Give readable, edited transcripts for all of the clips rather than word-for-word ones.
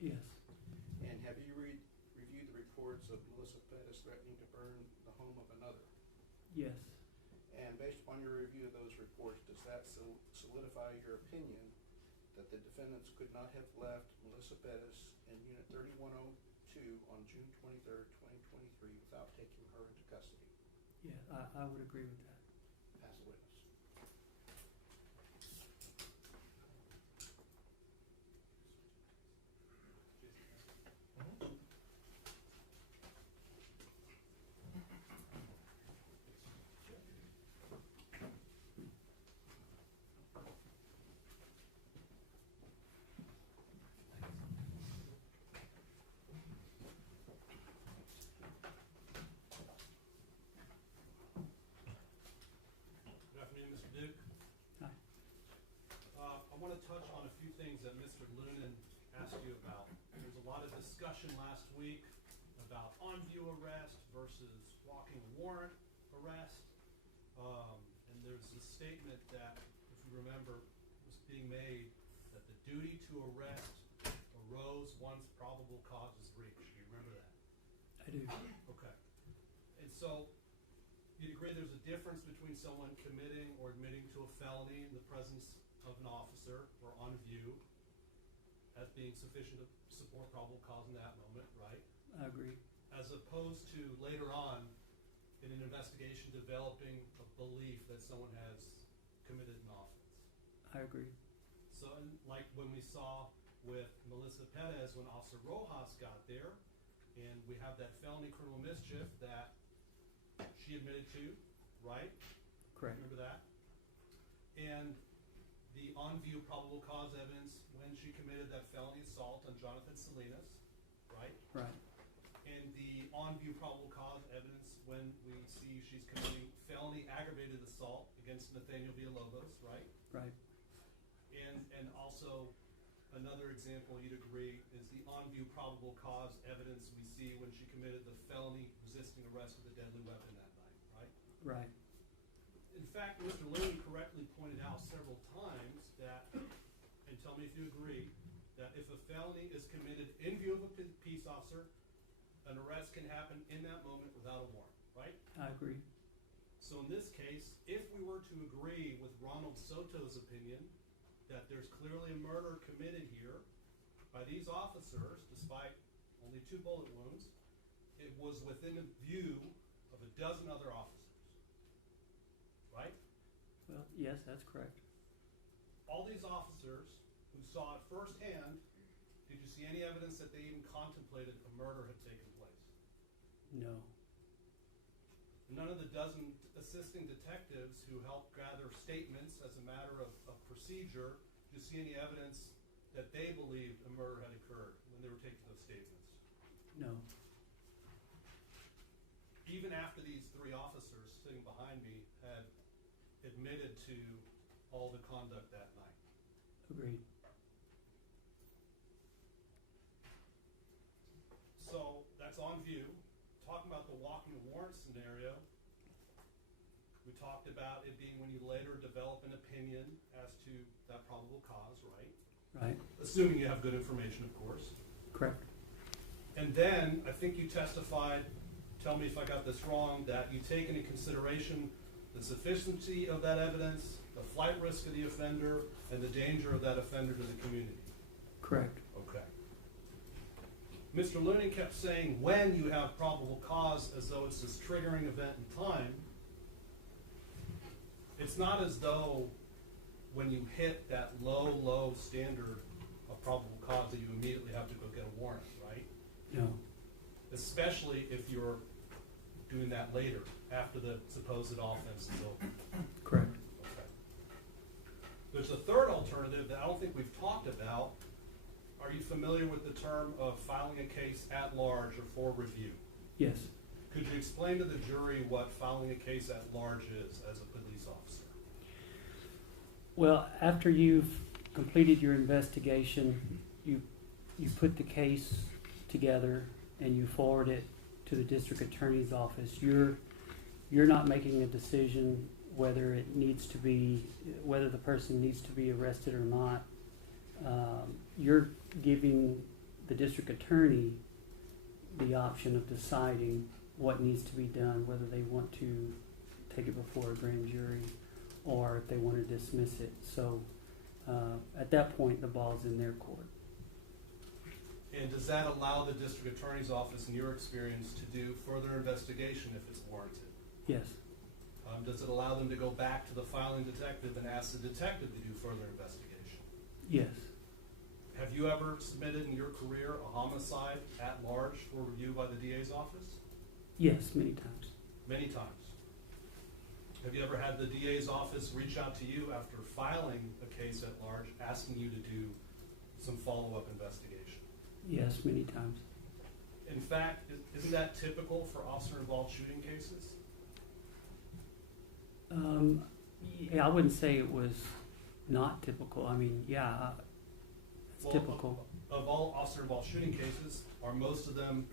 Yes. And have you reviewed the reports of Melissa Perez threatening to burn the home of another? Yes. And based upon your review of those reports, does that solidify your opinion that the defendants could not have left Melissa Perez in Unit 3102 on June 23rd, 2023 without taking her into custody? Yeah, I would agree with that. Pass the witness. Good afternoon, Mr. Duke. Hi. I want to touch on a few things that Mr. Lunan asked you about. There's a lot of discussion last week about on-view arrest versus walking a warrant arrest. And there's a statement that, if you remember, was being made that the duty to arrest arose once probable cause is reached. Do you remember that? I do. Okay. And so, you'd agree there's a difference between someone committing or admitting to a felony in the presence of an officer or on view as being sufficient to support probable cause in that moment, right? I agree. As opposed to later on in an investigation developing a belief that someone has committed an offense. I agree. So, like when we saw with Melissa Perez when Officer Rojas got there, and we have that felony criminal mischief that she admitted to, right? Correct. Remember that? And the on-view probable cause evidence when she committed that felony assault on Jonathan Salinas, right? Right. And the on-view probable cause evidence when we see she's committing felony aggravated assault against Nathaniel Villalobos, right? Right. And also another example you'd agree is the on-view probable cause evidence we see when she committed the felony resisting arrest with a deadly weapon that night, right? Right. In fact, Mr. Lane correctly pointed out several times that, and tell me if you agree, that if a felony is committed in view of a peace officer, an arrest can happen in that moment without a warrant, right? I agree. So in this case, if we were to agree with Ronald Soto's opinion that there's clearly a murder committed here by these officers, despite only 2 bullet wounds, it was within the view of a dozen other officers, right? Well, yes, that's correct. All these officers who saw it firsthand, did you see any evidence that they even contemplated a murder had taken place? No. None of the dozen assisting detectives who helped gather statements as a matter of procedure, did you see any evidence that they believed a murder had occurred when they were taking those statements? No. Even after these 3 officers sitting behind me had admitted to all the conduct that night. Agreed. So that's on view. Talking about the walking the warrant scenario, we talked about it being when you later develop an opinion as to that probable cause, right? Right. Assuming you have good information, of course. Correct. And then I think you testified, tell me if I got this wrong, that you take into consideration the sufficiency of that evidence, the flight risk of the offender, and the danger of that offender to the community. Correct. Okay. Mr. Looney kept saying when you have probable cause as though it's this triggering event in time. It's not as though when you hit that low standard of probable cause that you immediately have to go get a warrant, right? No. Especially if you're doing that later, after the supposed offense is over. Correct. Okay. There's a third alternative that I don't think we've talked about. Are you familiar with the term of filing a case at large or for review? Yes. Could you explain to the jury what filing a case at large is as a police officer? Well, after you've completed your investigation, you put the case together and you forward it to the district attorney's office. You're not making a decision whether the person needs to be arrested or not. You're giving the district attorney the option of deciding what needs to be done, whether they want to take it before a grand jury or if they want to dismiss it. So at that point, the ball's in their court. And does that allow the district attorney's office, in your experience, to do further investigation if it's warranted? Yes. Does it allow them to go back to the filing detective and ask the detective to do further investigation? Yes. Have you ever submitted in your career a homicide at large for review by the DA's office? Yes, many times. Many times. Have you ever had the DA's office reach out to you after filing a case at large, asking you to do some follow-up investigation? Yes, many times. In fact, isn't that typical for officer-involved shooting cases? Yeah, I wouldn't say it was not typical. I mean, yeah, it's typical. Of all officer-involved shooting cases, are most of them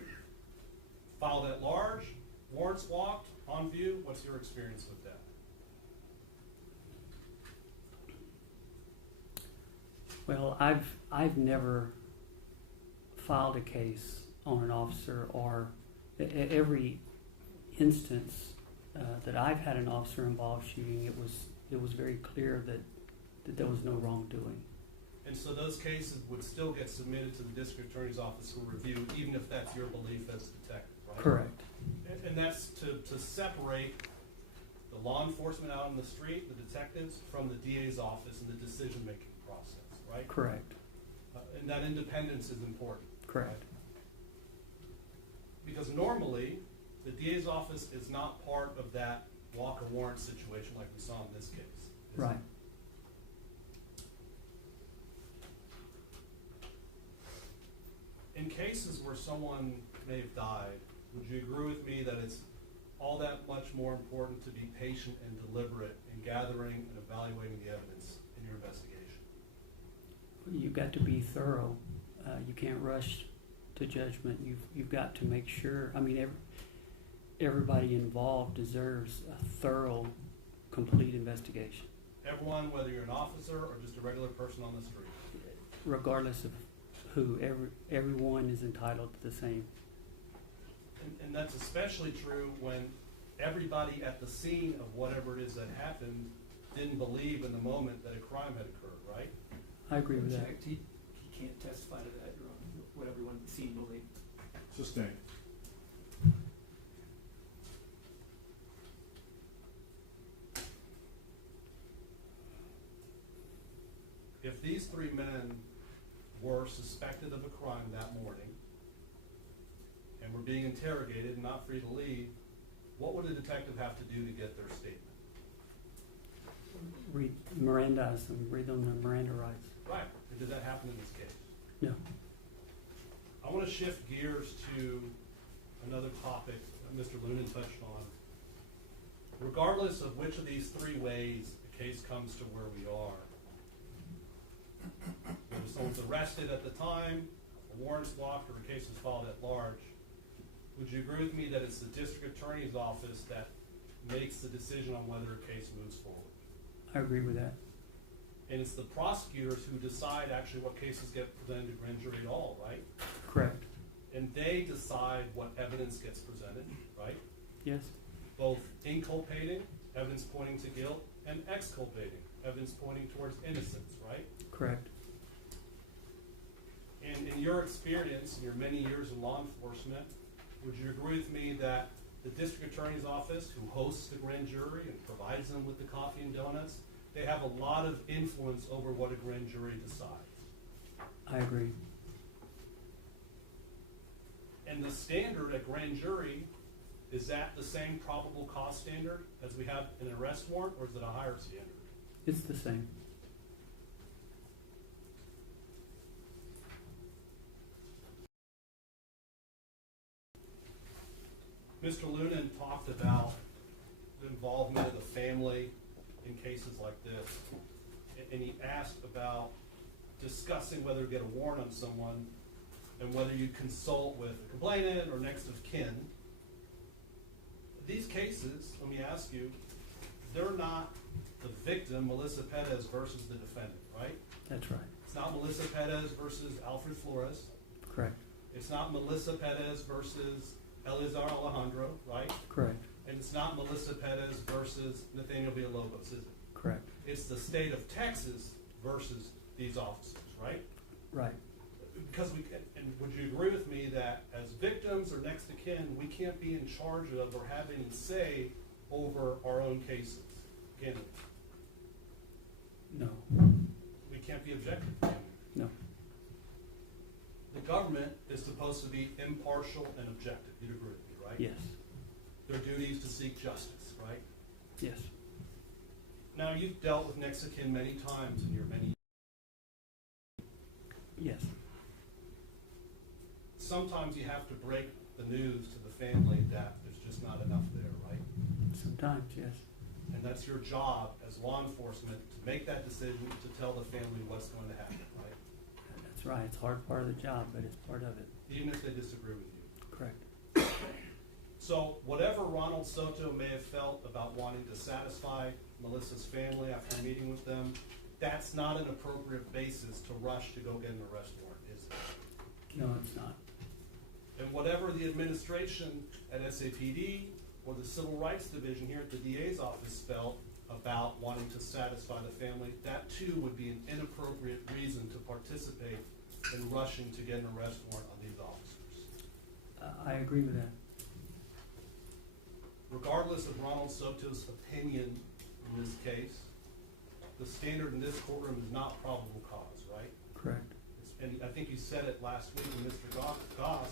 filed at large, warrants walked, on view? What's your experience with that? Well, I've never filed a case on an officer, or every instance that I've had an officer involved shooting, it was very clear that there was no wrongdoing. And so those cases would still get submitted to the district attorney's office for review, even if that's your belief as detective, right? Correct. And that's to separate the law enforcement out on the street, the detectives, from the DA's office and the decision-making process, right? Correct. And that independence is important. Correct. Right? Because normally, the DA's office is not part of that Walker warrant situation like we saw in this case. is Right. it? In cases where someone may have died, would you agree with me that it's all that much more important to be patient and deliberate in gathering and evaluating the evidence in your investigation? You've got to be thorough. You can't rush to judgment. You've got to make sure. I mean, everybody involved deserves a thorough, complete investigation, Everyone, whether you're an officer or just a regular person on the street. regardless of who. Everyone is entitled to the same. And that's especially true when everybody at the scene of whatever it is that happened didn't believe in the moment that a crime had occurred, right? I agree with that. Object. He can't testify to that, Your Honor, what everyone at the scene believed. Sustained. If these three men were suspected of a crime that morning and were being interrogated and not free to leave, what would a detective have to do to get their statement? Read Miranda's and read them the Miranda rights. Right. And did that happen in this case? No. I want to shift gears to another topic that Mr. Lunan touched on. Regardless of which of these three ways the case comes to where we are, whether someone's arrested at the time, a warrant's blocked, or a case is filed at large, would you agree with me that it's the district attorney's office that makes the decision on whether a case moves forward? I agree with that. And it's the prosecutors who decide actually what cases get presented to grand jury at all, right? Correct. And they decide what evidence gets presented, right? Yes. Both inculpating, evidence pointing to guilt, and exculpating, evidence pointing towards innocence, right? Correct. And in your experience, in your many years in law enforcement, would you agree with me that the district attorney's office, who hosts the grand jury and provides them with the coffee and donuts, they have a lot of influence over what a grand jury decides? I agree. And the standard at grand jury, is that the same probable cause standard as we have in an arrest warrant, or is it a higher standard? It's the same. Mr. Lunan talked about the involvement of the family in cases like this, and he asked about discussing whether to get a warrant on someone and whether you consult with a complainant or next of kin. These cases, let me ask you, they're not the victim, Melissa Perez, versus the defendant, right? That's right. It's not Melissa Perez versus Alfred Flores. Correct. It's not Melissa Perez versus Elizar Alejandro, right? Correct. And it's not Melissa Perez versus Nathaniel Villalobos, is it? Correct. It's the state of Texas versus these officers, right? Right. Because we can, and would you agree with me that as victims or next of kin, we can't be in charge of or have any say over our own cases? Can we? No. We can't be objective, can we? No. The government is supposed to be impartial and objective. You'd agree with me, right? Yes. Their duty is to seek justice, right? Yes. Now, you've dealt with next of kin many times in your many. Yes. Sometimes you have to break the news to the family that there's just not enough there, right? Sometimes, yes. And that's your job as law enforcement to make that decision to tell the family what's going to happen, right? That's right. It's a hard part of the job, but it's part of it. Even if they disagree with you. Correct. So whatever Ronald Soto may have felt about wanting to satisfy Melissa's family after meeting with them, that's not an appropriate basis to rush to go get an arrest warrant, is it? No, it's not. And whatever the administration at SAPD or the Civil Rights Division here at the DA's office felt about wanting to satisfy the family, that too would be an inappropriate reason to participate in rushing to get an arrest warrant on these officers. I agree with that. Regardless of Ronald Soto's opinion in this case, the standard in this courtroom is not probable cause, right? Correct. And I think you said it last week with Mr. Goss,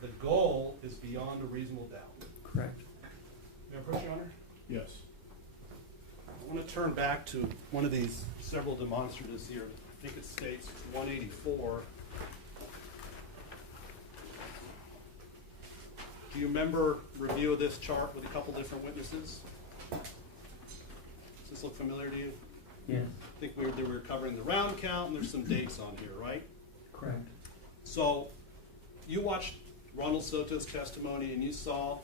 the goal is beyond a reasonable doubt. Correct. May I approach, Your Honor? Yes. I want to turn back to one of these several demonstratives here. I think it states 184. Do you remember review of this chart with a couple different witnesses? Does this look familiar to you? Yes. I think we were covering the round count, and there's some dates on here, right? Correct. So you watched Ronald Soto's testimony, and you saw,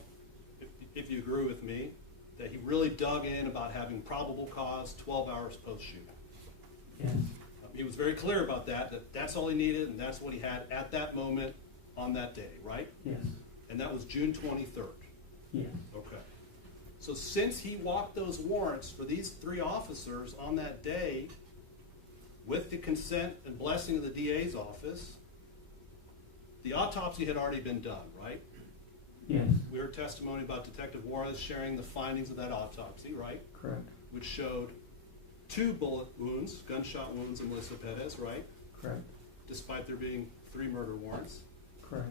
if you agree with me, that he really dug in about having probable cause 12 hours post-shooting. Yes. He was very clear about that that's all he needed, and that's what he had at that moment on that day, right? Yes. And that was June 23rd. Yes. Okay. So since he walked those warrants for these three officers on that day, with the consent and blessing of the DA's office, the autopsy had already been done, right? Yes. We heard testimony about Detective Juarez sharing the findings of that autopsy, right? Correct. Which showed 2 bullet wounds, gunshot wounds in Melissa Perez, right? Correct. Despite there being 3 murder warrants. Correct.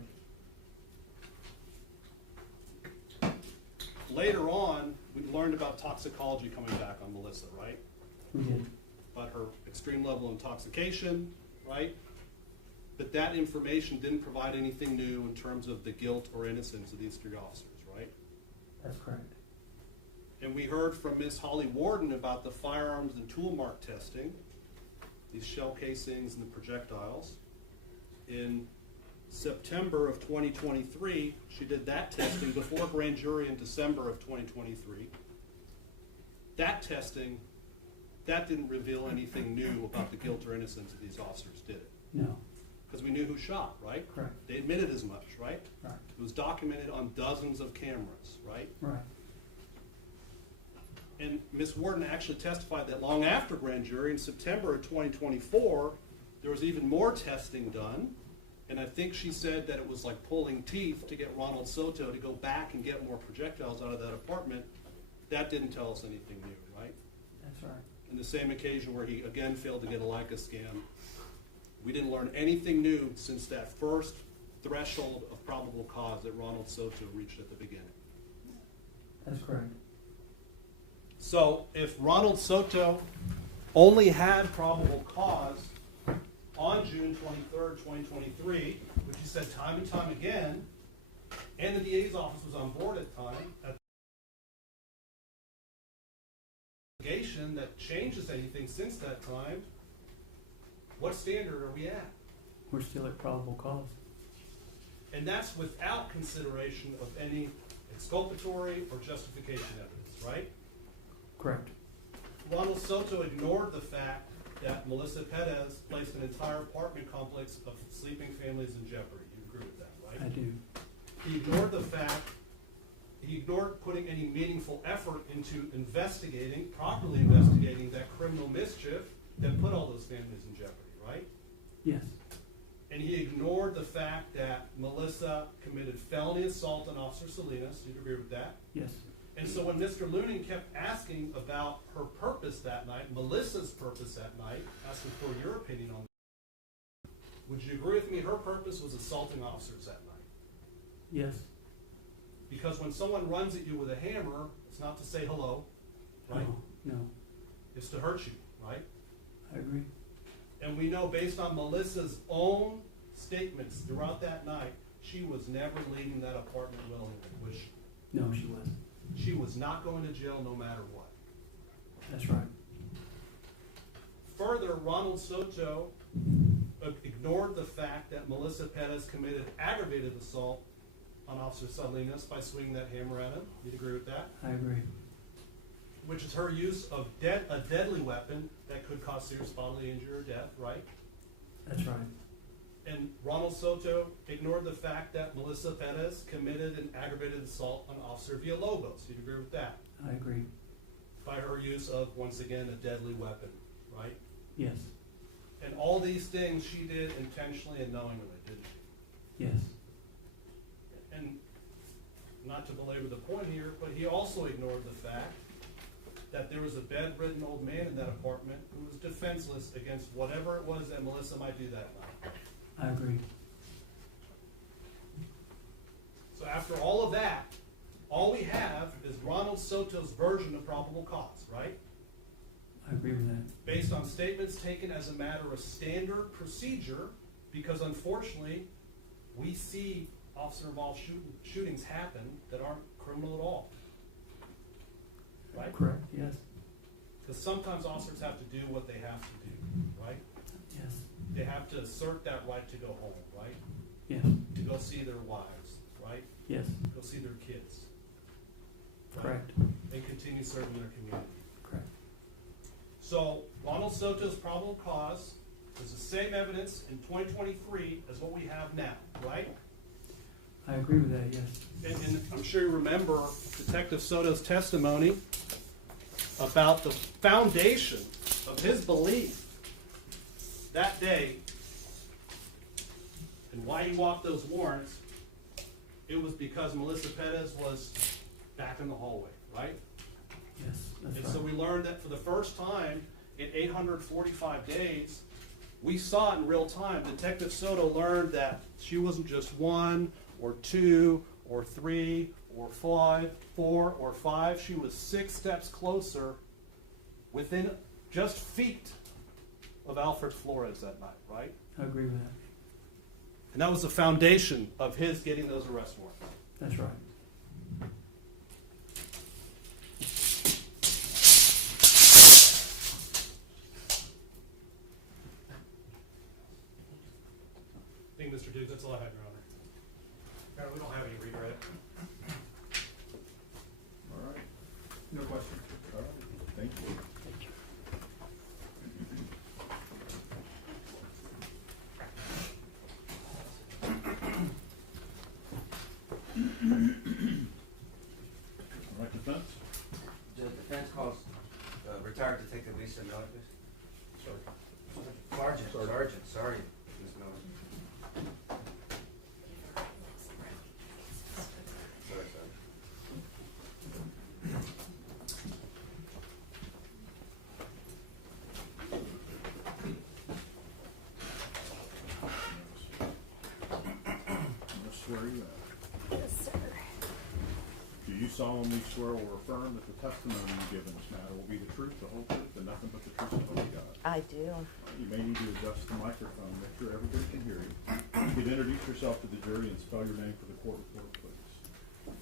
Later on, we learned about toxicology coming back on Melissa, right? We did. About her extreme level of intoxication, right? But that information didn't provide anything new in terms of the guilt or innocence of these 3 officers, right? That's correct. And we heard from Ms. Holly Warden about the firearms and tool mark testing, these shell casings and the projectiles. In September of 2023, she did that testing before grand jury in December of 2023. That testing, that didn't reveal anything new about the guilt or innocence of these officers, did it? No. Because we knew who shot, right? Correct. They admitted as much, right? Right. It was documented on dozens of cameras, right? Right. And Ms. Warden actually testified that long after grand jury, in September of 2024, there was even more testing done. And I think she said that it was like pulling teeth to get Ronald Soto to go back and get more projectiles out of that apartment. That didn't tell us anything new, right? That's right. And the same occasion where he again failed to get a Leica scam, we didn't learn anything new since that first threshold of probable cause that Ronald Soto reached at the beginning. That's correct. So if Ronald Soto only had probable cause on June 23rd, 2023, which he said time and time again, and the DA's office was on board at the time, at the investigation that changes anything since that time, what standard are we at? We're still at probable cause. And that's without consideration of any exculpatory or justification evidence, right? Correct. Ronald Soto ignored the fact that Melissa Perez placed an entire apartment complex of sleeping families in jeopardy. You agree with that, right? I do. He ignored the fact, he ignored putting any meaningful effort into investigating, properly investigating that criminal mischief that put all those families in jeopardy, right? Yes. And he ignored the fact that Melissa committed felony assault on Officer Salinas. Do you agree with that? Yes. And so when Mr. Luning kept asking about her purpose that night, Melissa's purpose that night, asking for your opinion on that, would you agree with me her purpose was assaulting officers that night? Yes. Because when someone runs at you with a hammer, it's not to say hello, right? No. No. It's to hurt you, right? I agree. And we know based on Melissa's own statements throughout that night, she was never leaving that apartment willingly, which No, she wasn't. she was not going to jail no matter what. That's right. Further, Ronald Soto ignored the fact that Melissa Perez committed aggravated assault on Officer Salinas by swinging that hammer at him. You'd agree with that? I agree. Which is her use of a deadly weapon that could cause serious bodily injury or death, right? That's right. And Ronald Soto ignored the fact that Melissa Perez committed an aggravated assault on Officer Villalobos. You'd agree with that? I agree. By her use of, once again, a deadly weapon, right? Yes. And all these things she did intentionally and knowingly, didn't she? Yes. And not to belabor the point here, but he also ignored the fact that there was a bedridden old man in that apartment who was defenseless against whatever it was that Melissa might do that night. I agree. So after all of that, all we have is Ronald Soto's version of probable cause, right? I agree with that. Based on statements taken as a matter of standard procedure, because unfortunately, we see officer-involved shootings happen that aren't criminal at all. Right? Correct. Yes. Because sometimes officers have to do what they have to do, right? Yes. They have to assert that right to go home, right? Yes. To go see their wives, right? Yes. Go see their kids. Right? Correct. And continue serving their community. Correct. So Ronald Soto's probable cause is the same evidence in 2023 as what we have now, right? I agree with that. Yes. And I'm sure you remember Detective Soto's testimony about the foundation of his belief that day and why he walked those warrants. It was because Melissa Perez was back in the hallway, right? Yes. That's And right. so we learned that for the first time in 845 days, we saw it in real time. Detective Soto learned that she wasn't just one or two or three or five, 4 or 5. She was 6 steps closer within just feet of Alfred Flores that night, right? I agree with that. And that was the foundation of his getting those arrest warrants. That's right. I think, Mr. Dukes, that's all I have, Your Honor. Your Honor, we don't have any regret. All right, No question. all right, thank you. Thank you. All right, defense? The defense calls retired Detective Lisa Miller, please. Sergeant, sorry, Ms. Miller. Sorry. I'm gonna swear you out. Yes, sir. Do you solemnly swear or affirm that the testimony you give in this matter will be the truth, the whole truth, and nothing but the truth, so help you God? I do. You may need to adjust the microphone, make sure everybody can hear you. You could introduce yourself to the jury and spell your name for the court report, please.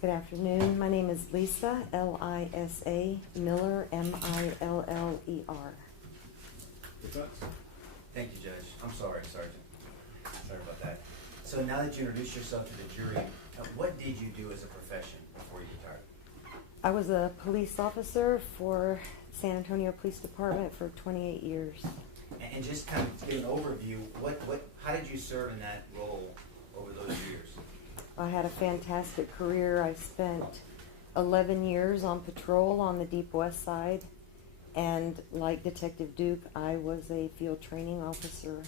Good afternoon. My name is Lisa, Lisa Miller, Miller. Defense? Thank you, Judge. I'm sorry, Sergeant. Sorry about that. So now that you introduced yourself to the jury, what did you do as a profession before you retired? I was a police officer for San Antonio Police Department for 28 years. And just kind of give an overview, how did you serve in that role over those years? I had a fantastic career. I spent 11 years on patrol on the Deep West Side, and like Detective Duke, I was a field training officer.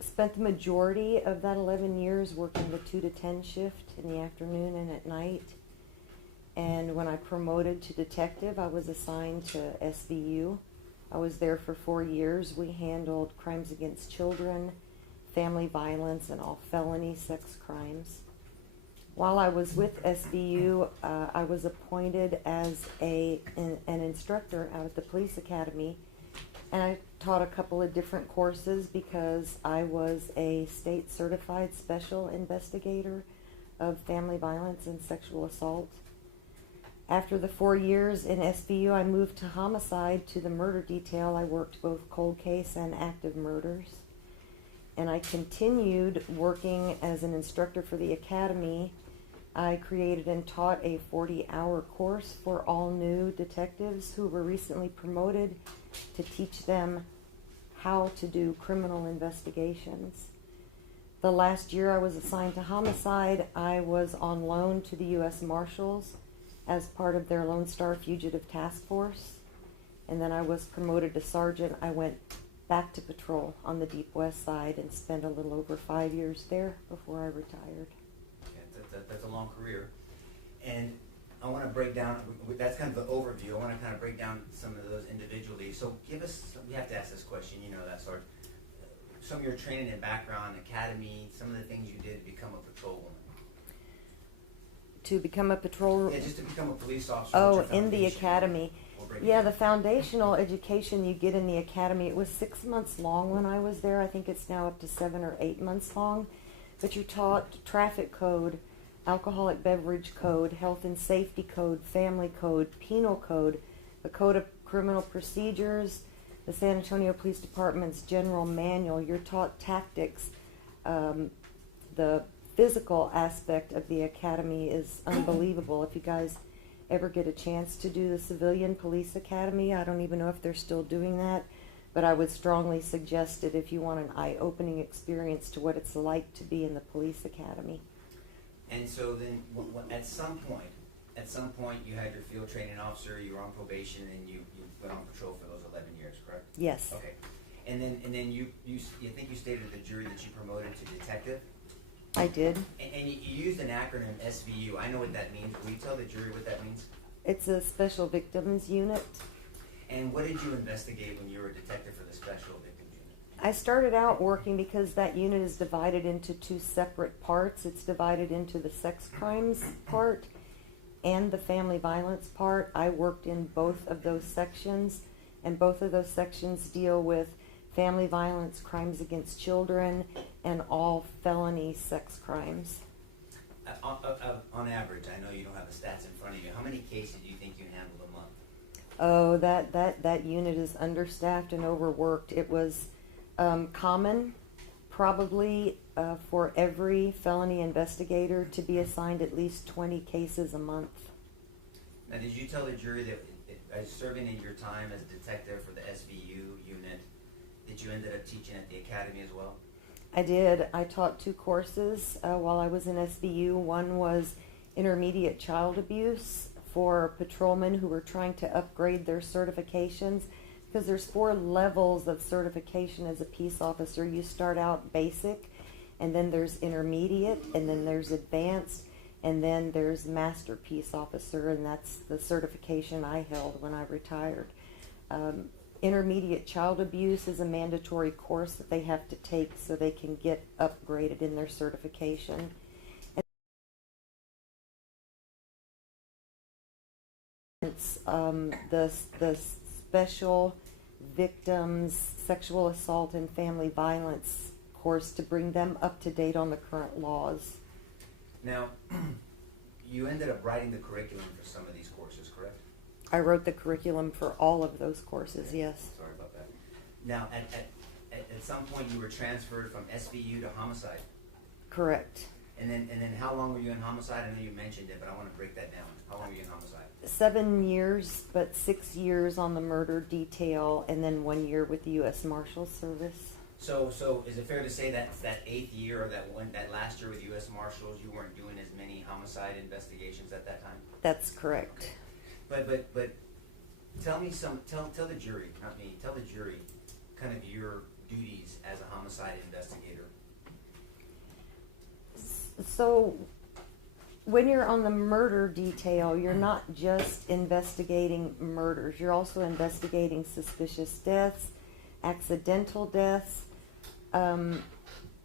Spent the majority of that 11 years working the 2 to 10 shift in the afternoon and at night. And when I promoted to detective, I was assigned to SVU. I was there for 4 years. We handled crimes against children, family violence, and all felony sex crimes. While I was with SVU, I was appointed as an instructor out at the police academy, and I taught a couple of different courses because I was a state certified special investigator of family violence and sexual assault. After the 4 years in SVU, I moved to homicide, to the murder detail. I worked both cold case and active murders. And I continued working as an instructor for the academy. I created and taught a 40-hour course for all new detectives who were recently promoted to teach them how to do criminal investigations. The last year I was assigned to homicide, I was on loan to the U.S. Marshals as part of their Lone Star Fugitive Task Force. And then I was promoted to sergeant. I went back to patrol on the Deep West Side and spent a little over 5 years there before I retired. Yeah, that's a long career. And I want to break down, that's kind of the overview. I want to kind of break down some of those individually. So give us, we have to ask this question, you know, that sort. Some of your training and background, academy, some of the things you did to become a patrolwoman. To become a patrol... Yeah, just to become a police officer. Oh, in the academy. Yeah, the foundational education you get in the academy, it was 6 months long when I was there. I think it's now up to 7 or 8 months long. But you're taught traffic code, alcoholic beverage code, health and safety code, family code, penal code, the code of criminal procedures, the San Antonio Police Department's general manual. You're taught tactics. The physical aspect of the academy is unbelievable. If you guys ever get a chance to do the Civilian Police Academy, I don't even know if they're still doing that, but I would strongly suggest it if you want an eye-opening experience to what it's like to be in the police academy. And so then, at some point, you had your field training officer, you were on probation, and you went on patrol for those 11 years, correct? Yes. Okay. And then you think you stated to the jury that you promoted to detective? I did. And you used an acronym, SVU. I know what that means. Will you tell the jury what that means? It's a Special Victims Unit. And what did you investigate when you were a detective for the Special Victims Unit? I started out working because that unit is divided into 2 separate parts. It's divided into the sex crimes part and the family violence part. I worked in both of those sections, and both of those sections deal with family violence, crimes against children, and all felony sex crimes. On average, I know you don't have the stats in front of you. How many cases do you think you handled a month? Oh, that unit is understaffed and overworked. It was common, probably, for every felony investigator to be assigned at least 20 cases a month. Now, did you tell the jury that as serving in your time as a detective for the SVU unit, that you ended up teaching at the academy as well? I did. I taught 2 courses while I was in SVU. One was intermediate child abuse for patrolmen who were trying to upgrade their certifications, because there's 4 levels of certification as a peace officer. You start out basic, and then there's intermediate, and then there's advanced, and then there's master peace officer, and that's the certification I held when I retired. Intermediate child abuse is a mandatory course that they have to take so they can get upgraded in their certification. It's the special victims, sexual assault, and family violence course to bring them up to date on the current laws. Now, you ended up writing the curriculum for some of these courses, correct? I wrote the curriculum for all of those courses, yes. Sorry about that. Now, at some point, you were transferred from SVU to homicide. Correct. And then how long were you in homicide? I know you mentioned it, but I want to break that down. How long were you in homicide? 7 years, but 6 years on the murder detail, and then 1 year with the U.S. Marshals Service. So is it fair to say that that 8th year or that last year with U.S. Marshals, you weren't doing as many homicide investigations at that time? That's correct. But tell me tell the jury, not me, tell the jury kind of your duties as a homicide investigator. So when you're on the murder detail, you're not just investigating murders. You're also investigating suspicious deaths, accidental deaths,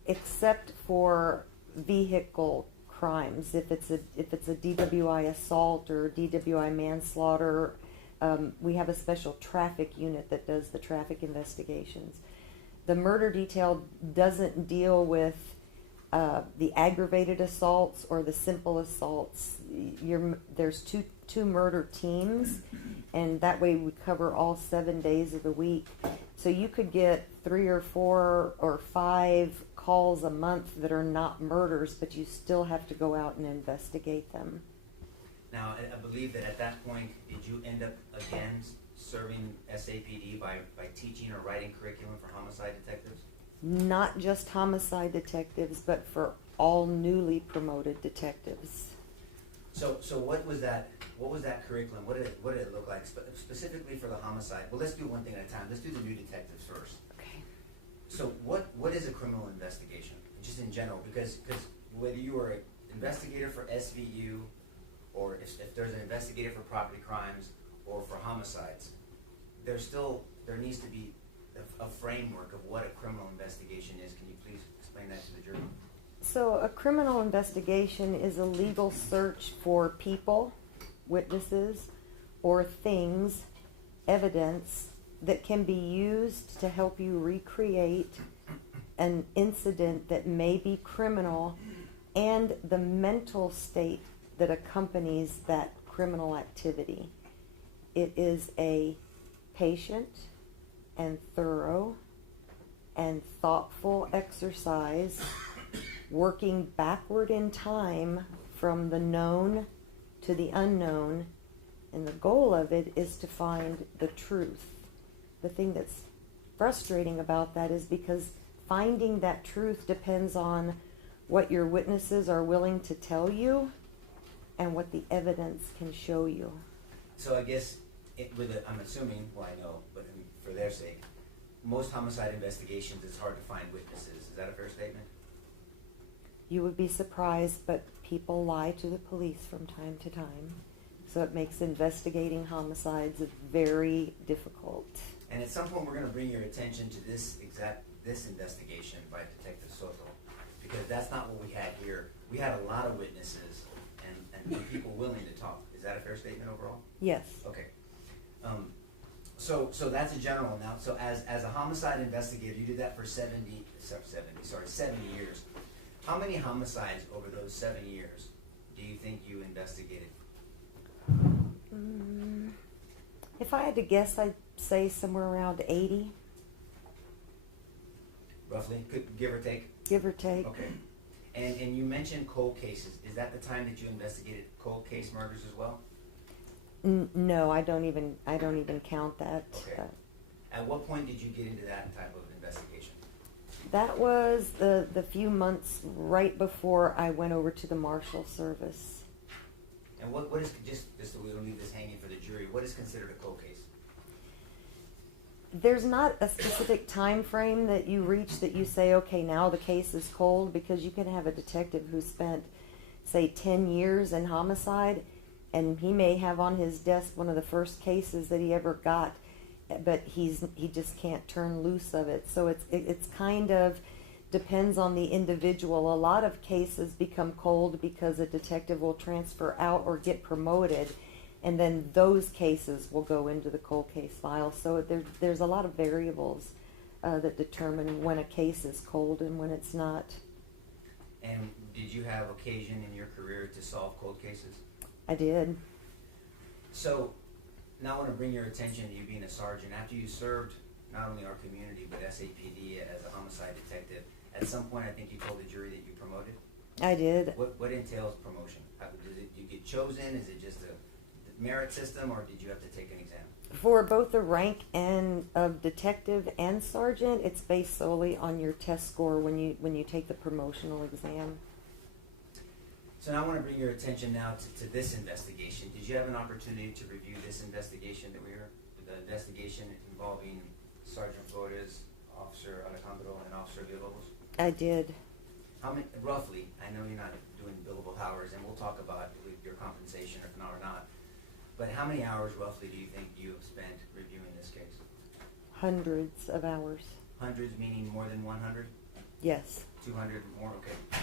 except for vehicle crimes. If it's a DWI assault or DWI manslaughter, we have a special traffic unit that does the traffic investigations. The murder detail doesn't deal with the aggravated assaults or the simple assaults. There's two murder teams, and that way we cover all 7 days of the week. So you could get 3 or 4 or 5 calls a month that are not murders, but you still have to go out and investigate them. Now, I believe that at that point, did you end up again serving SAPD by teaching or writing curriculum for homicide detectives? Not just homicide detectives, but for all newly promoted detectives. So what was that curriculum? What did it look like specifically for the homicide? Well, let's do one thing at a time. Let's do the new detectives first. Okay. So what is a criminal investigation, just in general? Because whether you are an investigator for SVU, or if there's an investigator for property crimes or for homicides, there needs to be a framework of what a criminal investigation is. Can you please explain that to the jury? So a criminal investigation is a legal search for people, witnesses, or things, evidence that can be used to help you recreate an incident that may be criminal and the mental state that accompanies that criminal activity. It is a patient and thorough and thoughtful exercise working backward in time from the known to the unknown, and the goal of it is to find the truth. The thing that's frustrating about that is because finding that truth depends on what your witnesses are willing to tell you and what the evidence can show you. So I guess I'm assuming, well, I know, but for their sake, most homicide investigations, it's hard to find witnesses. Is that a fair statement? You would be surprised, but people lie to the police from time to time. So it makes investigating homicides very difficult. And at some point, we're going to bring your attention to this investigation by Detective Soto, because that's not what we had here. We had a lot of witnesses and people willing to talk. Is that a fair statement overall? Yes. Okay. So that's a general now. So as a homicide investigator, you did that for 7 years. How many homicides over those 7 years do you think you investigated? If I had to guess, I'd say somewhere around 80. Roughly? Give or take? Give or take. Okay. And you mentioned cold cases. Is that the time that you investigated cold case murders as well? No, I don't even count that. Okay. At what point did you get into that type of investigation? That was the few months right before I went over to the Marshal Service. And what is, just so we don't leave this hanging for the jury, what is considered a cold case? There's not a specific time frame that you reach that you say, okay, now the case is cold, because you can have a detective who spent, say, 10 years in homicide, and he may have on his desk one of the first cases that he ever got, but he just can't turn loose of it. So it's kind of depends on the individual. A lot of cases become cold because a detective will transfer out or get promoted, and then those cases will go into the cold case file. So there's a lot of variables that determine when a case is cold and when it's not. And did you have occasion in your career to solve cold cases? I did. So now I want to bring your attention to you being a sergeant. After you served not only our community but SAPD as a homicide detective, at some point I think you told the jury that you promoted? I did. What entails promotion? Does you get chosen? Is it just merit system, or did you have to take an exam? For both the rank and of detective and sergeant, it's based solely on your test score when you take the promotional exam. So now I want to bring your attention now to this investigation. Did you have an opportunity to review this investigation that we heard? The investigation involving Sergeant Flores, Officer Alejandro, and Officer Villalobos? I did. How many, roughly, I know you're not doing billable hours, and we'll talk about your compensation or not, but how many hours roughly do you think you have spent reviewing this case? Hundreds of hours. Hundreds meaning more than 100? Yes. 200 more? Okay.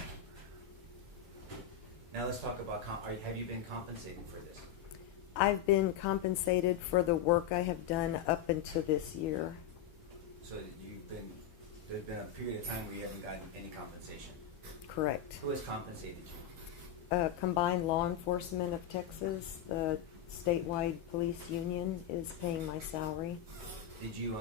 Now let's talk about, have you been compensated for this? I've been compensated for the work I have done up until this year. So there's been a period of time where you haven't gotten any compensation? Correct. Who has compensated you? Combined Law Enforcement of Texas, the statewide police union, is paying my salary. Did you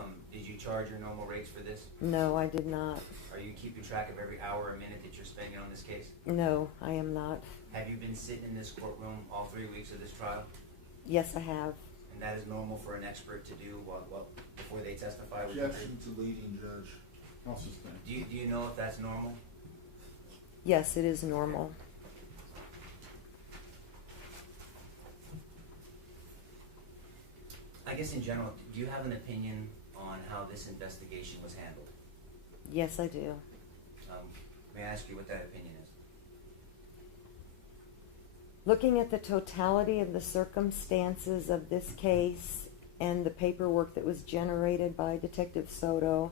charge your normal rates for this? No, I did not. Are you keeping track of every hour or minute that you're spending on this case? No, I am not. Have you been sitting in this courtroom all 3 weeks of this trial? Yes, I have. And that is normal for an expert to do before they testify? Objection to leading, Judge. I'll suspend. Do you know if that's normal? Yes, it is normal. I guess in general, do you have an opinion on how this investigation was handled? Yes, I do. May I ask you what that opinion is? Looking at the totality of the circumstances of this case and the paperwork that was generated by Detective Soto,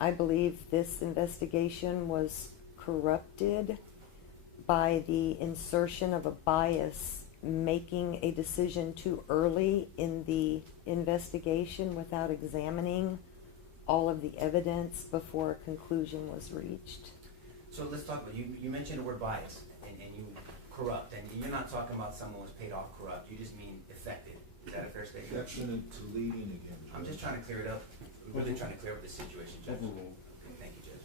I believe this investigation was corrupted by the insertion of a bias, making a decision too early in the investigation without examining all of the evidence before a conclusion was reached. So let's talk about, you mentioned the word bias and you corrupt, and you're not talking about someone who was paid off corrupt, you just mean affected. Is that a fair statement? Objection to leading again, Judge. I'm just trying to clear it up. We're really trying to clear up the situation, Judge. Overruled. Okay, thank you, Judge.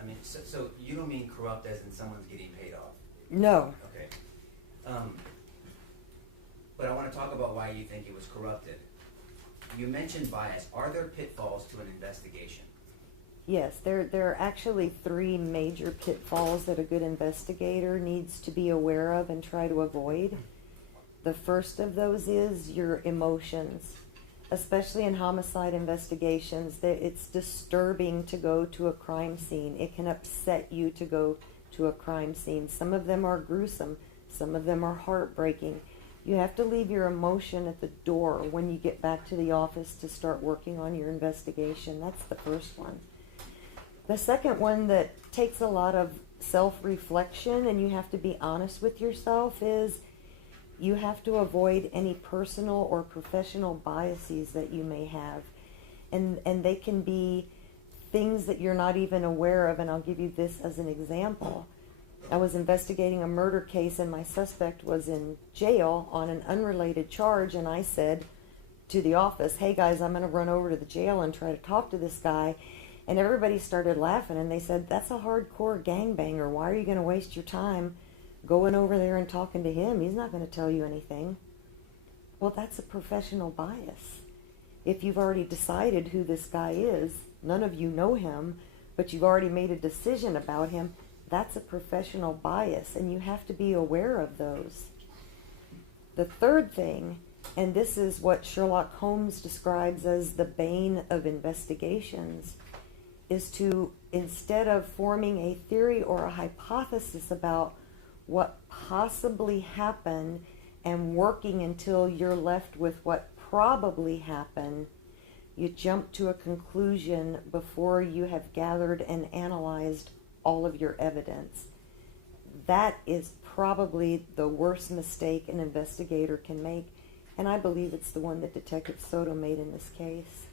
I mean, so you don't mean corrupt as in someone's getting paid off? No. Okay. But I want to talk about why you think it was corrupted. You mentioned bias. Are there pitfalls to an investigation? Yes, there are actually 3 major pitfalls that a good investigator needs to be aware of and try to avoid. The first of those is your emotions. Especially in homicide investigations, that it's disturbing to go to a crime scene. It can upset you to go to a crime scene. Some of them are gruesome. Some of them are heartbreaking. You have to leave your emotion at the door when you get back to the office to start working on your investigation. That's the first one. The second one that takes a lot of self-reflection, and you have to be honest with yourself, is you have to avoid any personal or professional biases that you may have. And they can be things that you're not even aware of, and I'll give you this as an example. I was investigating a murder case, and my suspect was in jail on an unrelated charge, and I said to the office, hey guys, I'm going to run over to the jail and try to talk to this guy. And everybody started laughing, and they said, that's a hardcore gangbanger. Why are you going to waste your time going over there and talking to him? He's not going to tell you anything. Well, that's a professional bias. If you've already decided who this guy is, none of you know him, but you've already made a decision about him, that's a professional bias, and you have to be aware of those. The third thing, and this is what Sherlock Holmes describes as the bane of investigations, is to, instead of forming a theory or a hypothesis about what possibly happened and working until you're left with what probably happened, you jump to a conclusion before you have gathered and analyzed all of your evidence. That is probably the worst mistake an investigator can make, and I believe it's the one that Detective Soto made in this case.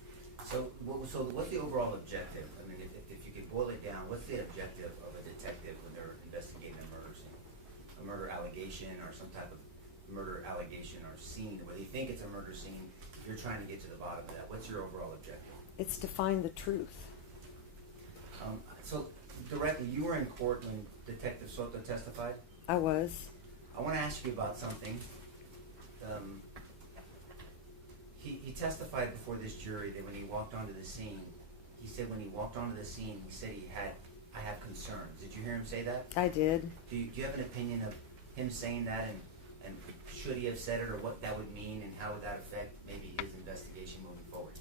So what's the overall objective? I mean, if you could boil it down, what's the objective of a detective when they're investigating a murder scene? A murder allegation or some type of murder allegation or scene where they think it's a murder scene, you're trying to get to the bottom of that. What's your overall objective? It's to find the truth. So directly, you were in court when Detective Soto testified? I was. I want to ask you about something. he testified before this jury that when he walked onto the scene, he said I have concerns. Did you hear him say that? I did. Do you have an opinion of him saying that, and should he have said it, or what that would mean, and how would that affect maybe his investigation moving forward?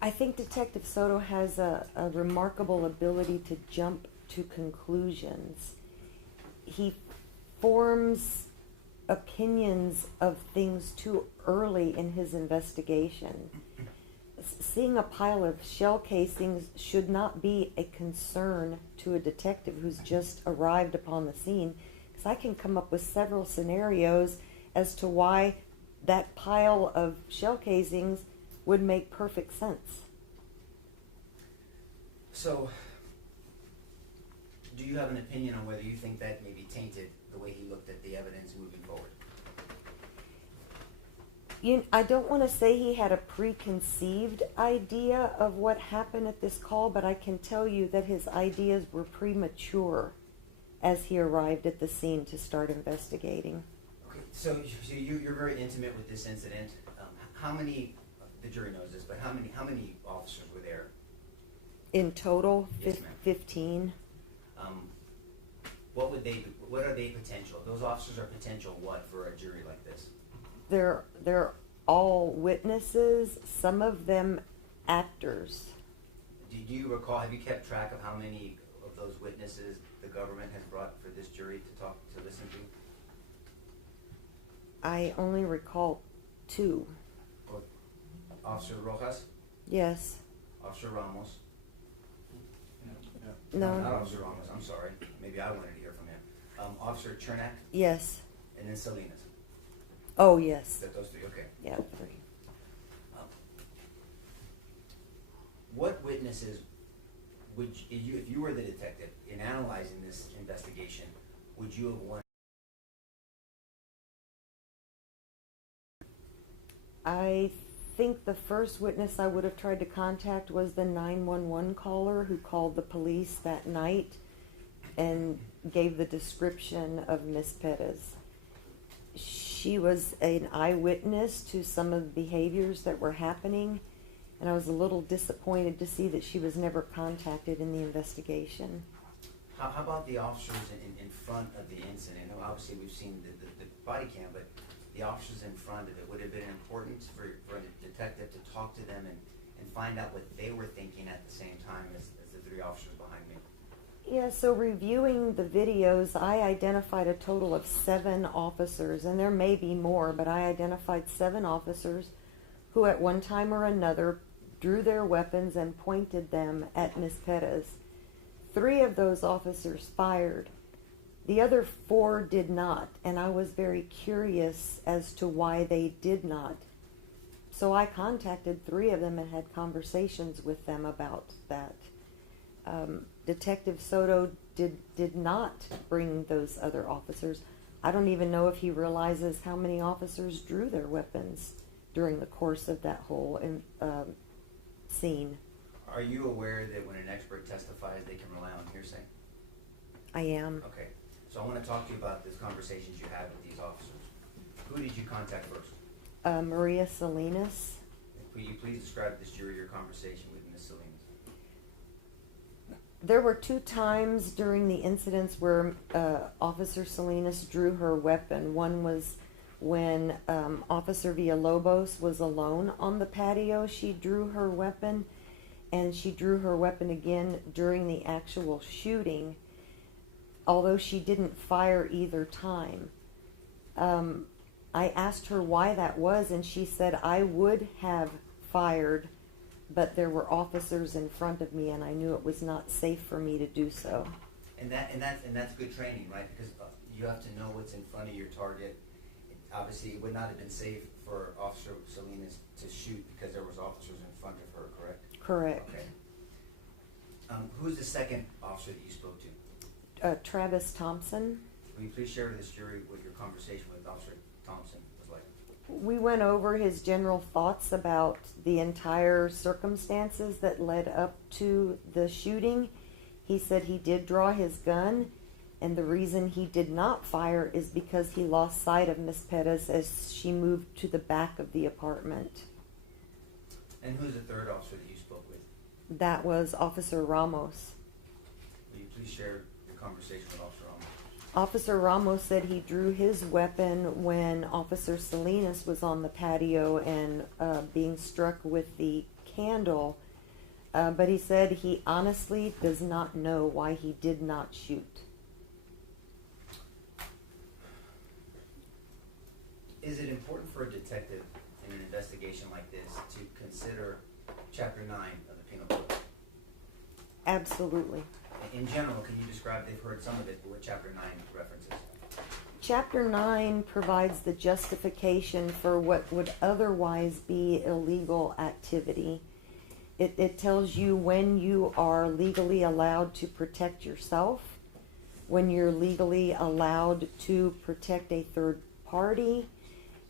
I think Detective Soto has a remarkable ability to jump to conclusions. He forms opinions of things too early in his investigation. Seeing a pile of shell casings should not be a concern to a detective who's just arrived upon the scene, because I can come up with several scenarios as to why that pile of shell casings would make perfect sense. So, do you have an opinion on whether you think that maybe tainted the way he looked at the evidence moving forward? I don't want to say he had a preconceived idea of what happened at this call, but I can tell you that his ideas were premature as he arrived at the scene to start investigating. Okay, so you're very intimate with this incident. How many? The jury knows this, but how many officers were there? In total, Yes, ma'am. 15. What are they potential? Those officers are potential what for a jury like this? They're all witnesses, some of them actors. Do you recall, have you kept track of how many of those witnesses the government has brought for this jury to listen to? I only recall 2. Officer Rojas? Yes. Officer Ramos? No. Not Officer Ramos, I'm sorry. Maybe I wanted to hear from him. Officer Chernak? Yes. And then Salinas? Oh, yes. Those 3, okay. Yeah, 3. What witnesses would you, if you were the detective in analyzing this investigation, would you have wanted? I think the first witness I would have tried to contact was the 911 caller who called the police that night and gave the description of Miss Perez. She was an eyewitness to some of the behaviors that were happening, and I was a little disappointed to see that she was never contacted in the investigation. How about the officers in front of the incident? Obviously, we've seen the body cam, but the officers in front of it, would it have been important for a detective to talk to them and find out what they were thinking at the same time as the 3 officers behind me? Yeah, so reviewing the videos, I identified a total of 7 officers, and there may be more, but I identified 7 officers who at one time or another drew their weapons and pointed them at Miss Perez. 3 of those officers fired. The other 4 did not, and I was very curious as to why they did not. So I contacted 3 of them and had conversations with them about that. Detective Soto did not bring those other officers. I don't even know if he realizes how many officers drew their weapons during the course of that whole scene. Are you aware that when an expert testifies, they can rely on hearsay? I am. Okay. So I want to talk to you about these conversations you had with these officers. Who did you contact first? Maria Salinas. Will you please describe this jury your conversation with Ms. Salinas? There were 2 times during the incidents where Officer Salinas drew her weapon. One was when Officer Villalobos was alone on the patio. She drew her weapon, and she drew her weapon again during the actual shooting, although she didn't fire either time. I asked her why that was, and she said, I would have fired, but there were officers in front of me, and I knew it was not safe for me to do so. And that's good training, right? Because you have to know what's in front of your target. Obviously, it would not have been safe for Officer Salinas to shoot because there was officers in front of her, correct? Correct. Okay. Who's the second officer that you spoke to? Travis Thompson. Will you please share with this jury what your conversation with Officer Thompson was like? We went over his general thoughts about the entire circumstances that led up to the shooting. He said he did draw his gun, And the reason he did not fire is because he lost sight of Miss Perez as she moved to the back of the apartment. And who's the third officer that you spoke with? That was Officer Ramos. Will you please share your conversation with Officer Ramos? Officer Ramos said he drew his weapon when Officer Salinas was on the patio and being struck with the candle, but he said he honestly does not know why he did not shoot. Is it important for a detective in an investigation like this to consider Chapter 9 of the Penal Code? Absolutely. In general, can you describe, they've heard some of it, what Chapter 9 references? Chapter 9 provides the justification for what would otherwise be illegal activity. It tells you when you are legally allowed to protect yourself, when you're legally allowed to protect a third party,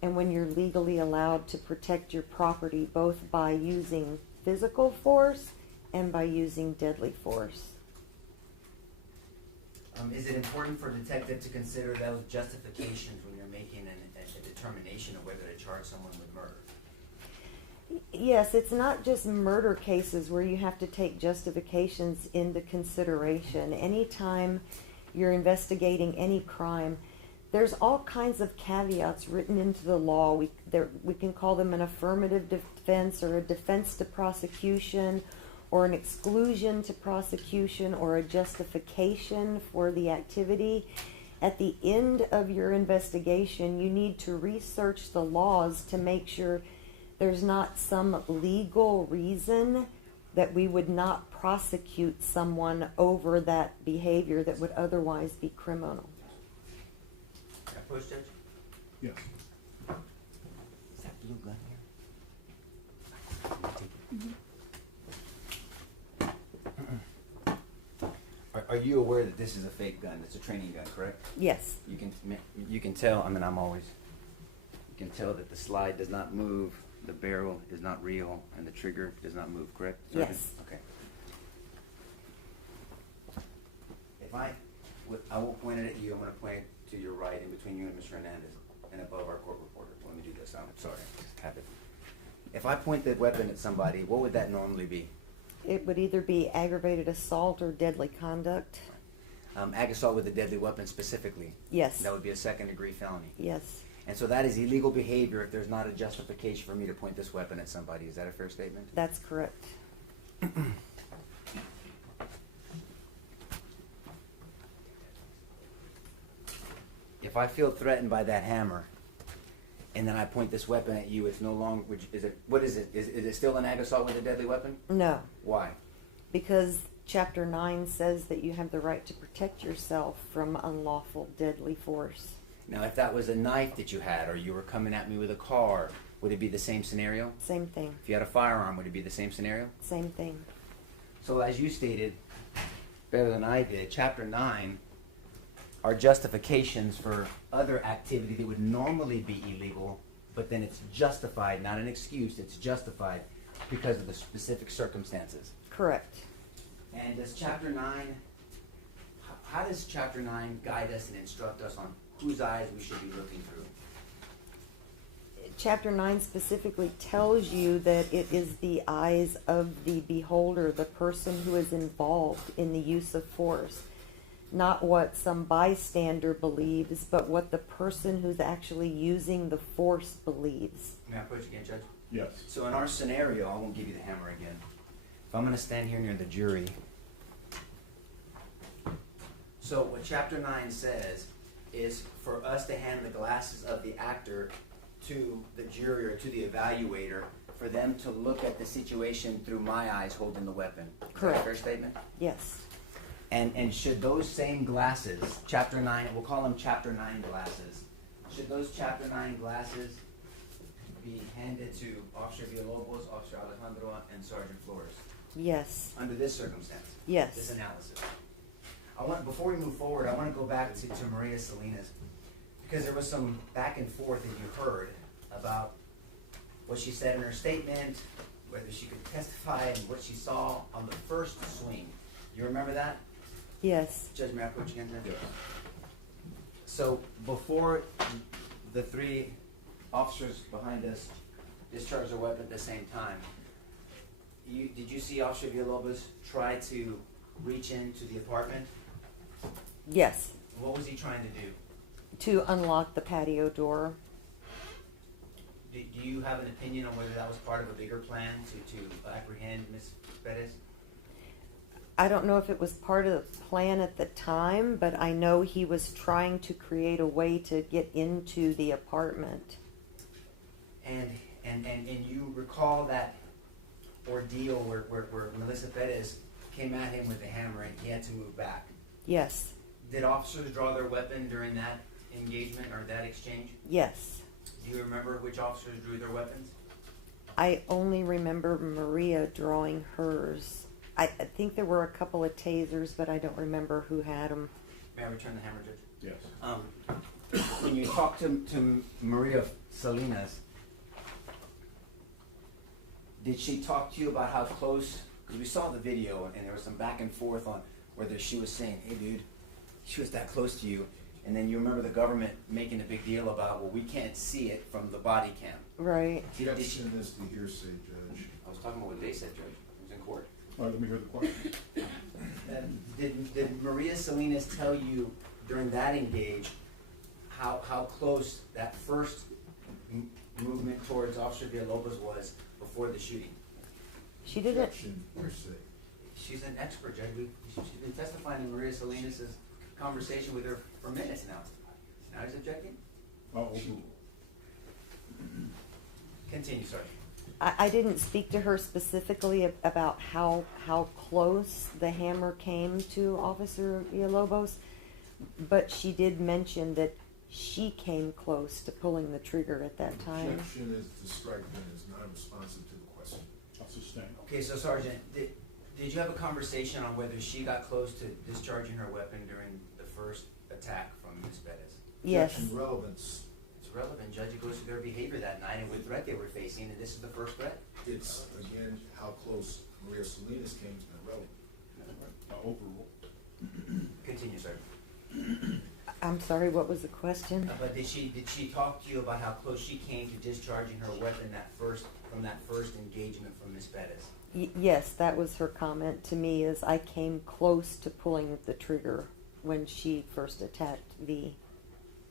and when you're legally allowed to protect your property, both by using physical force and by using deadly force. Is it important for a detective to consider those justifications when you're making a determination of whether to charge someone with murder? Yes, it's not just murder cases where you have to take justifications into consideration. Anytime you're investigating any crime, there's all kinds of caveats written into the law. We can call them an affirmative defense or a defense to prosecution or an exclusion to prosecution or a justification for the activity. At the end of your investigation, you need to research the laws to make sure there's not some legal reason that we would not prosecute someone over that behavior that would otherwise be criminal. Can I push, Judge? Yes. Is that blue gun here? Are you aware that this is a fake gun? It's a training gun, correct? Yes. You can tell. I mean, you can tell that the slide does not move, the barrel is not real, and the trigger does not move, correct? Sergeant? Yes. Okay. I won't point it at you. I'm going to point it to your right, in between you and Mr. Hernandez, and above our court reporter. Let me do this. I'm sorry. Just have it. If I point the weapon at somebody, what would that normally be? It would either be aggravated assault or deadly conduct. Ag assault with a deadly weapon specifically. Yes. That would be a second-degree felony. Yes. And so that is illegal behavior if there's not a justification for me to point this weapon at somebody. Is that a fair statement? That's correct. If I feel threatened by that hammer, and then I point this weapon at you, it's no longer, what is it? Is it still an ag assault with a deadly weapon? No. Why? Because Chapter 9 says that you have the right to protect yourself from unlawful deadly force. Now, if that was a knife that you had, or you were coming at me with a car, would it be the same scenario? Same thing. If you had a firearm, would it be the same scenario? Same thing. So as you stated, better than I did, Chapter 9 are justifications for other activity that would normally be illegal, but then it's justified, not an excuse, it's justified because of the specific circumstances. Correct. And does Chapter 9, how does Chapter 9 guide us and instruct us on whose eyes we should be looking through? Chapter 9 specifically tells you that it is the eyes of the beholder, the person who is involved in the use of force. Not what some bystander believes, but what the person who's actually using the force believes. May I approach again, Judge? Yes. So in our scenario, I won't give you the hammer again. If I'm going to stand here near the jury. So what Chapter 9 says is for us to hand the glasses of the actor to the jury or to the evaluator, for them to look at the situation through my eyes holding the weapon. Correct. Is that a fair statement? Yes. And should those same glasses, Chapter 9, we'll call them Chapter 9 glasses, should those Chapter 9 glasses be handed to Officer Villalobos, Officer Alejandro, and Sergeant Flores? Yes. Under this circumstance? Yes. This analysis. Before we move forward, I want to go back to Maria Salinas, because there was some back and forth that you heard about what she said in her statement, whether she could testify, and what she saw on the first swing. You remember that? Yes. Judge, may I approach again, Judge? Yes. So before the three officers behind us discharged their weapon at the same time, did you see Officer Villalobos try to reach into the apartment? Yes. What was he trying to do? To unlock the patio door. Do you have an opinion on whether that was part of a bigger plan to apprehend Ms. Perez? I don't know if it was part of the plan at the time, but I know he was trying to create a way to get into the apartment. And you recall that ordeal where Melissa Perez came at him with a hammer and he had to move back. Yes. Did officers draw their weapon during that engagement or that exchange? Yes. Do you remember which officers drew their weapons? I only remember Maria drawing hers. I think there were a couple of tasers, but I don't remember who had them. May I return the hammer, Judge? Yes. When you talked to Maria Salinas, did she talk to you about how close? Because we saw the video and there was some back and forth on whether she was saying, "Hey, dude, she was that close to you," and then you remember the government making a big deal about, "Well, we can't see it from the body cam." Right. Did she? Objection is the hearsay, Judge. I was talking about what they said, Judge. It was in court. All right, let me hear the question. Did Maria Salinas tell you during that engage how close that first movement towards Officer Villalobos was before the shooting? She didn't. Objection, hearsay. She's an expert, Judge. She's been testifying in Maria Salinas' conversation with her for minutes now. Now he's objecting? Overruled. Continue, sir. I didn't speak to her specifically about how close the hammer came to Officer Villalobos, but she did mention that she came close to pulling the trigger at that time. Objection is to strike and is not responsive to the question. I'll sustain. Okay, so Sergeant, did you have a conversation on whether she got close to discharging her weapon during the first attack from Ms. Perez? Yes. Objection, relevance. It's relevant, Judge. It goes to their behavior that night and what threat they were facing, and this is the first threat. It's, again, how close Maria Salinas came is not relevant. Overruled. Continue, sir. I'm sorry, what was the question? But did she talk to you about how close she came to discharging her weapon from that first engagement from Ms. Perez? Yes, that was her comment to me, is I came close to pulling the trigger when she first attacked V.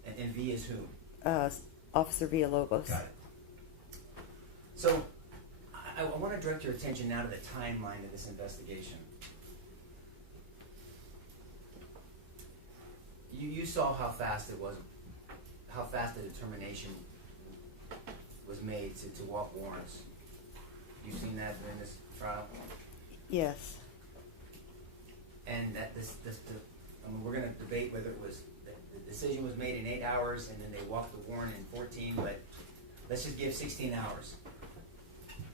And V is who? Officer Villalobos. Got it. So, I want to direct your attention now to the timeline of this investigation. You saw how fast it was, how fast the determination was made to walk warrants. You've seen that during this trial? Yes. And that I mean, we're going to debate whether it was, the decision was made in 8 hours and then they walked the warrant in 14, but let's just give 16 hours.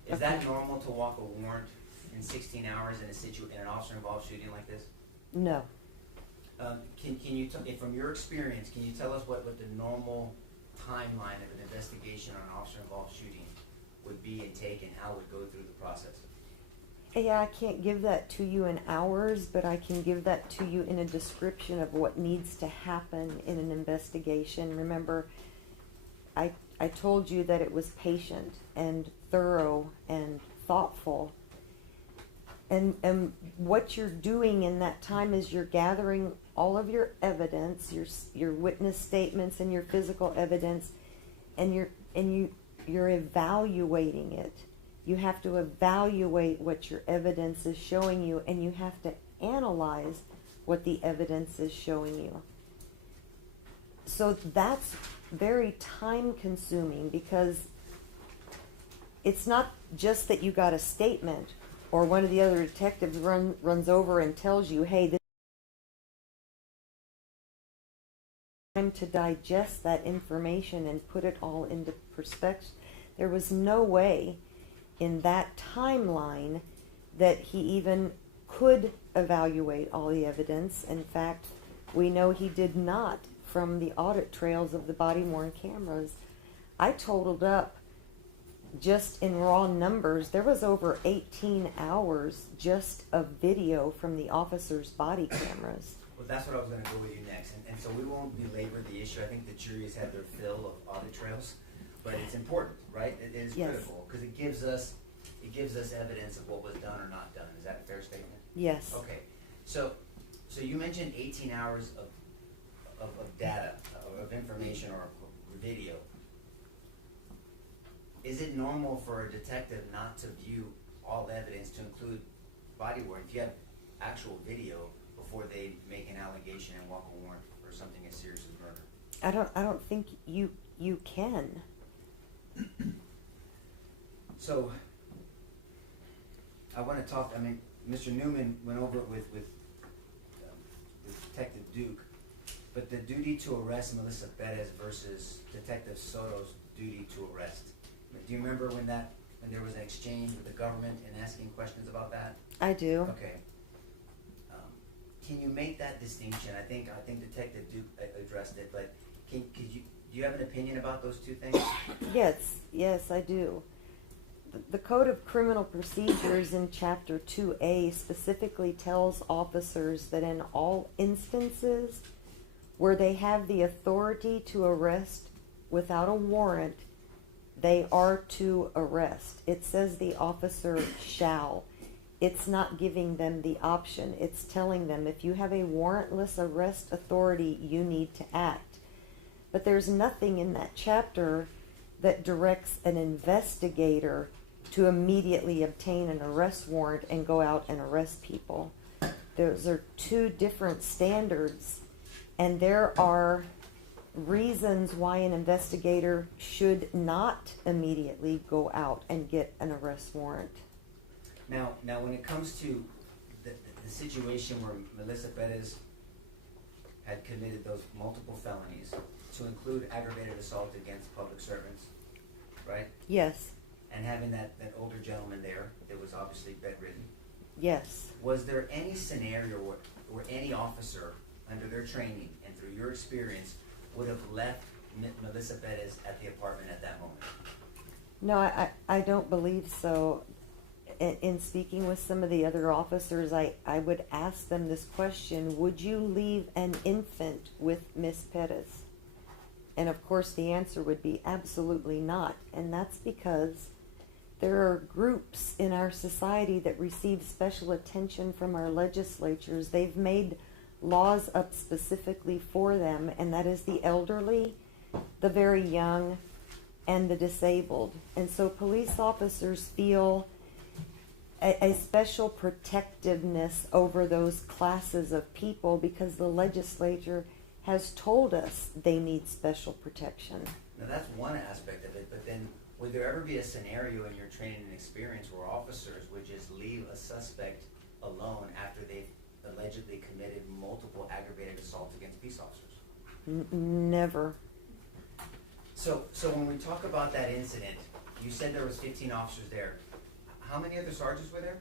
Is that normal to walk a warrant in 16 hours in an officer-involved shooting like this? No. Can you, from your experience, can you tell us what the normal timeline of an investigation on an officer-involved shooting would be and take, and how it would go through the process? Yeah, I can't give that to you in hours, but I can give that to you in a description of what needs to happen in an investigation. Remember, I told you that it was patient and thorough and thoughtful. And what you're doing in that time is you're gathering all of your evidence, your witness statements and your physical evidence, and you're evaluating it. You have to evaluate what your evidence is showing you, and you have to analyze what the evidence is showing you. So that's very time consuming, because it's not just that you got a statement or one of the other detectives runs over and tells you, hey, this time to digest that information and put it all into perspective. There was no way in that timeline that he even could evaluate all the evidence. In fact, we know he did not from the audit trails of the body-worn cameras. I totaled up just in raw numbers, there was over 18 hours just of video from the officers' body cameras. Well, that's what I was going to go with you next, and so we won't belabor the issue. I think the jury has had their fill of audit trails, but it's important, right? It is Yes. critical because it gives us evidence of what was done or not done. Is that a fair statement? Yes. Okay, so you mentioned 18 hours of data, of information or video. Is it normal for a detective not to view all evidence to include body worn? If you have actual video before they make an allegation and walk a warrant for something as serious as murder? I don't think you can. So I want to talk. I mean, Mr. Newman went over it with Detective Duke, but the duty to arrest Melissa Perez versus Detective Soto's duty to arrest. Do you remember when there was an exchange with the government and asking questions about that? I do. Okay. Can you make that distinction? I think Detective Duke addressed it, but do you have an opinion about those two things? Yes, I do. The Code of Criminal Procedures in Chapter 2A specifically tells officers that in all instances where they have the authority to arrest without a warrant, they are to arrest. It says the officer shall. It's not giving them the option. It's telling them if you have a warrantless arrest authority, you need to act. But there's nothing in that chapter that directs an investigator to immediately obtain an arrest warrant and go out and arrest people. Those are two different standards, and there are reasons why an investigator should not immediately go out and get an arrest warrant. Now, when it comes to the situation where Melissa Perez had committed those multiple felonies, to include aggravated assault against public servants, right? Yes. And having that older gentleman there that was obviously bedridden. Yes. Was there any scenario where any officer, under their training and through your experience, would have left Melissa Perez at the apartment at that moment? No, I don't believe so. In speaking with some of the other officers, I would ask them this question: would you leave an infant with Miss Perez? And of course the answer would be absolutely not. And that's because there are groups in our society that receive special attention from our legislatures. They've made laws up specifically for them, and that is the elderly, the very young, and the disabled. And so police officers feel a special protectiveness over those classes of people because the legislature has told us they need special protection. Now that's one aspect of it, but then would there ever be a scenario in your training and experience where officers would just leave a suspect alone after they've allegedly committed multiple aggravated assaults against peace officers? Never. So when we talk about that incident, you said there was 15 officers there. How many other sergeants were there?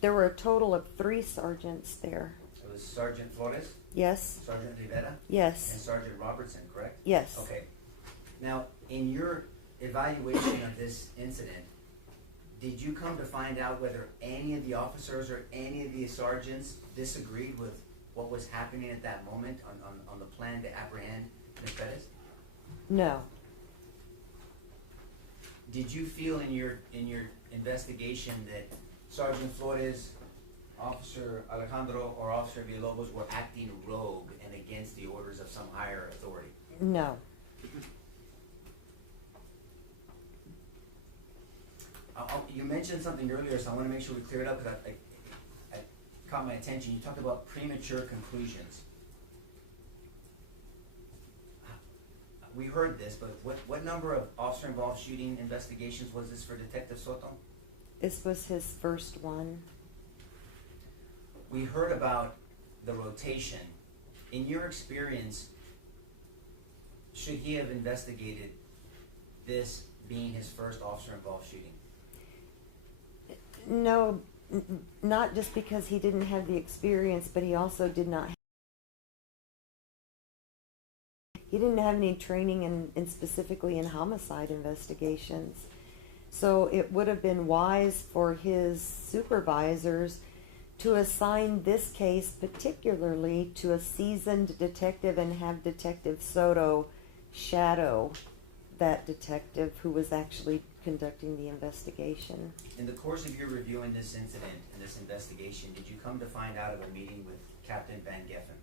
There were a total of 3 sergeants there. It was Sergeant Flores, Yes. Sergeant Rivera, and Yes. Sergeant Robertson, correct? Yes. Okay. Now, in your evaluation of this incident, did you come to find out whether any of the officers or any of the sergeants disagreed with what was happening at that moment on the plan to apprehend Ms. Perez? No. Did you feel in your investigation that Sergeant Flores, Officer Alejandro, or Officer Villalobos were acting rogue and against the orders of some higher authority? No. You mentioned something earlier, so I want to make sure we clear it up because I caught my attention. You talked about premature conclusions. We heard this, but what number of officer-involved shooting investigations was this for Detective Soto? This was his first one. We heard about the rotation. In your experience, should he have investigated this being his first officer-involved shooting? No, not just because he didn't have the experience, but he also did not. He didn't have any training in specifically in homicide investigations. So it would have been wise for his supervisors to assign this case particularly to a seasoned detective and have Detective Soto shadow that detective who was actually conducting the investigation. In the course of your reviewing this incident and this investigation, did you come to find out of a meeting with Captain Van Geffen?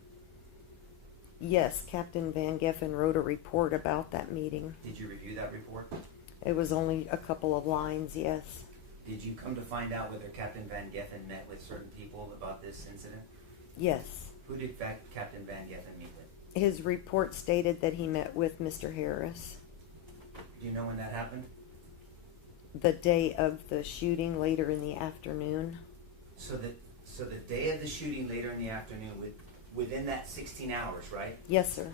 Yes, Captain Van Geffen wrote a report about that meeting. Did you review that report? It was only a couple of lines, yes. Did you come to find out whether Captain Van Geffen met with certain people about this incident? Yes. Who did Captain Van Geffen meet with? His report stated that he met with Mr. Harris Do you know when that happened? the day of the shooting later in the afternoon. So the day of the shooting later in the afternoon, within that 16 hours, right? Yes, sir.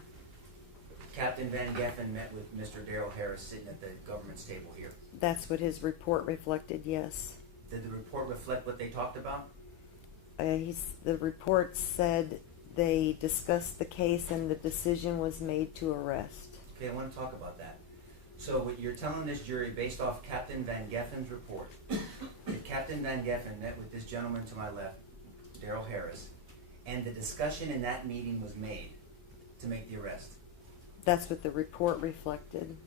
Captain Van Geffen met with Mr. Darrell Harris sitting at the government's table here. That's what his report reflected, yes. Did the report reflect what they talked about? The report said they discussed the case and the decision was made to arrest. Okay, I want to talk about that. So what you're telling this jury, based off Captain Van Geffen's report, that Captain Van Geffen met with this gentleman to my left, Darrell Harris, and the discussion in that meeting was made to make the arrest. That's what the report reflected.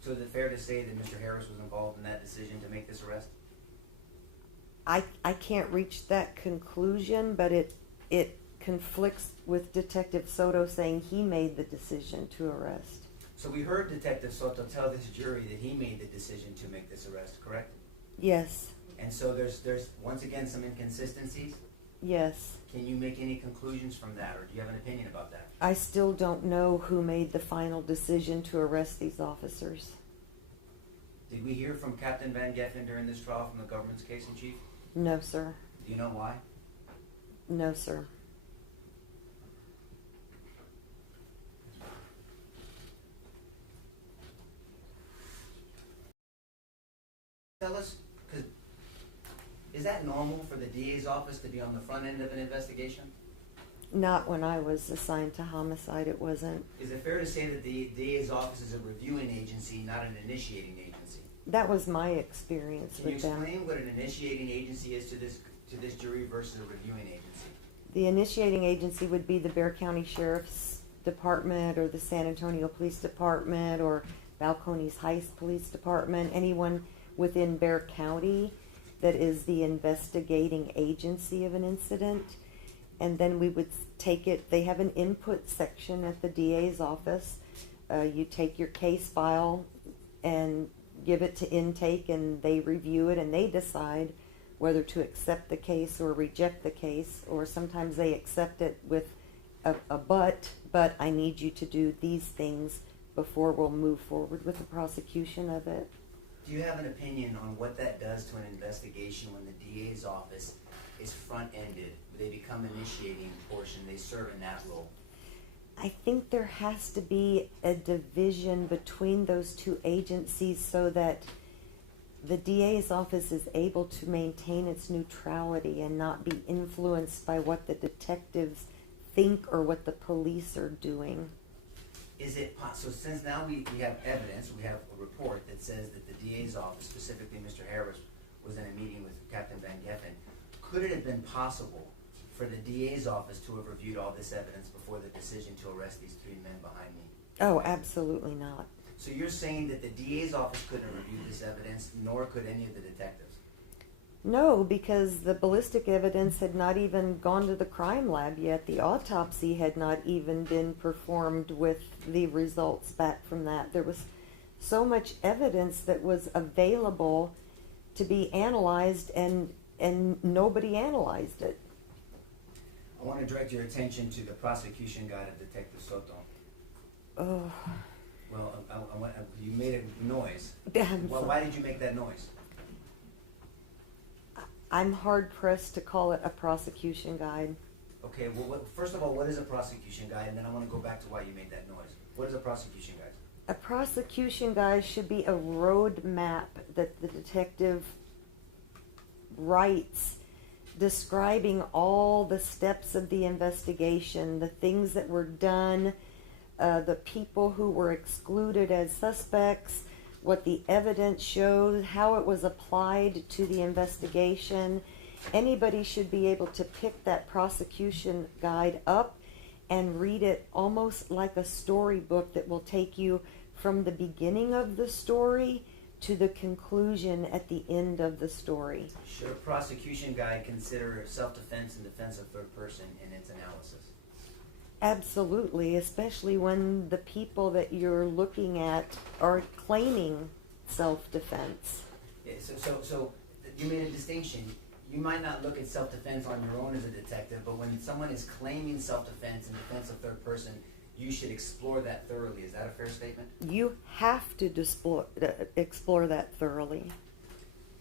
So is it fair to say that Mr. Harris was involved in that decision to make this arrest? I can't reach that conclusion, but it conflicts with Detective Soto saying he made the decision to arrest. So we heard Detective Soto tell this jury that he made the decision to make this arrest, correct? Yes. And so there's once again some inconsistencies. Yes. Can you make any conclusions from that, or do you have an opinion about that? I still don't know who made the final decision to arrest these officers. Did we hear from Captain Van Geffen during this trial from the government's case in chief? No, sir. Do you know why? No, sir. Tell us, because is that normal for the DA's office to be on the front end of an investigation? Not when I was assigned to homicide, it wasn't. Is it fair to say that the DA's office is a reviewing agency, not an initiating agency? That was my experience Can you with them. explain what an initiating agency is to this jury versus a reviewing agency? The initiating agency would be the Bexar County Sheriff's Department or the San Antonio Police Department or Balcones Heights Police Department, anyone within Bexar County that is the investigating agency of an incident. And then we would take it, they have an input section at the DA's office. You take your case file and give it to intake and they review it and they decide whether to accept the case or reject the case, or sometimes they accept it with a but I need you to do these things before we'll move forward with the prosecution of it. Do you have an opinion on what that does to an investigation when the DA's office is front-ended? They become initiating portion, they serve in that role? I think there has to be a division between those two agencies so that the DA's office is able to maintain its neutrality and not be influenced by what the detectives think or what the police are doing. Is it so since now we have evidence, we have a report that says that the DA's office, specifically Mr. Harris, was in a meeting with Captain Van Geffen, could it have been possible for the DA's office to have reviewed all this evidence before the decision to arrest these three men behind me? Oh, absolutely not. So you're saying that the DA's office couldn't have reviewed this evidence, nor could any of the detectives? No, because the ballistic evidence had not even gone to the crime lab yet. The autopsy had not even been performed with the results back from that. There was so much evidence that was available to be analyzed and nobody analyzed it. I want to direct your attention to the prosecution guide of Detective Soto. Oh. Well, you made a noise. Why did you make that noise? I'm hard-pressed to call it a prosecution guide. Okay, well, first of all, what is a prosecution guide? And then I want to go back to why you made that noise. What is a prosecution guide? A prosecution guide should be a road map that the detective writes describing all the steps of the investigation, the things that were done, the people who were excluded as suspects, what the evidence showed, how it was applied to the investigation. Anybody should be able to pick that prosecution guide up and read it almost like a storybook that will take you from the beginning of the story to the conclusion at the end of the story. Should a prosecution guide consider self-defense and defense of third person in its analysis? Absolutely, especially when the people that you're looking at are claiming self-defense. Yeah, so you made a distinction. You might not look at self-defense on your own as a detective, but when someone is claiming self-defense and defense of third person, you should explore that thoroughly. Is that a fair statement? You have to explore that thoroughly.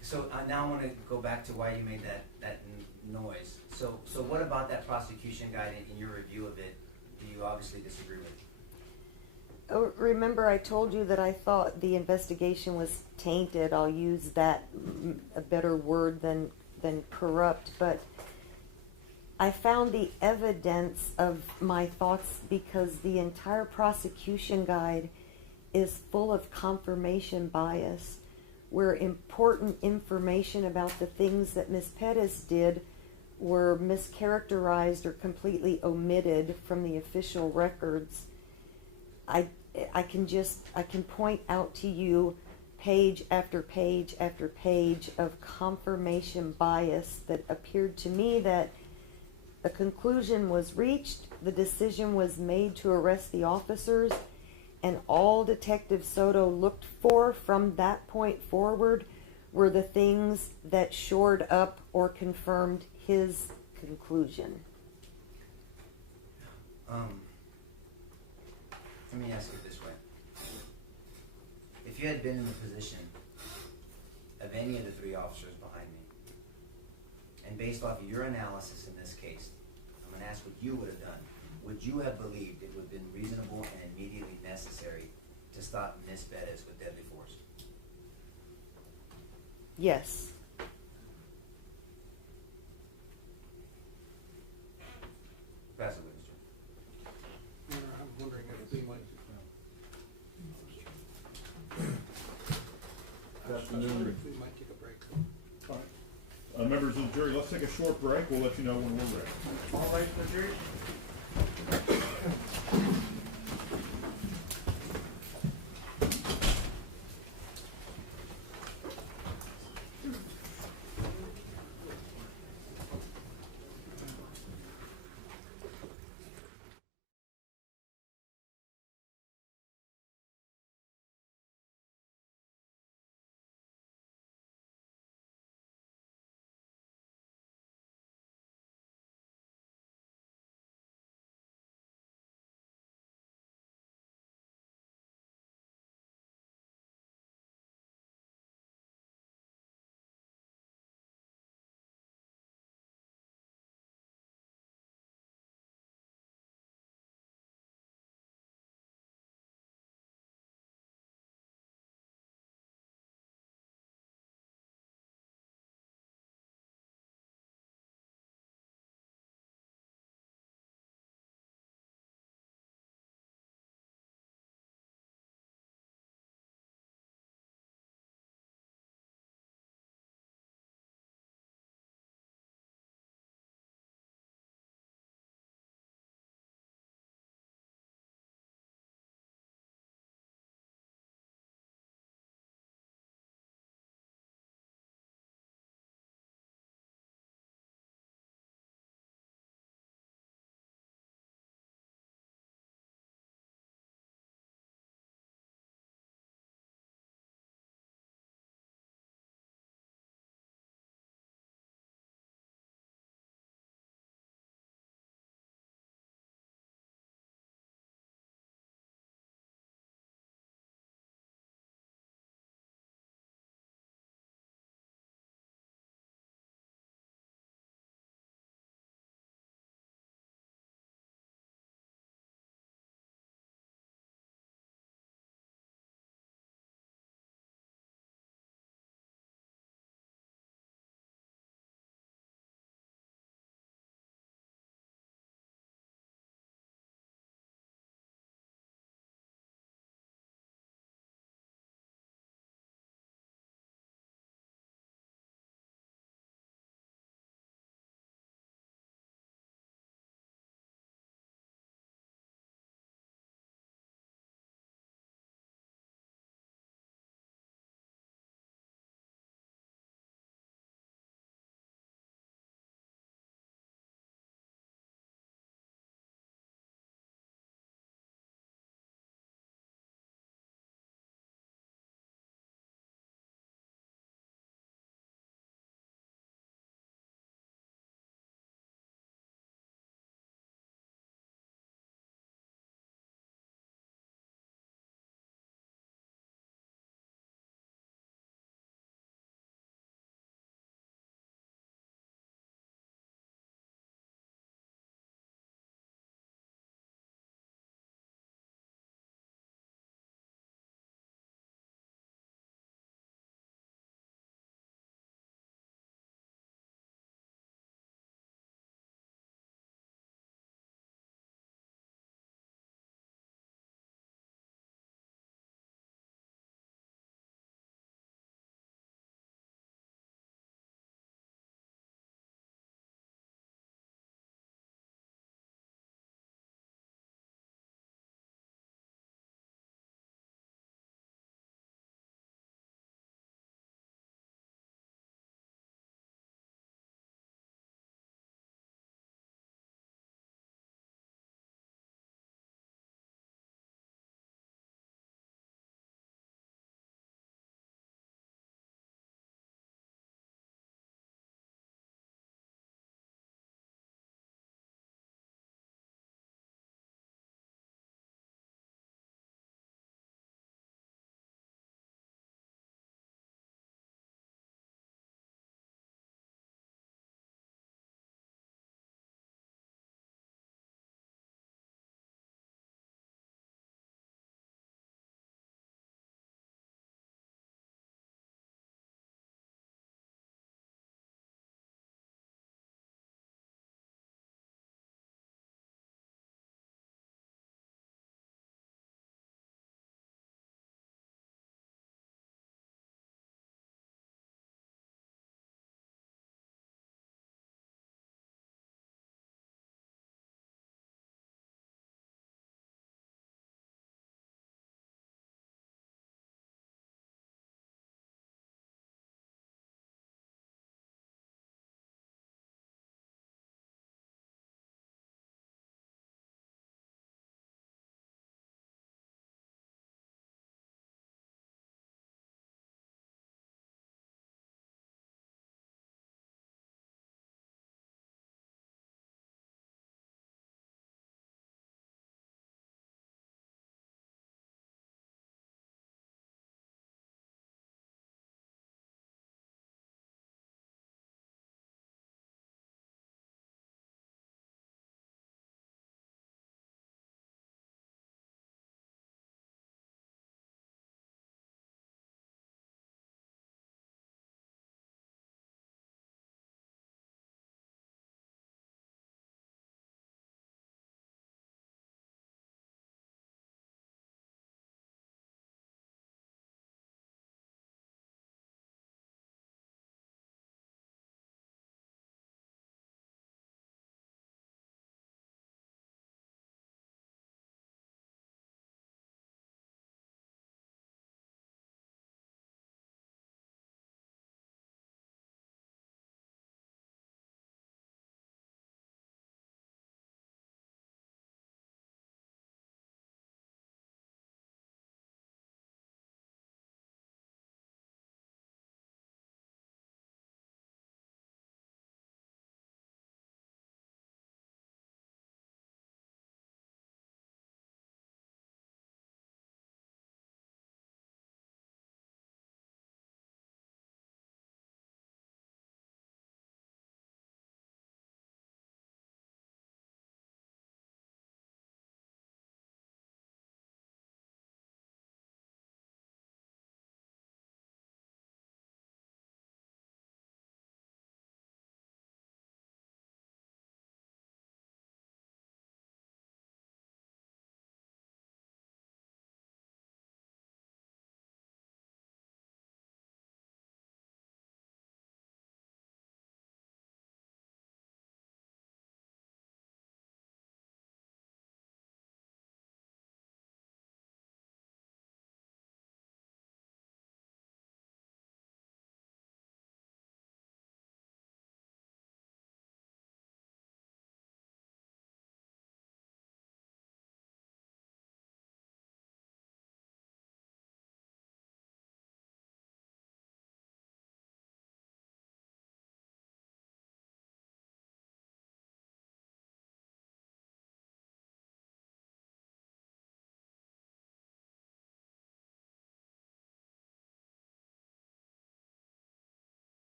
So now I want to go back to why you made that noise. So what about that prosecution guide in your review of it do you obviously disagree with? Oh, remember I told you that I thought the investigation was tainted. I'll use that, a better word than corrupt, but I found the evidence of my thoughts because the entire prosecution guide is full of confirmation bias, where important information about the things that Ms. Perez did were mischaracterized or completely omitted from the official records. I can point out to you page after page after page of confirmation bias that appeared to me that a conclusion was reached, the decision was made to arrest the officers, and all Detective Soto looked for from that point forward were the things that shored up or confirmed his conclusion. Let me ask it this way. If you had been in the position of any of the three officers behind me, and based off of your analysis in this case, I'm going to ask what you would have done. Would you have believed it would have been reasonable and immediately necessary to stop Ms. Perez with deadly force? Yes. Pass the witness, Jim. I'm wondering if we might. That's I was wondering noon. if we might take a break. All right. Members of the jury, let's take a short break. We'll let you know when we're ready. All right, the jury.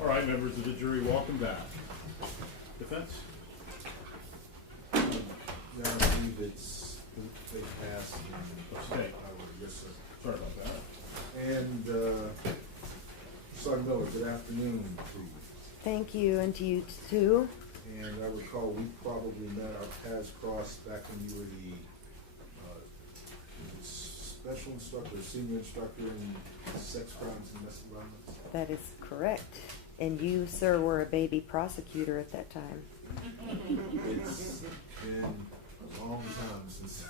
All right, members of the jury, welcome back. Defense? Now, I believe they passed. Abstain. Yes, sir. Sorry about that. And, Sergeant Miller, good afternoon to you. Thank you, and to you too. And I recall we probably met, our paths crossed back when you were the special instructor, senior instructor in sex crimes and domestic violence. That is correct. And you, sir, were a baby prosecutor at that time. It's been a long time since.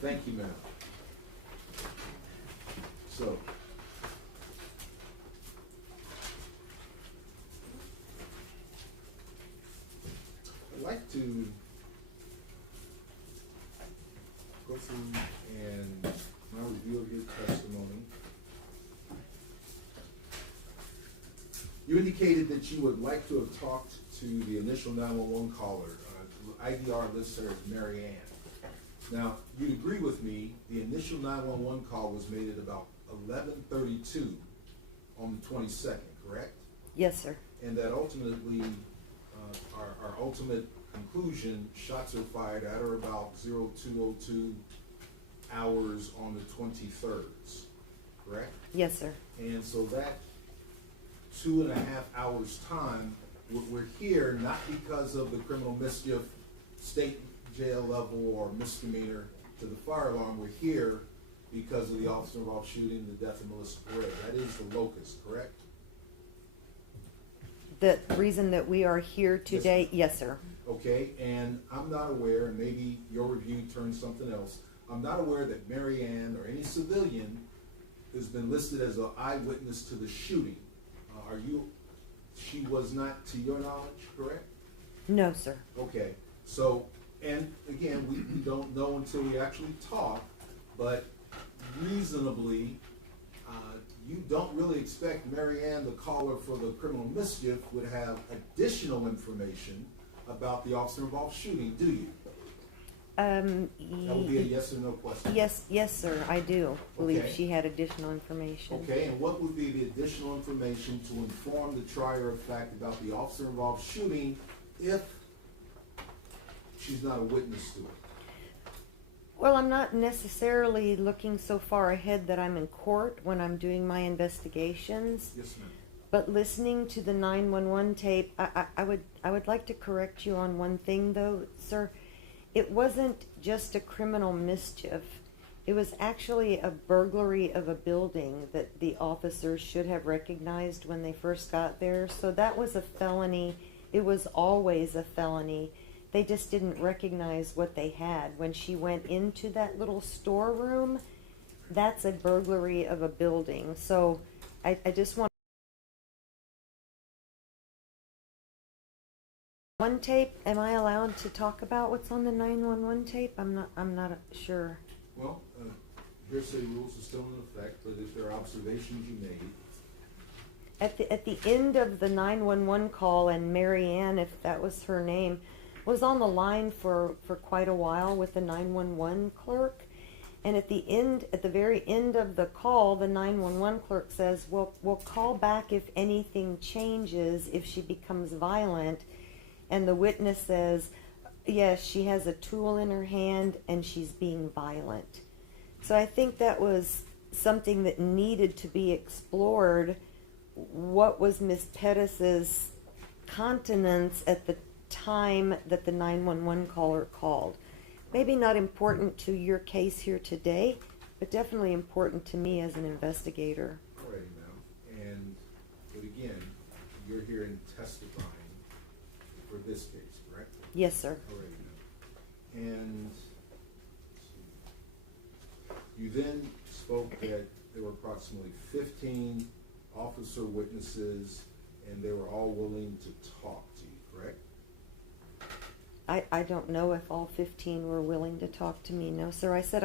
Thank you, ma'am. So, I'd like to go through and my review of your testimony. You indicated that you would like to have talked to the initial 911 caller. IDR lists her as Mary Ann. Now, you'd agree with me, the initial 911 call was made at about 11:32 on the 22nd, correct? Yes, sir. And that ultimately, our ultimate conclusion, shots are fired at or about 02:02 hours on the 23rd, correct? Yes, sir. And so that 2.5 hours time, we're here not because of the criminal mischief, state jail level or misdemeanor to the fire alarm. We're here because of the officer involved shooting, the death of Melissa Perez. That is the locus, correct? The reason that we are here today, yes, sir. Okay, and I'm not aware, and maybe your review turns something else, I'm not aware that Mary Ann or any civilian has been listed as an eyewitness to the shooting. She was not, to your knowledge, correct? No, sir. Okay, so, and again, we don't know until we actually talk, but reasonably, you don't really expect Mary Ann, the caller for the criminal mischief, would have additional information about the officer involved shooting, do you? That would be a yes or no question. Yes, sir, I do believe Okay. she had additional information. Okay, and what would be the additional information to inform the trier of fact about the officer involved shooting if she's not a witness to it? Well, I'm not necessarily looking so far ahead that I'm in court when I'm doing my investigations, Yes, ma'am. but listening to the 911 tape, I would like to correct you on one thing, though, sir. It wasn't just a criminal mischief. It was actually a burglary of a building that the officers should have recognized when they first got there. So that was a felony. It was always a felony. They just didn't recognize what they had. When she went into that little storeroom, that's a burglary of a building. So I just want one tape. Am I allowed to talk about what's on the 911 tape? I'm not sure. Well, hearsay rules are still in effect, but if there are observations you made, At the end of the 911 call, and Mary Ann, if that was her name, was on the line for quite a while with the 911 clerk. And at the very end of the call, the 911 clerk says, we'll call back if anything changes, if she becomes violent. And the witness says, yes, she has a tool in her hand and she's being violent. So I think that was something that needed to be explored. What was Miss Perez's continence at the time that the 911 caller called? Maybe not important to your case here today, but definitely important to me as an investigator. all right, ma'am. But again, you're here and testifying for this case, correct? Yes, sir. All right, ma'am. And let's see. You then spoke that there were approximately 15 officer witnesses, and they were all willing to talk to you, correct? I don't know if all 15 were willing to talk to me. No, sir. I said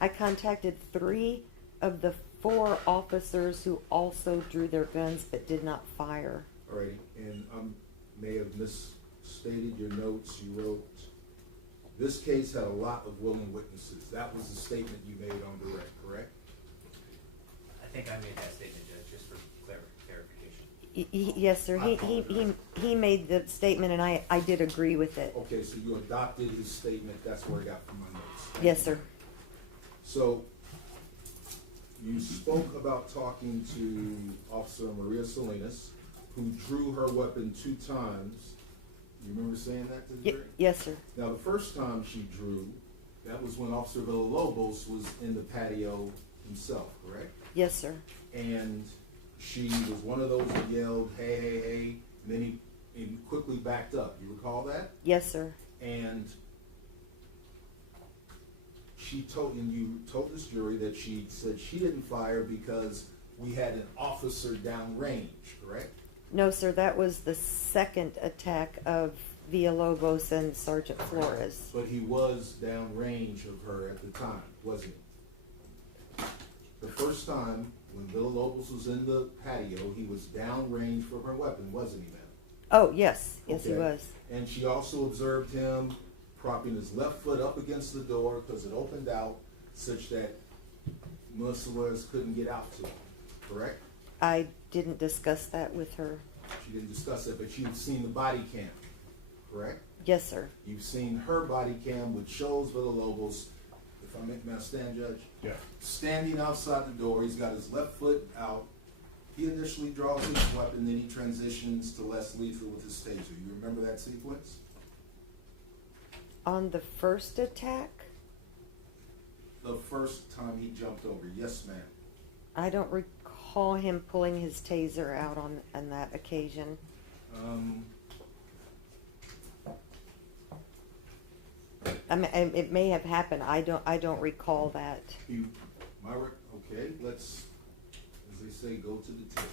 I contacted 3 of the 4 officers who also drew their guns but did not fire. All right, and I may have misstated your notes. You wrote This case had a lot of willing witnesses. That was the statement you made on direct, correct? I think I made that statement, Judge, just for clarification. Yes, sir. I apologize. He made the statement, and I did agree with it. Okay, so you adopted his statement. That's where I got from my notes. Yes, sir. So you spoke about talking to Officer Maria Salinas, who drew her weapon 2 times. You remember saying that to the jury? Yes, sir. Now, the first time she drew, that was when Officer Villalobos was in the patio himself, correct? Yes, sir. And she was one of those that yelled, hey, hey, hey, and then he quickly backed up. You recall that? Yes, sir. And you told this jury that she said she didn't fire because we had an officer downrange, correct? No, sir. That was the second attack of Villalobos and Sergeant Flores. But he was downrange of her at the time, wasn't he? The first time when Villalobos was in the patio, he was downrange from her weapon, wasn't he, ma'am? Oh, yes. Yes, he Okay. was. And she also observed him propping his left foot up against the door because it opened out such that Melissa Perez couldn't get out to him, correct? I didn't discuss that with her. She didn't discuss it, but you've seen the body cam, correct? Yes, sir. You've seen her body cam, which shows Villalobos, if I may I stand, Judge? Yeah. Standing outside the door, he's got his left foot out. He initially draws his weapon, then he transitions to less lethal with his taser. You remember that sequence? On the first attack, The first time he jumped over, yes, ma'am. I don't recall him pulling his taser out on that occasion. I mean, it may have happened. I don't recall that. Okay, let's, as they say, go to the tape.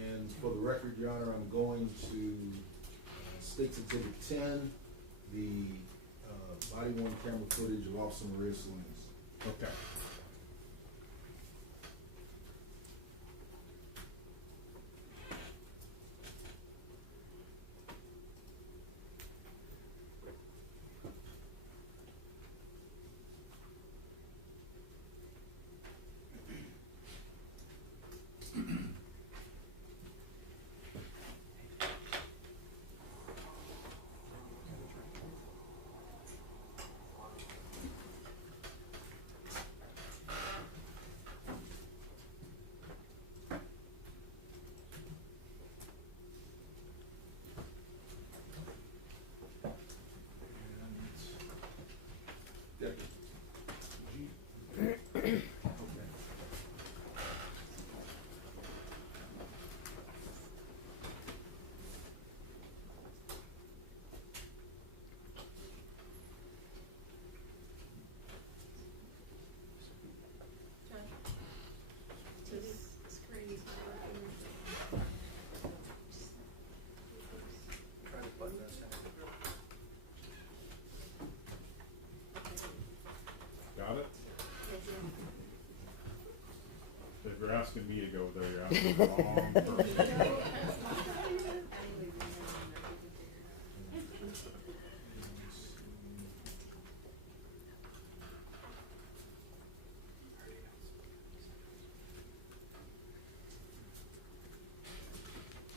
And for the record, Your Honor, I'm going to State's Exhibit 10, the body-worn camera footage of Officer Maria Salinas. Okay. Try to button this in. Got it? If you're asking me to go there, you're asking the wrong person.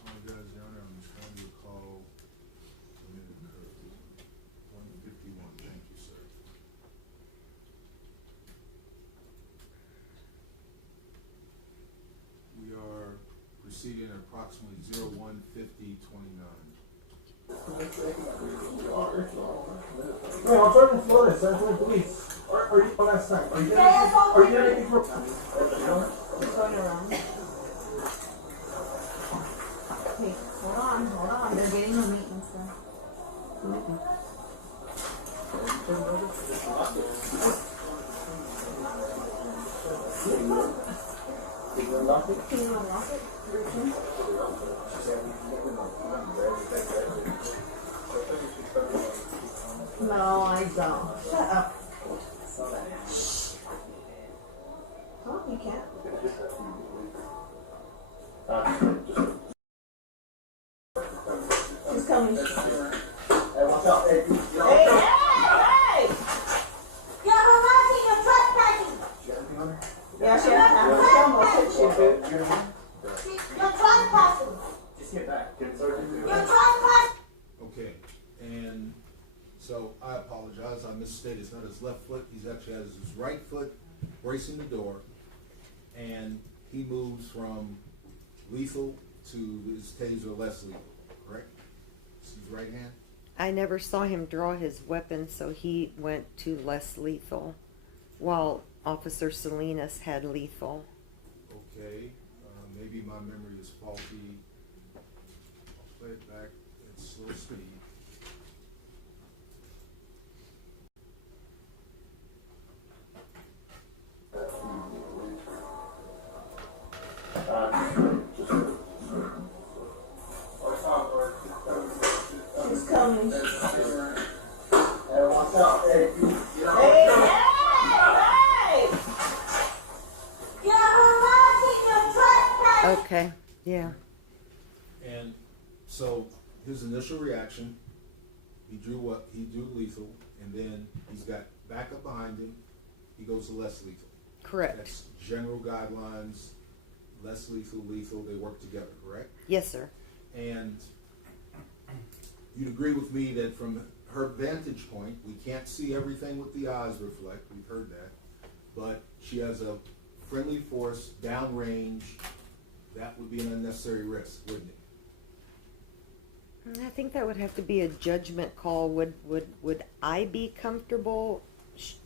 Apologize, Your Honor, I'm trying to recall when it occurred. 151, thank you, sir. We are proceeding at approximately 01:50:29. No, I'm Sergeant Flores, Sergeant of Police. Are you last time? Are you anything for? What's going around? Okay, hold on. They're getting the maintenance done. No, I don't. Shut up. Huh? You can't? She's coming. Hey, watch out. Hey, hey! You're harassing and trespassing! Yeah, she almost hit you, dude. You're trespassing! Just get back. You're trespassing! Okay, and so I apologize, I misstated, it's not his left foot, he's actually has his right foot bracing the door, and he moves from lethal to his taser less lethal, correct? This is his right hand? I never saw him draw his weapon, so he went to less lethal, while Officer Salinas had lethal. Okay, maybe my memory is faulty. I'll play it back at slow speed. She's coming. Hey, watch out. Hey, hey! You're harassing and trespassing! Okay, yeah. And so his initial reaction, he drew lethal, and then he's got backup behind him, he goes to less lethal. Correct. That's general guidelines, less lethal, lethal, they work together, correct? Yes, sir. And you'd agree with me that from her vantage point, we can't see everything with the eyes reflect, we've heard that, but she has a friendly force downrange, that would be an unnecessary risk, wouldn't it? I think that would have to be a judgment call. Would I be comfortable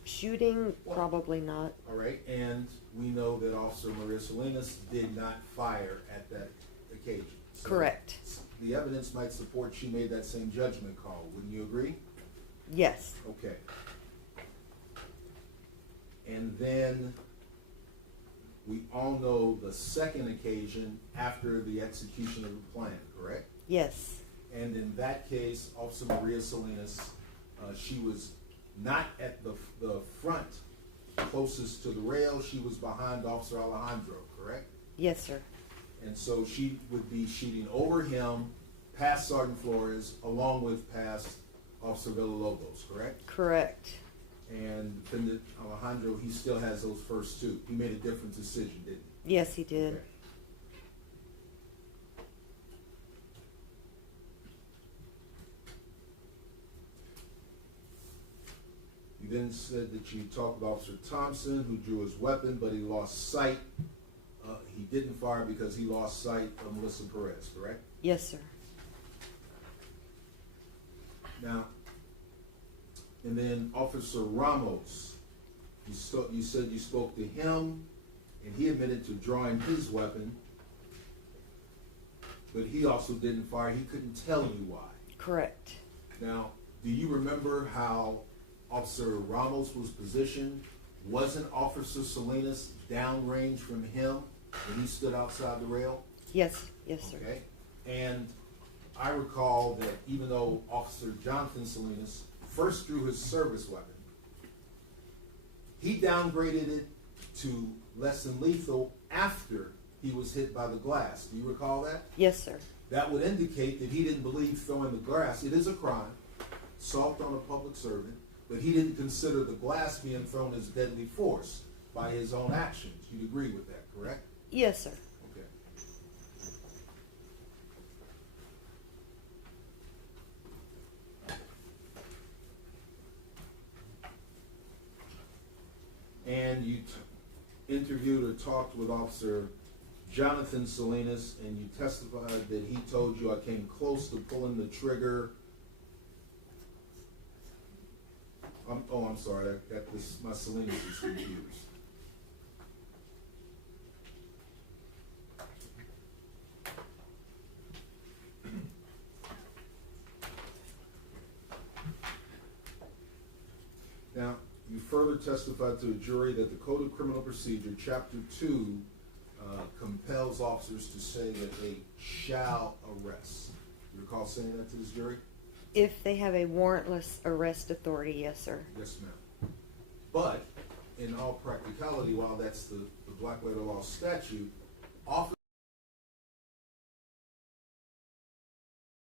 shooting? Probably not. All right, and we know that Officer Maria Salinas did not fire at that occasion. So Correct. the evidence might support she made that same judgment call. Wouldn't you agree? Yes. Okay. And then we all know the second occasion after the execution of the plan, correct? Yes. And in that case, Officer Maria Salinas, she was not at the front closest to the rail. She was behind Officer Alejandro, correct? Yes, sir. And so she would be shooting over him, past Sergeant Flores, along with past Officer Villalobos, correct? Correct. And Defendant Alejandro, he still has those first two. He made a different decision, didn't he? Yes, he did. Okay. You then said that you talked with Officer Thompson, who drew his weapon, but he lost sight. He didn't fire because he lost sight of Melissa Perez, correct? Yes, sir. Now, and then Officer Ramos, you said you spoke to him, and he admitted to drawing his weapon, but he also didn't fire. He couldn't tell you why. Correct. Now, do you remember how Officer Ramos was positioned? Wasn't Officer Salinas downrange from him when he stood outside the rail? Yes. Yes, sir. Okay. And I recall that even though Officer Jonathan Salinas first drew his service weapon, he downgraded it to less than lethal after he was hit by the glass. Do you recall that? Yes, sir. That would indicate that he didn't believe throwing the glass. It is a crime, assault on a public servant, but he didn't consider the glass being thrown as deadly force by his own actions. You'd agree with that, correct? Yes, sir. Okay. And you interviewed or talked with Officer Jonathan Salinas, and you testified that he told you, I came close to pulling the trigger. I'm sorry, I got this, my Salinas is confused. further testified to a jury that the Code of Criminal Procedure, Chapter 2, compels officers to say that they shall arrest. You recall saying that to this jury? If they have a warrantless arrest authority, yes, sir. Yes, ma'am. But in all practicality, while that's the black letter law statute, officers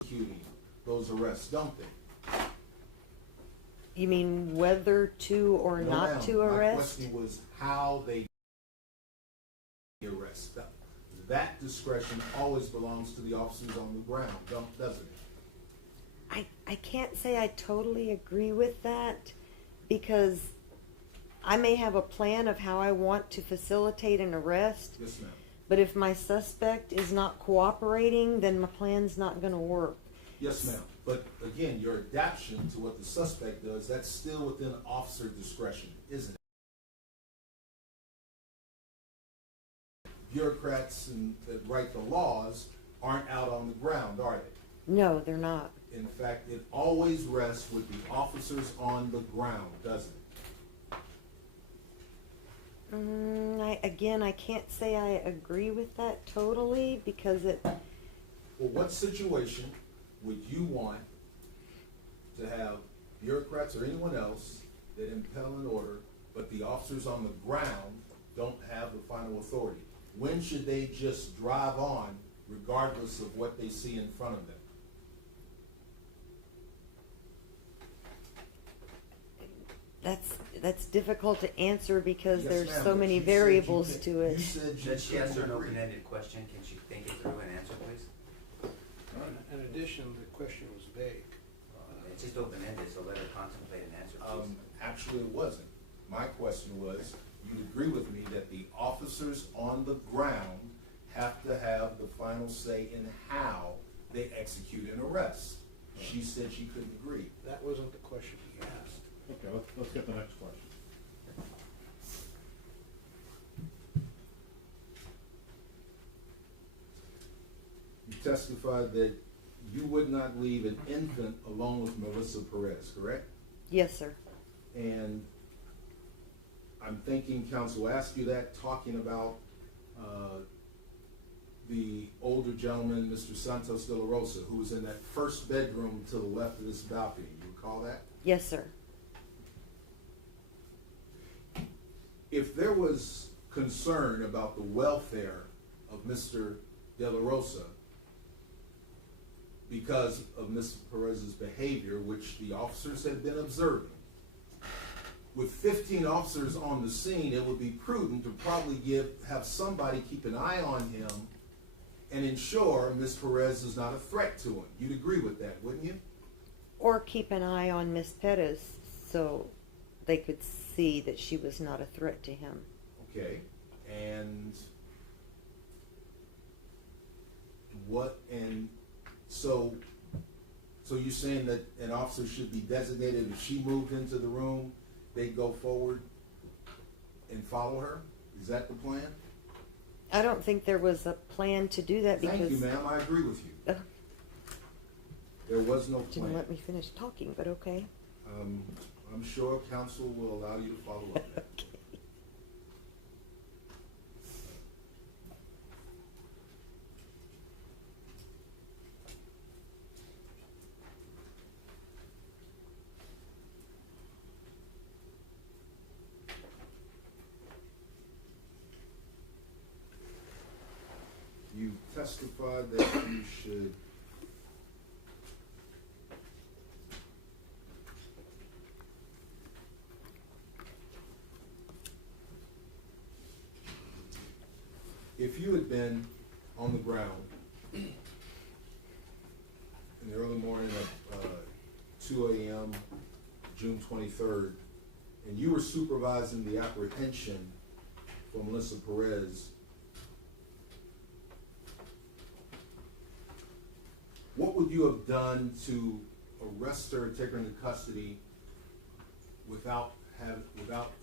executing those arrests, don't they? You mean whether to or No, not ma'am. to My arrest? question was how they arrest. That discretion always belongs to the officers on the ground, doesn't it? I can't say I totally agree with that, because I may have a plan of how I want to facilitate an arrest, Yes, ma'am. but if my suspect is not cooperating, then my plan's not going to work. Yes, ma'am. But again, your adaptation to what the suspect does, that's still within officer discretion, isn't it? Bureaucrats that write the laws aren't out on the ground, are they? No, they're not. In fact, it always rests with the officers on the ground, doesn't I can't say I agree with that totally, because it... Well, what situation would you want to have bureaucrats or anyone else that impel an order, but the officers on the ground don't have the final authority? When should they just drive on regardless of what they see in front of them? That's difficult to answer because Yes, there's ma'am, so but many you said you variables can- to it. You said you Does she ask her an couldn't agree. open-ended question? Can she think it through and answer, please? In addition, the question was vague. It's just open-ended, so let her contemplate and answer, please. Actually, it wasn't. My question was, you agree with me that the officers on the ground have to have the final say in how they execute an arrest. She said she couldn't agree. That wasn't the question he asked. Okay, let's get the next question. You testified that you would not leave an infant alone with Melissa Perez, correct? Yes, sir. And I'm thinking counsel asked you that, talking about the older gentleman, Mr. Santos de la Rosa, who was in that first bedroom to the left of this balcony. You recall that? Yes, sir. If there was concern about the welfare of Mr. de la Rosa because of Mr. Perez's behavior, which the officers had been observing, with 15 officers on the scene, it would be prudent to probably have somebody keep an eye on him and ensure Ms. Perez is not a threat to him. You'd agree with that, wouldn't you? Or keep an eye on Miss Perez so they could see that she was not a threat to him. Okay. And so you're saying that an officer should be designated if she moved into the room, they'd go forward and follow her? Is that the plan? I don't think there was a plan to do that because... Thank you, ma'am. I agree with you. There was no Didn't plan. let me finish talking, but okay. I'm sure counsel will allow you to follow up. Okay. You testified that you should if you had been on the ground in the early morning of 2 a.m., June 23rd, and you were supervising the apprehension for Melissa Perez, what would you have done to arrest her and take her into custody without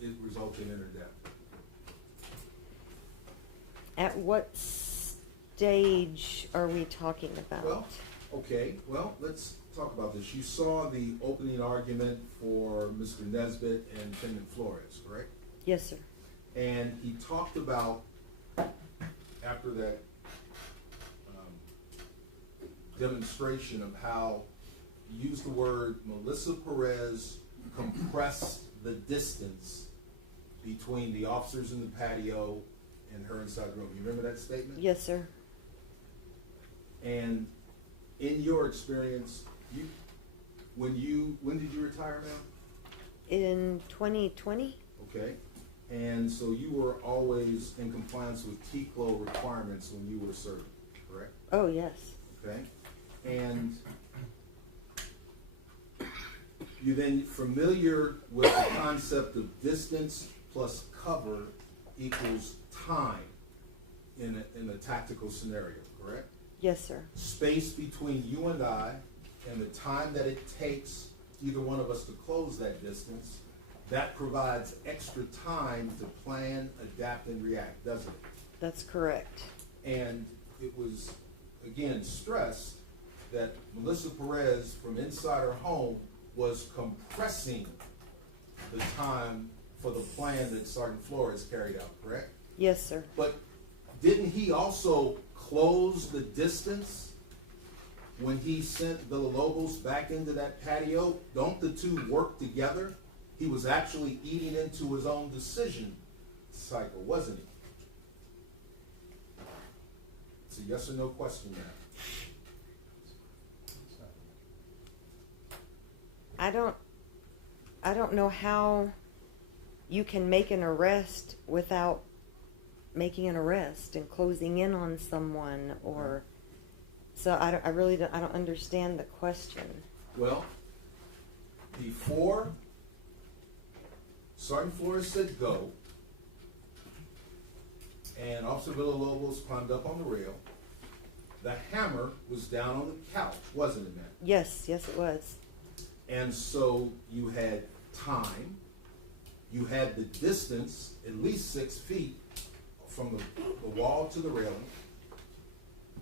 it resulting in her death? At what stage are we talking about? Well, Okay, well, let's talk about this. You saw the opening argument for Mr. Nesbitt and Defendant Flores, correct? Yes, sir. And he talked about, after that demonstration of how he used the word Melissa Perez compressed the distance between the officers in the patio and her inside the room. You remember that statement? Yes, sir. And in your experience, when did you retire, ma'am? In 2020? Okay. And so you were always in compliance with TCLO requirements when you were serving, correct? Oh, yes. Okay. And you then familiar with the concept of distance plus cover equals time in a tactical scenario, correct? Yes, sir. Space between you and I and the time that it takes either one of us to close that distance, that provides extra time to plan, adapt, and react, doesn't it? That's correct. And it was, again, stressed that Melissa Perez from inside her home was compressing the time for the plan that Sergeant Flores carried out, correct? Yes, sir. But didn't he also close the distance when he sent Villalobos back into that patio? Don't the two work together? He was actually eating into his own decision cycle, wasn't he? It's a yes or no question now. I don't know how you can make an arrest without making an arrest and closing in on someone, or so I really don't, I don't understand the question. Well, before Sergeant Flores said go, and Officer Villalobos climbed up on the rail, the hammer was down on the couch, wasn't it, ma'am? Yes, yes it was. And so you had time, you had the distance, at least 6 feet from the wall to the railing,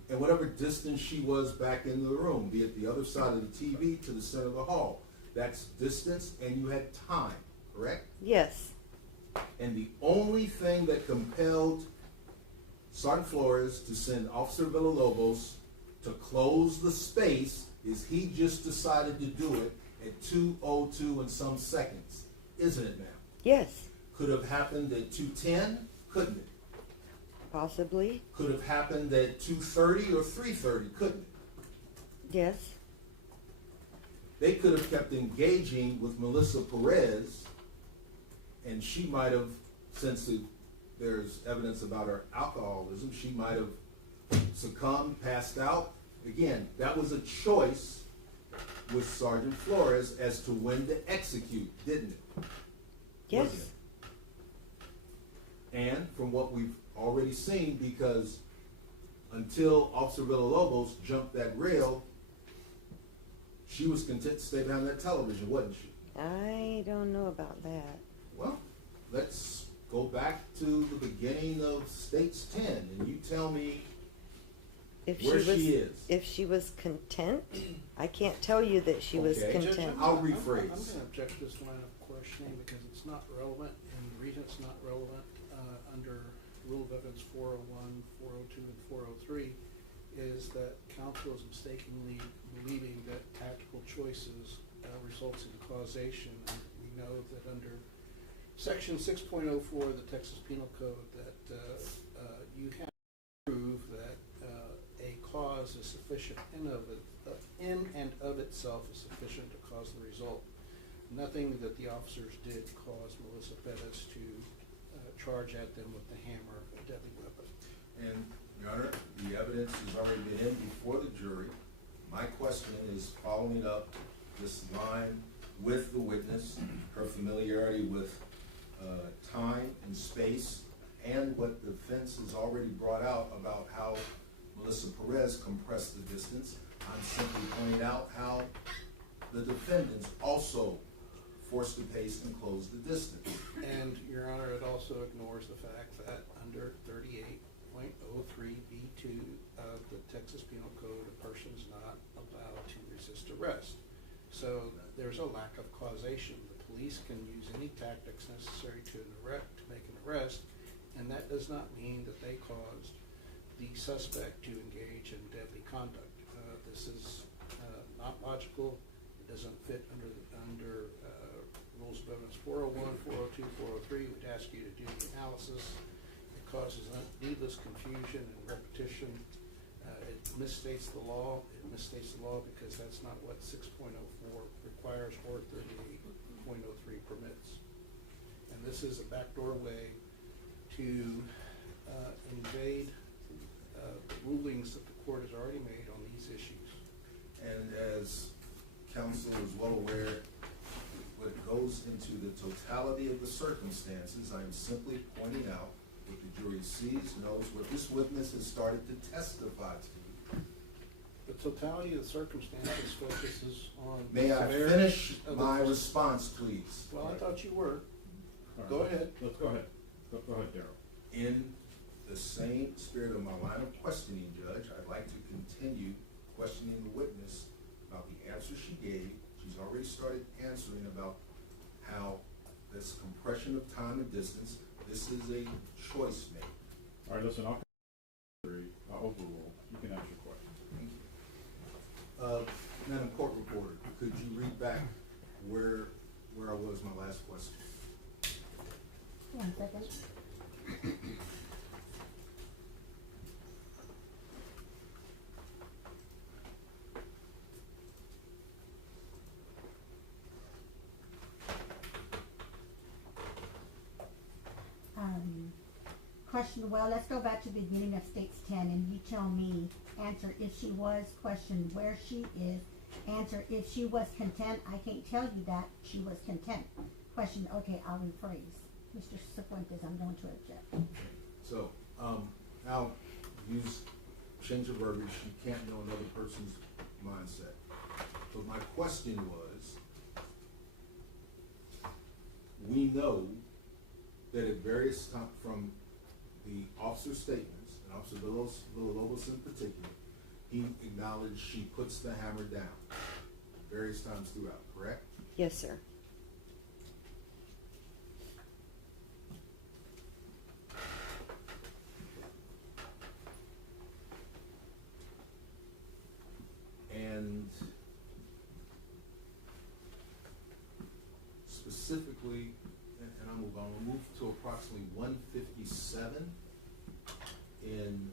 and whatever distance she was back into the room, be it the other side of the TV to the center of the hall. That's distance, and you had time, correct? Yes. And the only thing that compelled Sergeant Flores to send Officer Villalobos to close the space is he just decided to do it at 2:02 and some seconds, isn't it, ma'am? Yes. Could have happened at 2:10, couldn't it? Possibly. Could have happened at 2:30 or 3:30, couldn't it? Yes. They could have kept engaging with Melissa Perez, and she might have, since there's evidence about her alcoholism, she might have succumbed, passed out. Again, that was a choice with Sergeant Flores as to when to execute, didn't it? Yes. Wasn't it? And from what we've already seen, because until Officer Villalobos jumped that rail, she was content to stay behind that television, wasn't she? I don't know about that. Well, let's go back to the beginning of States 10, and you tell me where she is. If she was content, I can't tell you that she was Okay. content. I'll I'm rephrase. going to object to this line of questioning because it's not relevant, and the reason it's not relevant under Rule of Evidence 401, 402, and 403 is that counsel is mistakenly believing that tactical choices results in causation. And we know that under Section 6.04 of the Texas Penal Code that you have to prove that a cause is sufficient in and of itself is sufficient to cause the result. Nothing that the officers did cause Melissa Perez to charge at them with the hammer, a deadly weapon. And, Your Honor, the evidence has already been in before the jury. My question is following up this line with the witness, her familiarity with time and space, and what the defense has already brought out about how Melissa Perez compressed the distance. I'm simply pointing out how the defendants also forced the pace and closed the distance. And, Your Honor, it also ignores the fact that under 38.03B2 of the Texas Penal Code, a person is not there's a lack of causation. The police can use any tactics necessary to make an arrest, and that does not mean that they caused the suspect to engage in deadly conduct. This is not logical. It doesn't fit under Rules of Evidence 401, 402, 403. We'd ask you to do the analysis. It causes needless confusion and repetition. It misstates the law. It misstates the law because that's not what 6.04 requires or 38.03 permits. And this is a backdoor way to invade rulings that the court has already made on these issues. And as counsel is well aware, what goes into the totality of the circumstances, I'm simply pointing out what the jury sees, knows, what this witness has started to testify to. The totality of the circumstances focuses on. May I severity finish of my the- response, please? Well, I thought you were. All right, Go ahead. Let's go ahead. Go ahead, Darrell. In the same spirit of my line of questioning, Judge, I'd like to continue questioning the witness about the answer she gave. She's already started answering about how this compression of time and distance, this is a choice made. All right, listen, I'll overrule. You can ask your question. Thank you. Madam Court Reporter, could you read back where I was my last question? 1 second. Question, well, let's go back to the beginning of States 10 and you tell me, answer if she was, question where she is, answer if she was content. I can't tell you that she was content. Question, okay, I'll rephrase. Mr. Cifuentes, I'm going to object. So, I'll use change of verbiage. You can't know another person's mindset. But my question was, we know that at various times from the officer's statements, and Officer Villalobos in particular, he acknowledged she puts the hammer down various times throughout, correct? Yes, sir. And specifically, and I'll move on, we'll move to approximately 157 in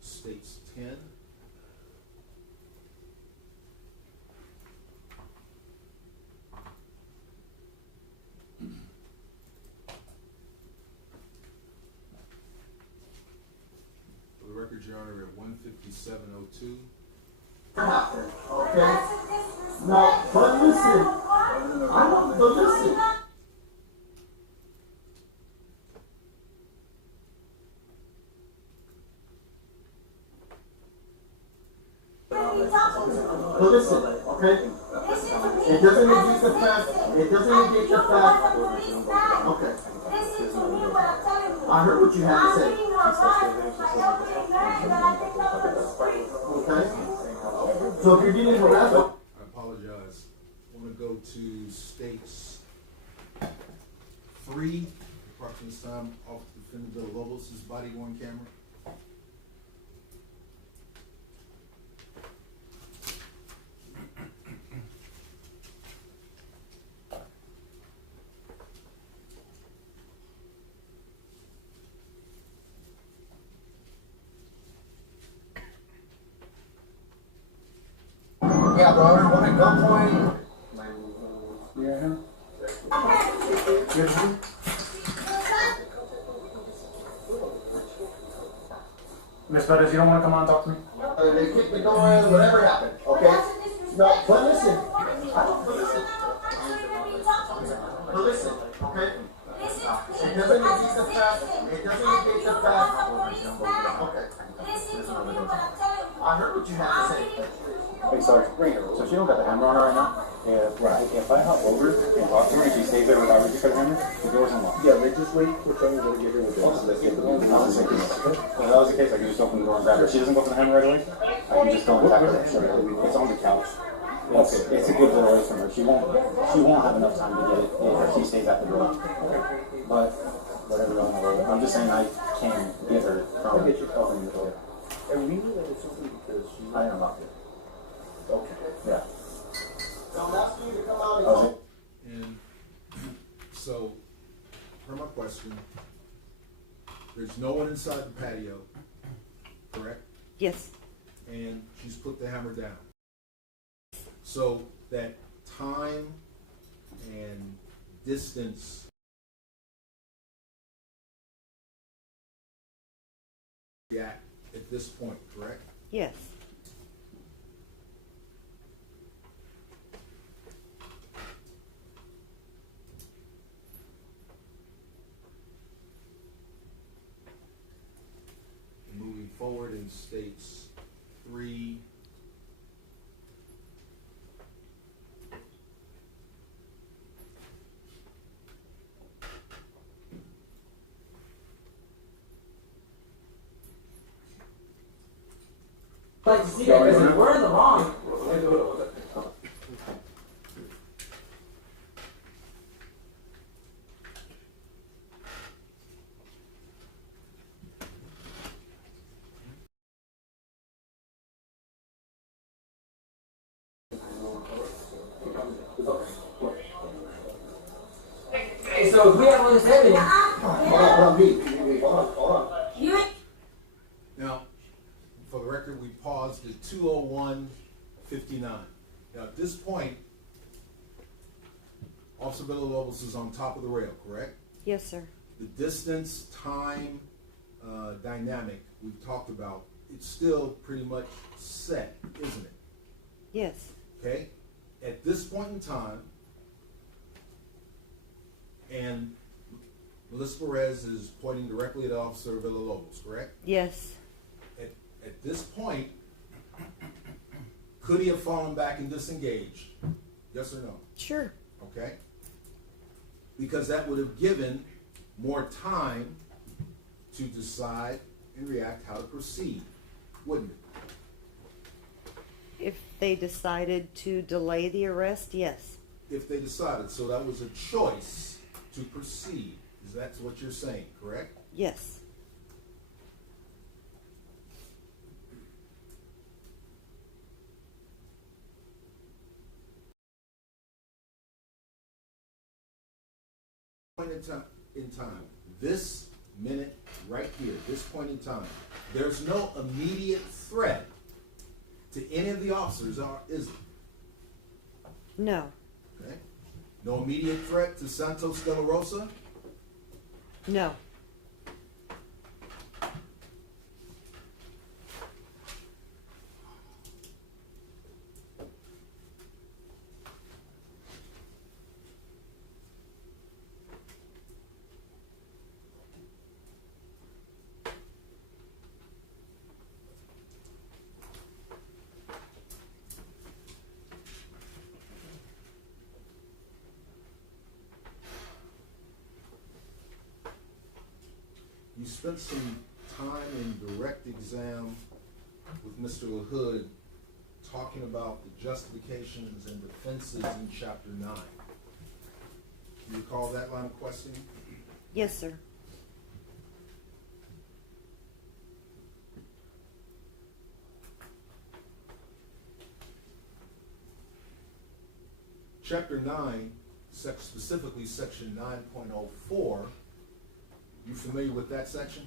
States 10. For the record, Your Honor, at 157:02. Okay? Now, but listen. I want to listen. But listen, okay? It doesn't negate the fact. It doesn't negate the fact. Okay. I heard what you had to say. Okay? So if you're getting harassed. I apologize. I want to go to States 3. Approximately this time, Officer Defendant Villalobos' body worn camera. Yeah, brother, what at gunpoint? Yeah. Miss Perez, you don't want to come on and talk to me? They kicked the door in, whatever happened, okay? No, but listen. But listen, okay? It doesn't negate the fact. It doesn't negate the fact. Okay. I heard what you had to say. Hey, sorry. So she don't got the hammer on her right now? If I hop over and talk to her and she stays there without reaching for the hammer, the door's unlocked. Yeah, they just wait for someone to get her with this. Let's get the one. If that was the case, I can just open the door and grab her. If she doesn't go for the hammer right away, I can just go and tap her. It's on the couch. Okay, it's a good get away from her. She won't have enough time to get it if she stays at the door. But whatever you want to do. I'm just saying I can get her from opening the door. And we knew that it's something because she. I unlocked it. Okay. Yeah. So I'm asking you to come out and Okay. And so, per my question, there's no one inside the patio, correct? Yes. And she's put the hammer down. So that time and distance at this point, correct? Yes. Moving forward in states 3. Like to see that because we're in the wrong. Hey, so if we have all this evidence, hold on. Now, for the record, we paused at 2:01:59. Now, at this point, Officer Villalobos is on top of the rail, correct? Yes, sir. The distance, time, dynamic we've talked about, it's still pretty much set, isn't it? Yes. Okay? At this point in time, and Melissa Perez is pointing directly at Officer Villalobos, correct? Yes. At this point, could he have fallen back and disengaged? Yes or no? Sure. Okay? Because that would have given more time to decide and react how to proceed, wouldn't it? If they decided to delay the arrest, yes. If they decided, so that was a choice to proceed. Is that what you're saying, correct? Yes. Point in time, this minute right here, this point in time, there's no immediate threat to any of the officers, is there? No. Okay? No immediate threat to Santos de la Rosa? No. You spent some time in direct exam with Mr. LaHood talking about the justifications and defenses in Chapter 9. Do you recall that line of questioning? Yes, sir. Chapter 9, specifically Section 9.04, you familiar with that section?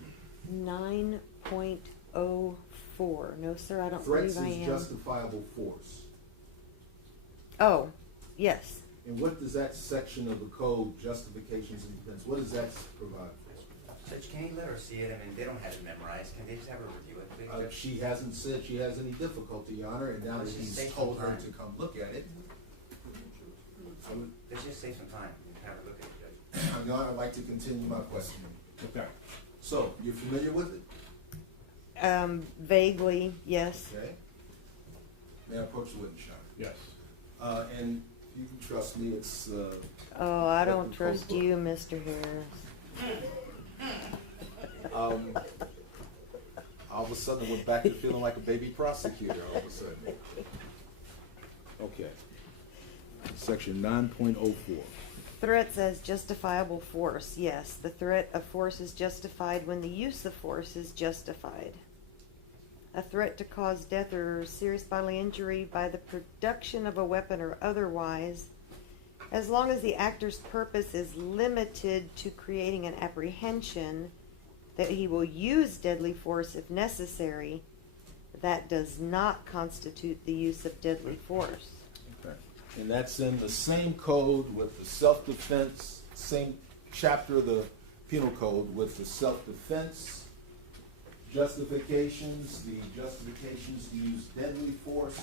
9.04. No, sir, I don't Threats believe I is am. justifiable force. Oh, yes. And what does that section of the code, justifications and defense, what does that provide for? Judge, can you let her see it? I mean, they don't have it memorized. Can they just have her review it, please? She hasn't said she has any difficulty, Your Honor, and now that he's told her to come look at it. Let's just save some time and have her look at it, Judge. Your Honor, I'd like to continue my questioning. Okay. So, you're familiar with it? Vaguely, yes. Okay. May I approach the witness, Your Yes. Honor? And you can trust me, it's, Oh, I don't trust you, Mr. Harris. all of a sudden I went back to feeling like a baby prosecutor all of a sudden. Okay. Section 9.04. Threats as justifiable force. Yes, the threat of force is justified when the use of force is justified. A threat to cause death or serious bodily injury by the production of a weapon or otherwise, as long as the actor's purpose is limited to creating an apprehension that he will use deadly force if necessary, that does not constitute the use of deadly force. Okay. And that's in the same code with the self-defense, same chapter of the penal code with the self-defense justifications, the justifications to use deadly force.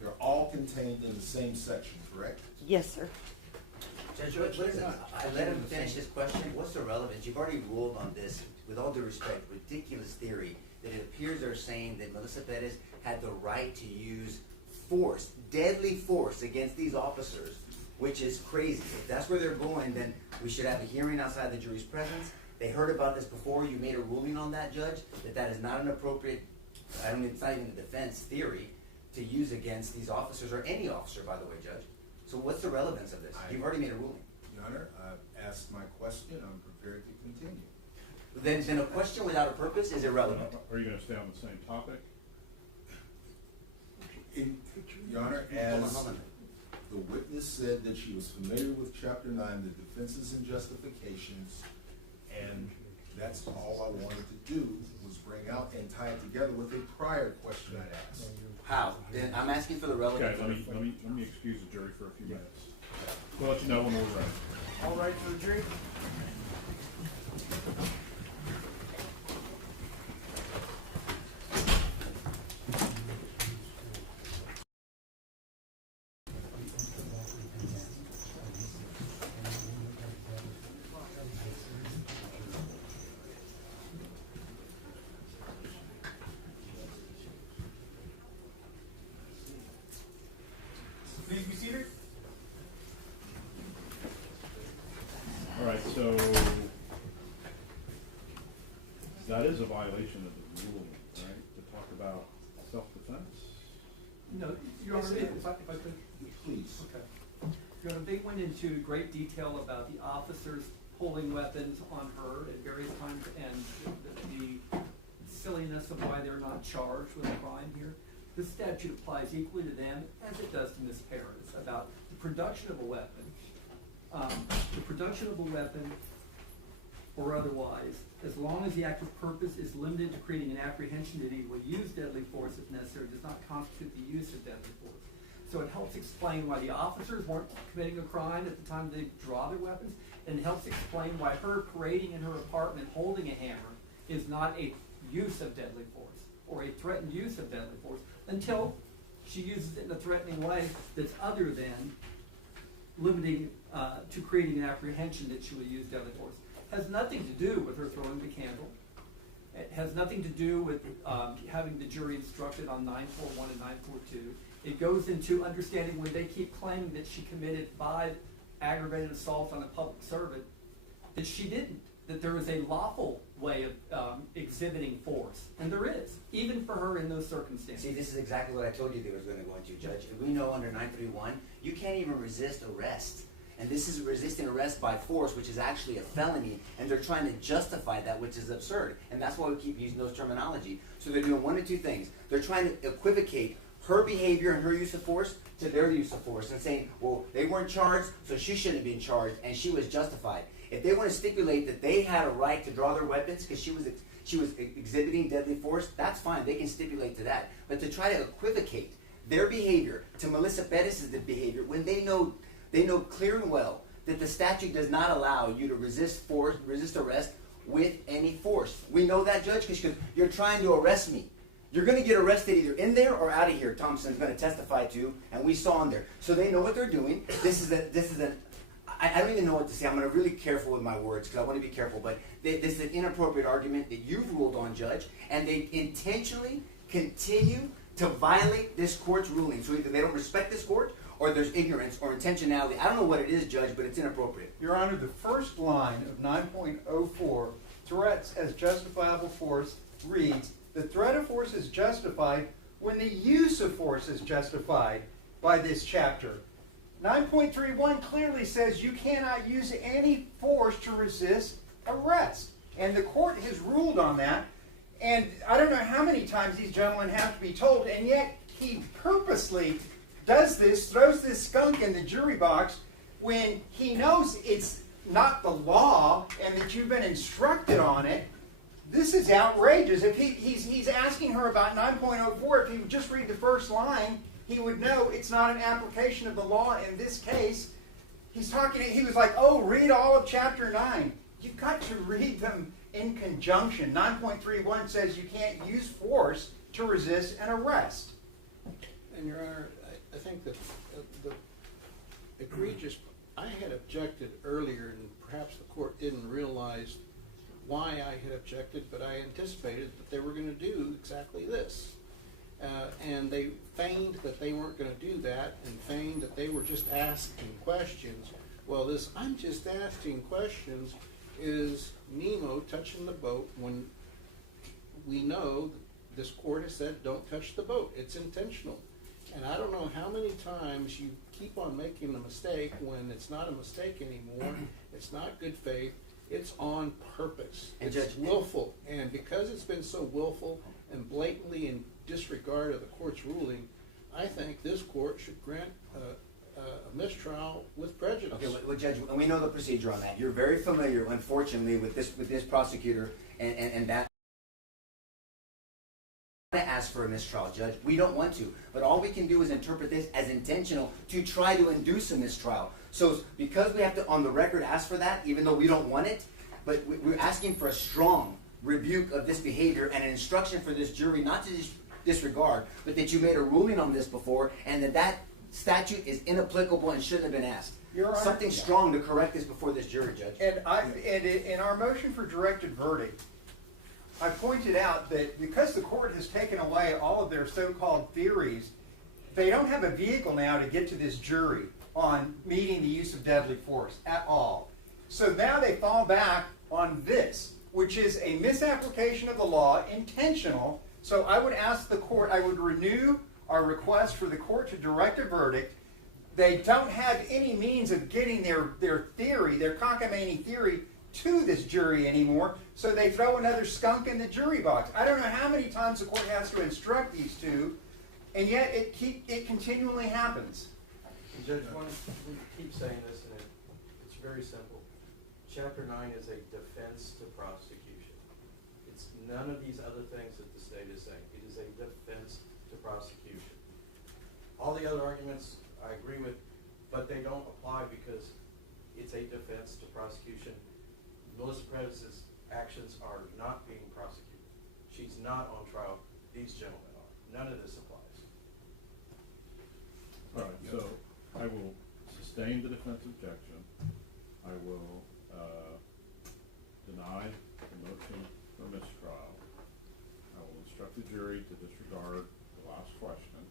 They're all contained in the same section, correct? Yes, sir. Judge, what is it? I let him finish his question. What's the relevance? You've already ruled on this, with all due respect, ridiculous theory that it appears they're saying that Melissa Perez had the right to use force, deadly force against these officers, which is crazy. If that's where they're going, then we should have a hearing outside the jury's presence. They heard about this before. You made a ruling on that, Judge, that is not an appropriate, it's not even a defense theory to use against these officers, or any officer, by the way, Judge. So what's the relevance of this? You've already made a ruling. Your Honor, I've asked my question. I'm prepared to continue. Then a question without a purpose is irrelevant. Are you going to stay on the same topic? Your Honor, as the witness said that she was familiar with Chapter 9, the defenses and justifications, and that's all I wanted to do was bring out and tie it together with a prior question I asked. How? Then I'm asking for the relevance. Okay, let me excuse the jury for a few minutes. We'll let you know when we're ready. All right for the jury? Please be seated. All right, so that is a violation of the rule, right? To talk about self-defense? No, Your Honor, if I could. Please. Okay. Your Honor, they went into great detail about the officers pulling weapons on her at various times and the silliness of why they're not charged with a crime here. This statute applies equally to them as it does to Ms. Perez about the production of a weapon. The production of a weapon or otherwise, as long as the actor's purpose is limited to creating an apprehension that he will use deadly force if necessary, does not constitute the use of deadly force. So it helps explain why the officers weren't committing a crime at the time they draw their weapons, and it helps explain why her parading in her apartment holding a hammer is not a use of deadly force or a threatened use of deadly force until she uses it in a threatening way that's other than limiting to creating an apprehension that she will use deadly force. Has nothing to do with her throwing the candle. It has nothing to do with having the jury instructed on 941 and 942. It goes into understanding when they keep claiming that she committed 5 aggravated assaults on a public servant, that she didn't, that there is a lawful way of exhibiting force. And there is, even for her in those circumstances. See, this is exactly what I told you they was going to go into, Judge. We know under 931, you can't even resist arrest. And this is resisting arrest by force, which is actually a felony, and they're trying to justify that, which is absurd. And that's why we keep using those terminology. So they're doing one of two things. They're trying to equivocate her behavior and her use of force to their use of force and saying, well, they weren't charged, so she shouldn't have been charged, and she was justified. If they want to stipulate that they had a right to draw their weapons because she was exhibiting deadly force, that's fine. They can stipulate to that. But to try to equivocate their behavior to Melissa Perez's behavior when they know clear and well that the statute does not allow you to resist arrest with any force. We know that, Judge, because you're trying to arrest me. You're going to get arrested either in there or out of here, Thompson's going to testify to, and we saw him there. So they know what they're doing. I don't even know what to say. I'm going to be really careful with my words because I want to be careful, but this is an inappropriate argument that you've ruled on, Judge, and they intentionally continue to violate this court's ruling. So either they don't respect this court or there's ignorance or intentionality. I don't know what it is, Judge, but it's inappropriate. Your Honor, the first line of 9.04, threats as justifiable force, reads, the threat of force is justified when the use of force is justified by this chapter. 9.31 clearly says you cannot use any force to resist arrest. And the court has ruled on that. And I don't know how many times these gentlemen have to be told, and yet he purposely does this, throws this skunk in the jury box when he knows it's not the law and that you've been instructed on it. This is outrageous. If he's asking her about 9.04, if he would just read the first line, he would know it's not an application of the law in this case. He was like, oh, read all of chapter 9. You've got to read them in conjunction. 9.31 says you can't use force to resist an arrest. And Your Honor, I think that the egregious, I had objected earlier, and perhaps the court didn't realize why I had objected, but I anticipated that they were going to do exactly this. And they feigned that they weren't going to do that, and feigned that they were just asking questions. Well, this I'm just asking questions is Nemo touching the boat when we know this court has said don't touch the boat. It's intentional. And I don't know how many times you keep on making a mistake when it's not a mistake anymore. It's not good faith. It's on purpose. It's willful. And because it's been so willful and blatantly in disregard of the court's ruling, I think this court should grant a mistrial with prejudice. Okay, well, Judge, we know the procedure on that. You're very familiar, unfortunately, with this prosecutor and that. To ask for a mistrial, Judge. We don't want to, but all we can do is interpret this as intentional to try to induce a mistrial. So because we have to, on the record, ask for that, even though we don't want it, but we're asking for a strong rebuke of this behavior and an instruction for this jury not to disregard, but that you made a ruling on this before and that statute is inapplicable and shouldn't have been asked. Something strong to correct this before this jury, Judge. And in our motion for directed verdict, I pointed out that because the court has taken away all of their so-called theories, they don't have a vehicle now to get to this jury on meeting the use of deadly force at all. So now they fall back on this, which is a misapplication of the law, intentional. So I would ask the court, I would renew our request for the court to direct a verdict. They don't have any means of getting their theory, their cockamamie theory, to this jury anymore, so they throw another skunk in the jury box. I don't know how many times the court has to instruct these two, and yet it continually happens. And Judge, we keep saying this, and it's very simple. Chapter 9 is a defense to prosecution. It's none of these other things that the state is saying. It is a defense to prosecution. All the other arguments I agree with, but they don't apply because it's a defense to prosecution. Melissa Perez's actions are not being prosecuted. She's not on trial. These gentlemen are. None of this applies. All right, so I will sustain the defense objection. I will deny the motion for mistrial. I will instruct the jury to disregard the last question,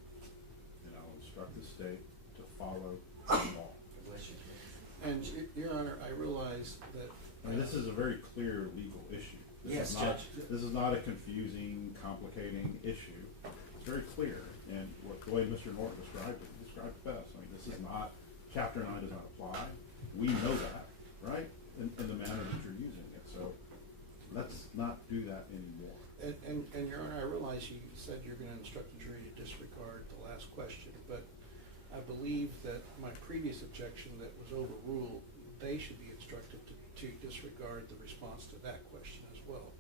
and I will instruct the state to follow the law. And Your Honor, I realize that I mean, this is a very clear legal issue. Yes, Judge. This is not a confusing, complicating issue. It's very clear, and the way Mr. Norton described it, he described it best. I mean, this is not, Chapter 9 does not apply. We know that, right, in the manner that you're using it. So let's not do that anymore. And Your Honor, I realize you said you're going to instruct the jury to disregard the last question, but I believe that my previous objection that was overruled, they should be instructed to disregard the response to that question as well.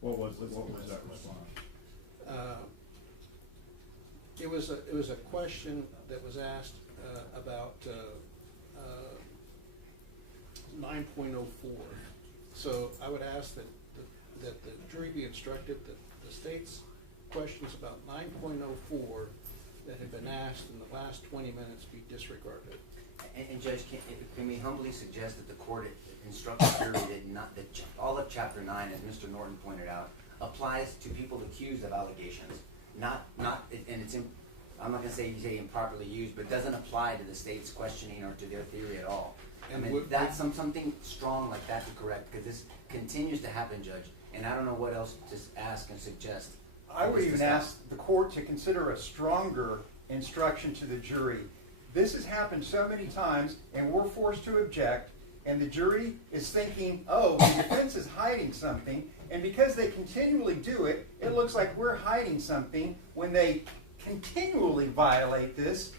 What was that response? It was a question that was asked about 9.04. So I would ask that the jury be instructed that the state's questions about 9.04 that have been asked in the last 20 minutes be disregarded. And Judge, can we humbly suggest that the court instruct the jury that all of Chapter 9, as Mr. Norton pointed out, applies to people accused of allegations, I'm not going to say improperly used, but doesn't apply to the state's questioning or to their theory at all. And I mean, that's something strong like that to correct, because this continues to happen, Judge, and I don't know what else to ask and suggest. I would even ask the court to consider a stronger instruction to the jury. This has happened so many times, and we're forced to object, and the jury is thinking, oh, the defense is hiding something, and because they continually do it, it looks like we're hiding something when they continually violate this.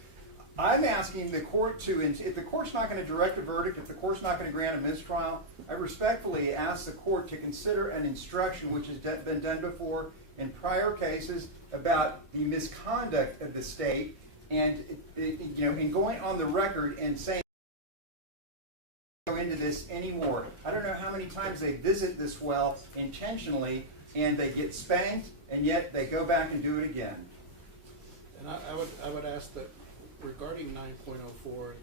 I'm asking the court to, if the court's not going to direct a verdict, if the court's not going to grant a mistrial, I respectfully ask the court to consider an instruction which has been done before in prior cases about the misconduct of the state, and in going on the record and saying go into this anymore. I don't know how many times they visit this well intentionally and they get spanked, and yet they go back and do it again. And I would ask that regarding 9.04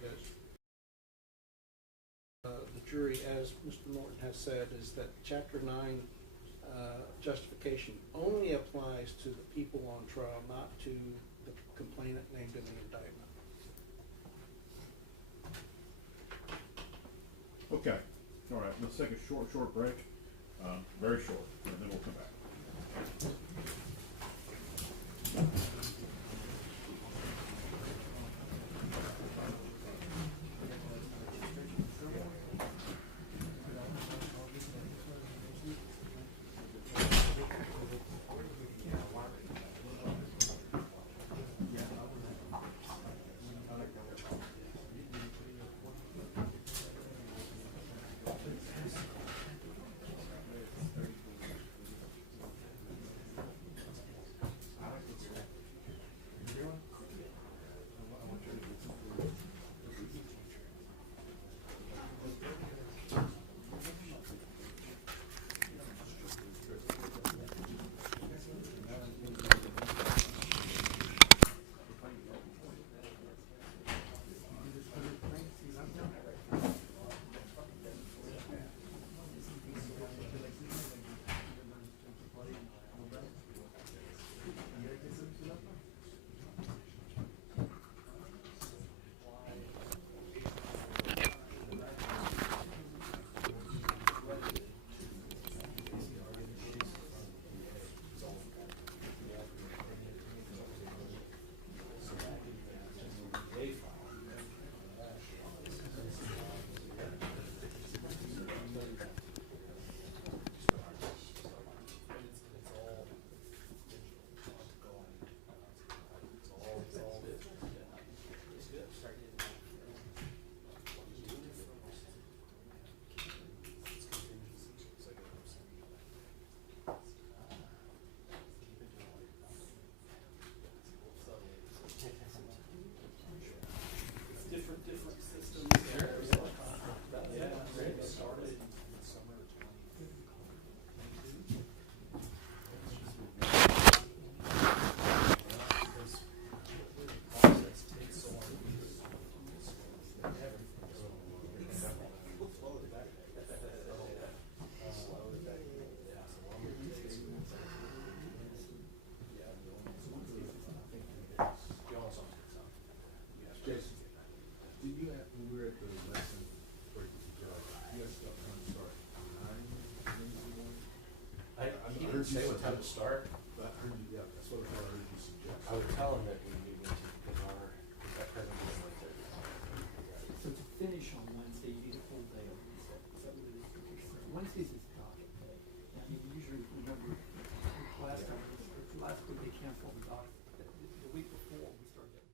that the jury, as Mr. Norton has said, is that Chapter 9 justification only applies to the people on trial, not to the complainant named in the indictment. Okay, all right, let's take a short break, very short, and then we'll come back. Say what time to start? Yeah, that's what I heard you suggest. I would tell him that we need to, because that presentation was there. So to finish on Wednesday, you need a full day on Wednesday. Is that what it is? Wednesdays is docket day. I mean, usually, remember, last week they canceled the docket. The week before, we started getting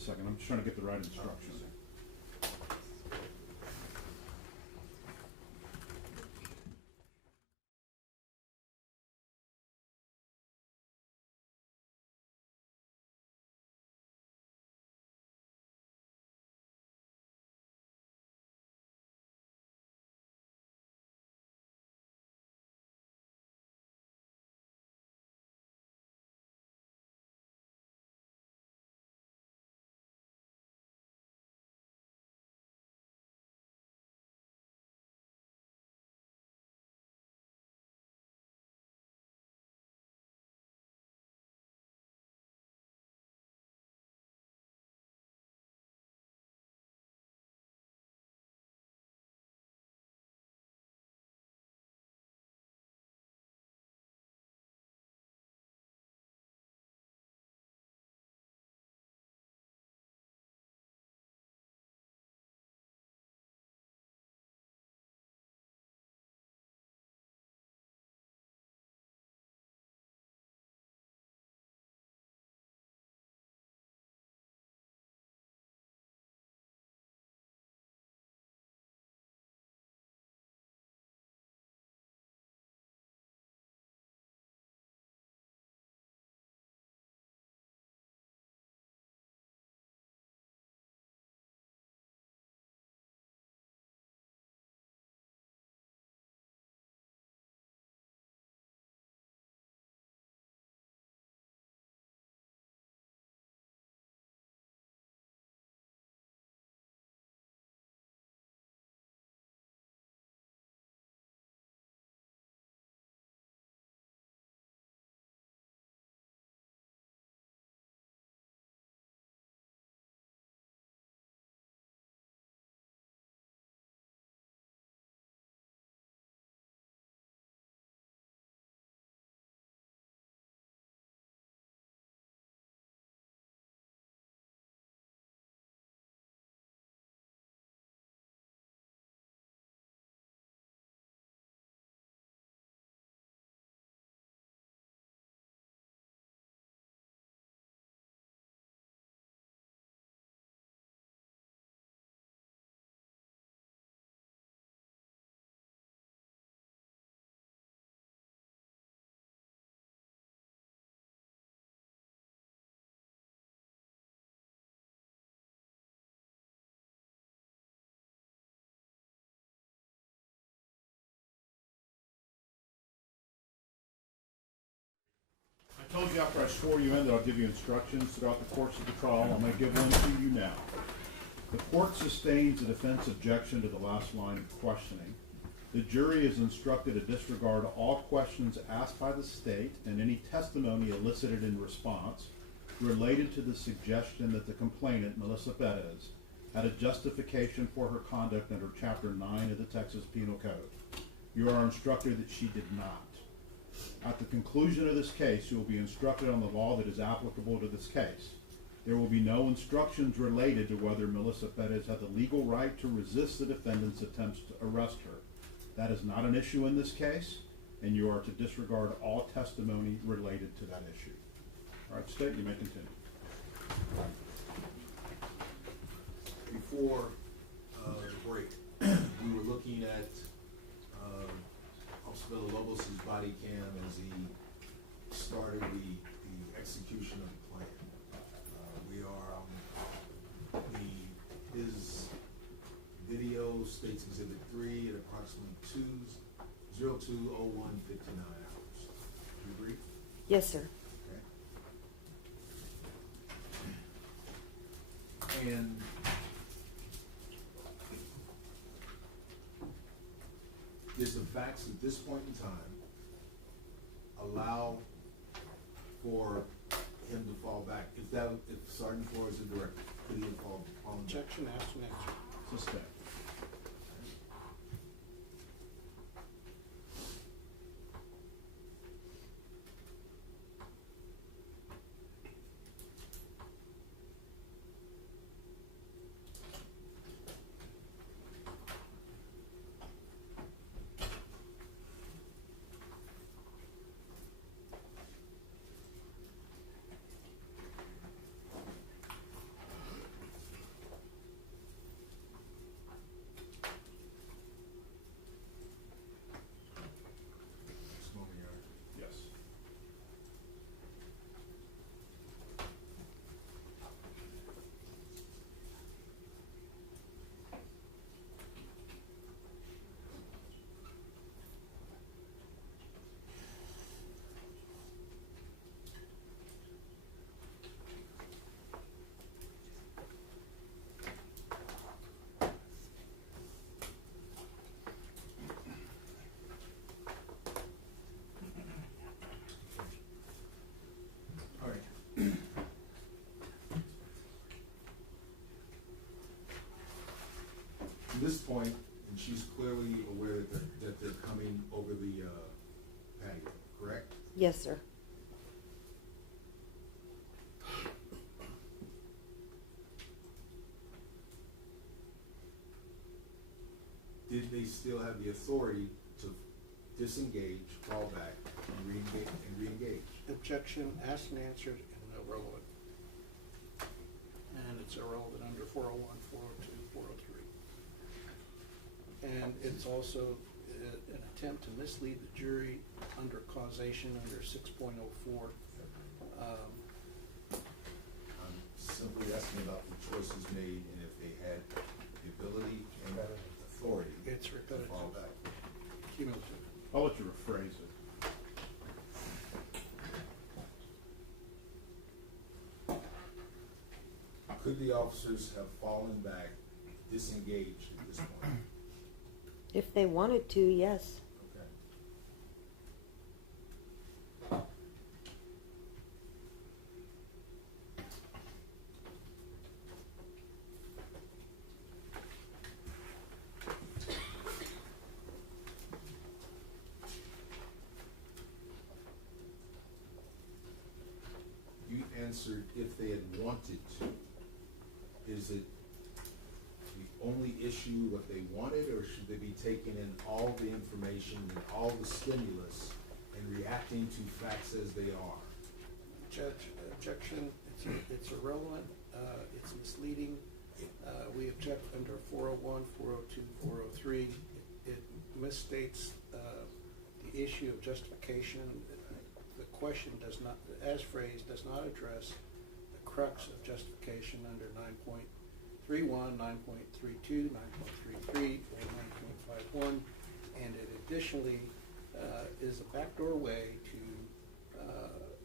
a second. I'm just trying to get the right instruction. I told you after I swore you in that I'll give you instructions throughout the course of the trial. I'm going to give one to you now. The court sustains a defense objection to the last line of questioning. The jury is instructed to disregard all questions asked by the state and any testimony elicited in response related to the suggestion that the complainant, Melissa Perez, had a justification for her conduct under Chapter 9 of the Texas Penal Code. You are instructed that she did not. At the conclusion of this case, you will be instructed on the law that is applicable to this case. There will be no instructions related to whether Melissa Perez had the legal right to resist the defendant's attempts to arrest her. That is not an issue in this case, and you are to disregard all testimony related to that issue. All right, State, you may continue. Before the break, we were looking at Officer Villalobos' body cam as he started the execution of the plan. We are his video states Exhibit 3 at approximately 02:01:59 hours. Do you agree? Yes, sir. Okay. And does the facts at this point in time allow for him to fall back? If Sergeant Flores is the director, could he have fallen back? Objection, asked and answered. Suspect. this point, and she's clearly aware that they're coming over the patio, correct? Yes, sir. Did they still have the authority to disengage, fall back, and re-engage? Objection asked and answered and irrelevant. And it's irrelevant under 401, 402, 403. And it's also an attempt to mislead the jury under causation under 6.04. I'm simply asking about the choices made and if they had the ability and authority It's to repetitive. fall back. Cumulative. I'll let you rephrase it. Could the officers have fallen back, disengaged at this point? If they wanted to, yes. Okay. You answered if they had wanted to. Is it the only issue what they wanted, or should they be taking in all the information and all the stimulus and reacting to facts as they are? Judge, objection, it's irrelevant, it's misleading. We object under 401, 402, 403. It misstates the issue of justification. The question does not, as phrased, does not address the crux of justification under 9.31, 9.32, 9.33, or 9.51. And it additionally is a backdoor way to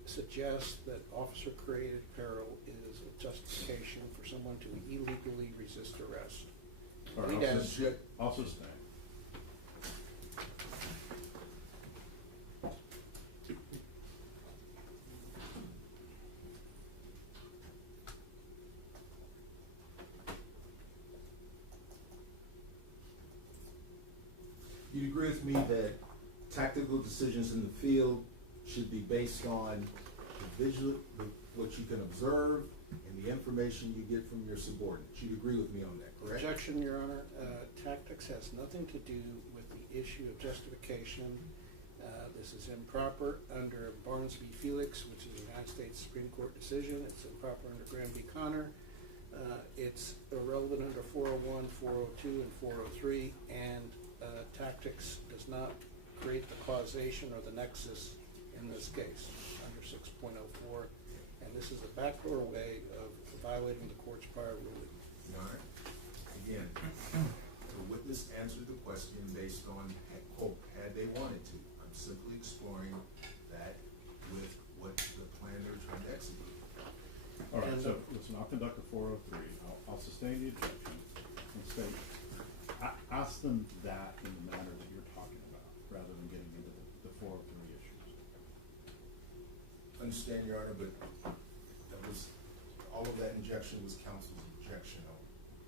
suggest that officer-created peril is a justification for someone to illegally resist arrest. Or Lead as- also stay. You agree with me that tactical decisions in the field should be based on what you can observe and the information you get from your subordinates? You'd agree with me on that, correct? Objection, Your Honor. Tactics has nothing to do with the issue of justification. This is improper under Barnes v. Felix, which is a United States Supreme Court decision. It's improper under Graham v. Connor. It's irrelevant under 401, 402, and 403. And tactics does not create the causation or the nexus in this case under 6.04. And this is a backdoor way of violating the court's prior ruling. All right. Again, the witness answered the question based on, quote, had they wanted to. I'm simply exploring that with what the plan they're trying to execute. All right, so listen, I'll conduct a 403. I'll sustain the objection and say, ask them that in the manner that you're talking about, rather than getting into the 403 issues. Understand, Your Honor, but that was, all of that injection was counsel's objection.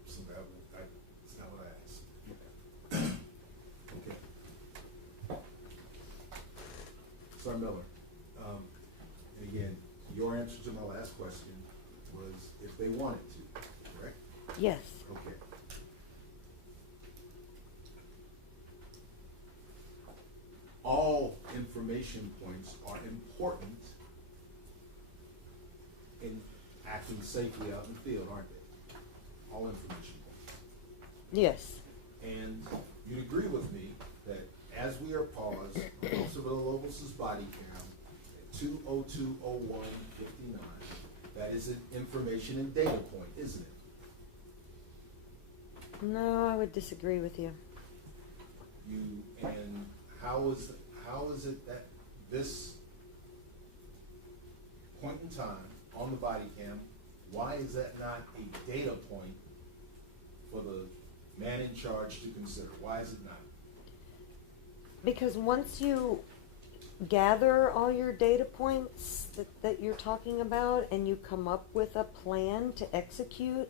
So that's not what I asked. Okay. Sir Miller, and again, your answer to my last question was if they wanted to, correct? Yes. Okay. All information points are important in acting safely out in the field, aren't they? All information points. Yes. And you'd agree with me that as we are paused, Officer Villalobos' body cam at 2:02:01:59, that is an information and data point, isn't it? No, I would disagree with you. And how is it that this point in time on the body cam, why is that not a data point for the man in charge to consider? Why is it not? Because once you gather all your data points that you're talking about and you come up with a plan to execute,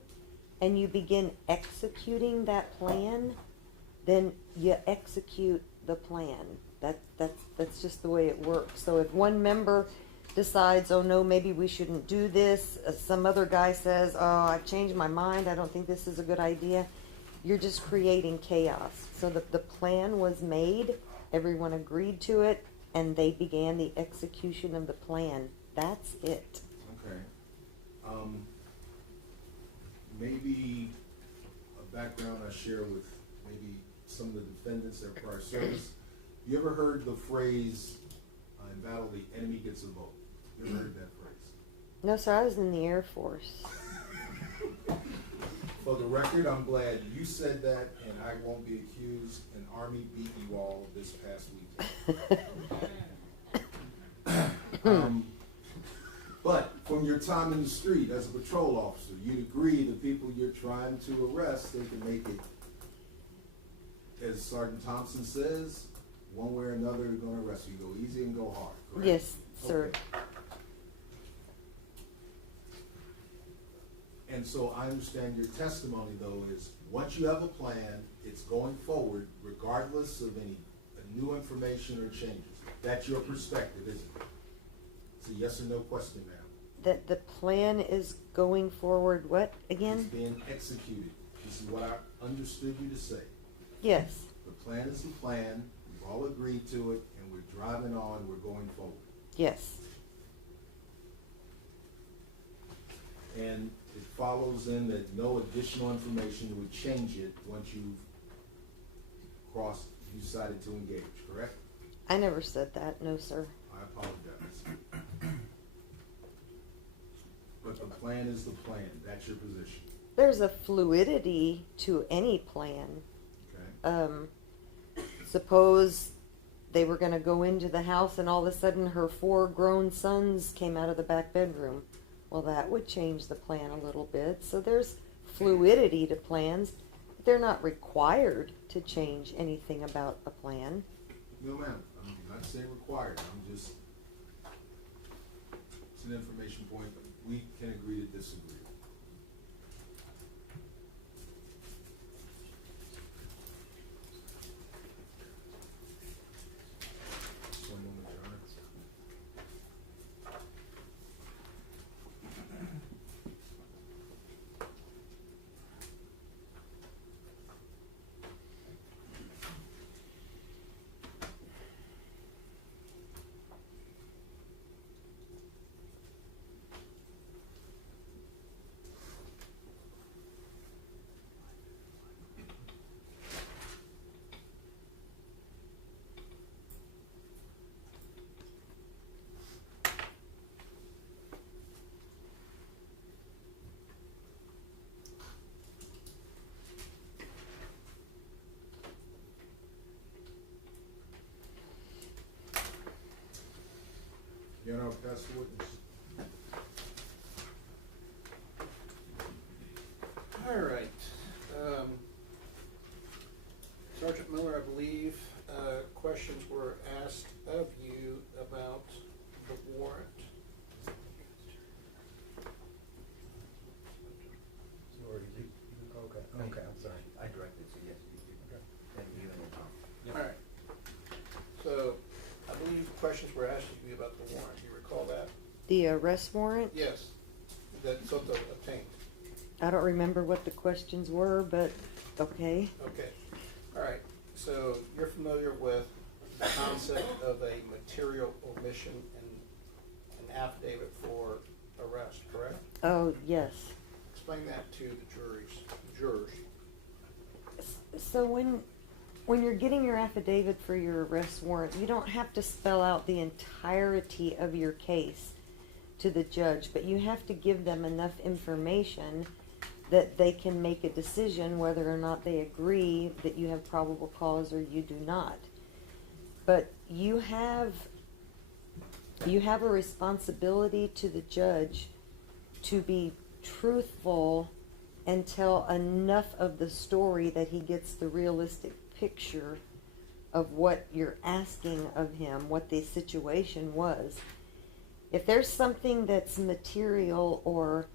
and you begin executing that plan, then you execute the plan. That's just the way it works. So if one member decides, oh no, maybe we shouldn't do this, some other guy says, oh, I've changed my mind, I don't think this is a good idea, you're just creating chaos. So the plan was made, everyone agreed to it, and they began the execution of the plan. That's it. Okay. Maybe a background I share with maybe some of the defendants at prior service. You ever heard the phrase, in battle, the enemy gets a vote? You ever heard that phrase? No, sir, I was in the Air Force. For the record, I'm glad you said that, and I won't be accused an Army beat you all this past weekend. But from your time in the street as a patrol officer, you'd agree the people you're trying to arrest, they can make it, as Sergeant Thompson says, one way or another, they're going to arrest you. Go easy and go hard, correct? Yes, sir. Okay. And so I understand your testimony, though, is once you have a plan, it's going forward regardless of any new information or changes. That's your perspective, isn't it? It's a yes or no question, ma'am. That the plan is going forward, what again? It's being executed. This is what I understood you to say. Yes. The plan is the plan. We've all agreed to it, and we're driving on. We're going forward. Yes. And it follows then that no additional information would change it once you've you decided to engage, correct? I never said that, no, sir. I apologize. But the plan is the plan. That's your position. There's a fluidity to any plan. Okay. Suppose they were going to go into the house and all of a sudden her 4 grown sons came out of the back bedroom. Well, that would change the plan a little bit. So there's fluidity to plans. They're not required to change anything about a plan. No, ma'am. I'm not saying required. I'm just, it's an information point, but we can agree to disagree. Just one moment, Your Honor. You know, pass the witness. All right. Sergeant Miller, I believe questions were asked of you about the warrant. Okay, I'm sorry. I directed, so yes, thank you and Tom. All right. So I believe questions were asked of you about the warrant. Do you recall that? The arrest warrant? Yes. That Soto obtained. I don't remember what the questions were, but okay. Okay. All right. So you're familiar with the concept of a material omission in an affidavit for arrest, correct? Oh, yes. Explain that to the jurors. So when you're getting your affidavit for your arrest warrant, you don't have to spell out the entirety of your case to the judge, but you have to give them enough information that they can make a decision whether or not they agree that you have probable cause or you do not. But you have a responsibility to the judge to be truthful and tell enough of the story that he gets the realistic picture of what you're asking of him, what the situation was. If there's something that's material or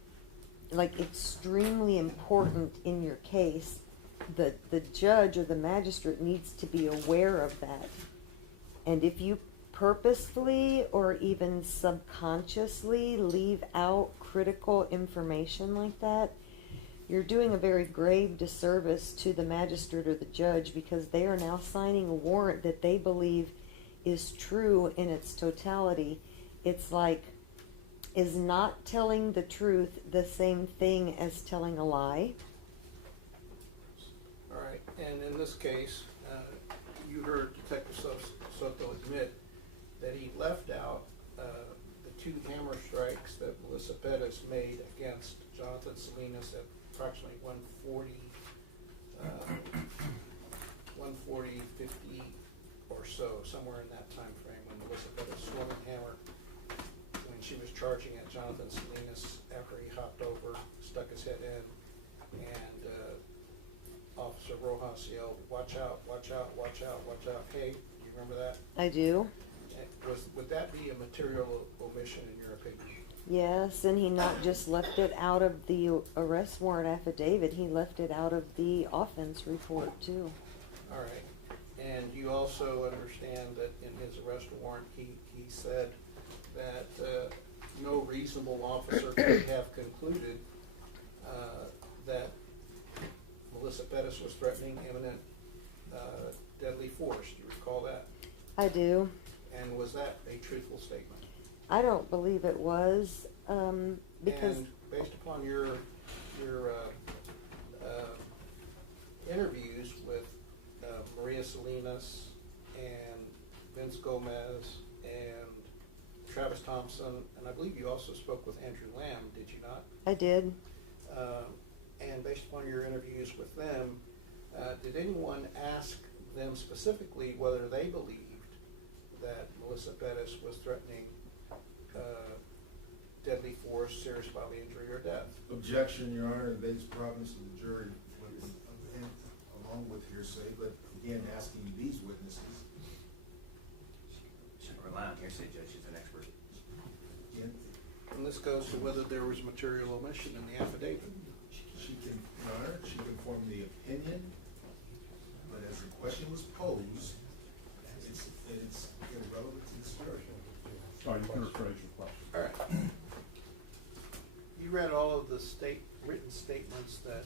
like extremely important in your case, the judge or the magistrate needs to be aware of that. And if you purposefully or even subconsciously leave out critical information like that, you're doing a very grave disservice to the magistrate or the judge, because they are now signing a warrant that they believe is true in its totality. It's like, is not telling the truth the same thing as telling a lie? All right, and in this case, you heard Detective Soto admit that he left out the 2 hammer strikes that Melissa Perez made against Jonathan Salinas at approximately 1:40, 50 or so, somewhere in that time frame, when Melissa Perez swung a hammer when she was charging at Jonathan Salinas after he hopped over, stuck his head in, and Officer Rojas yelled, "Watch out, watch out, watch out, watch out." Hey, do you remember that? I do. Would that be a material omission in your opinion? Yes, and he not just left it out of the arrest warrant affidavit, he left it out of the offense report too. All right. And you also understand that in his arrest warrant, he said that no reasonable officer could have concluded that Melissa Perez was threatening imminent deadly force. Do you recall that? I do. And was that a truthful statement? I don't believe it was, because... And based upon your interviews with Maria Salinas and Vince Gomez and Travis Thompson, and I believe you also spoke with Andrew Lamb, did you not? I did. And based upon your interviews with them, did anyone ask them specifically whether they believed that Melissa Perez was threatening deadly force, serious bodily injury, or death? Objection, Your Honor, and it's province of the jury, along with hearsay, but again, asking these witnesses. Shouldn't rely on hearsay, Judge, she's an expert. Again, And this goes to whether there was material omission in the affidavit. she can, Your Honor, she can form the opinion, but as the question was posed, it's irrelevant to this jury. Oh, you can rephrase your question. All right. You read all of the written statements that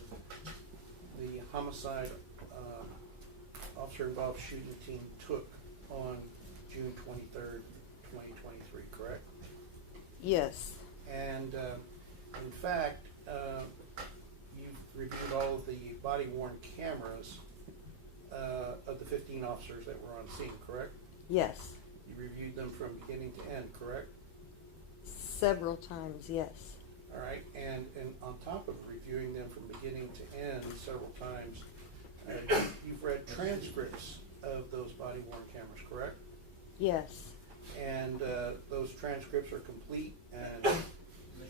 the homicide officer-involved shooting team took on June 23rd, 2023, correct? Yes. And in fact, you've reviewed all of the body-worn cameras of the 15 officers that were on scene, correct? Yes. You reviewed them from beginning to end, correct? Several times, yes. All right, and on top of reviewing them from beginning to end several times, you've read transcripts of those body-worn cameras, correct? Yes. And those transcripts are complete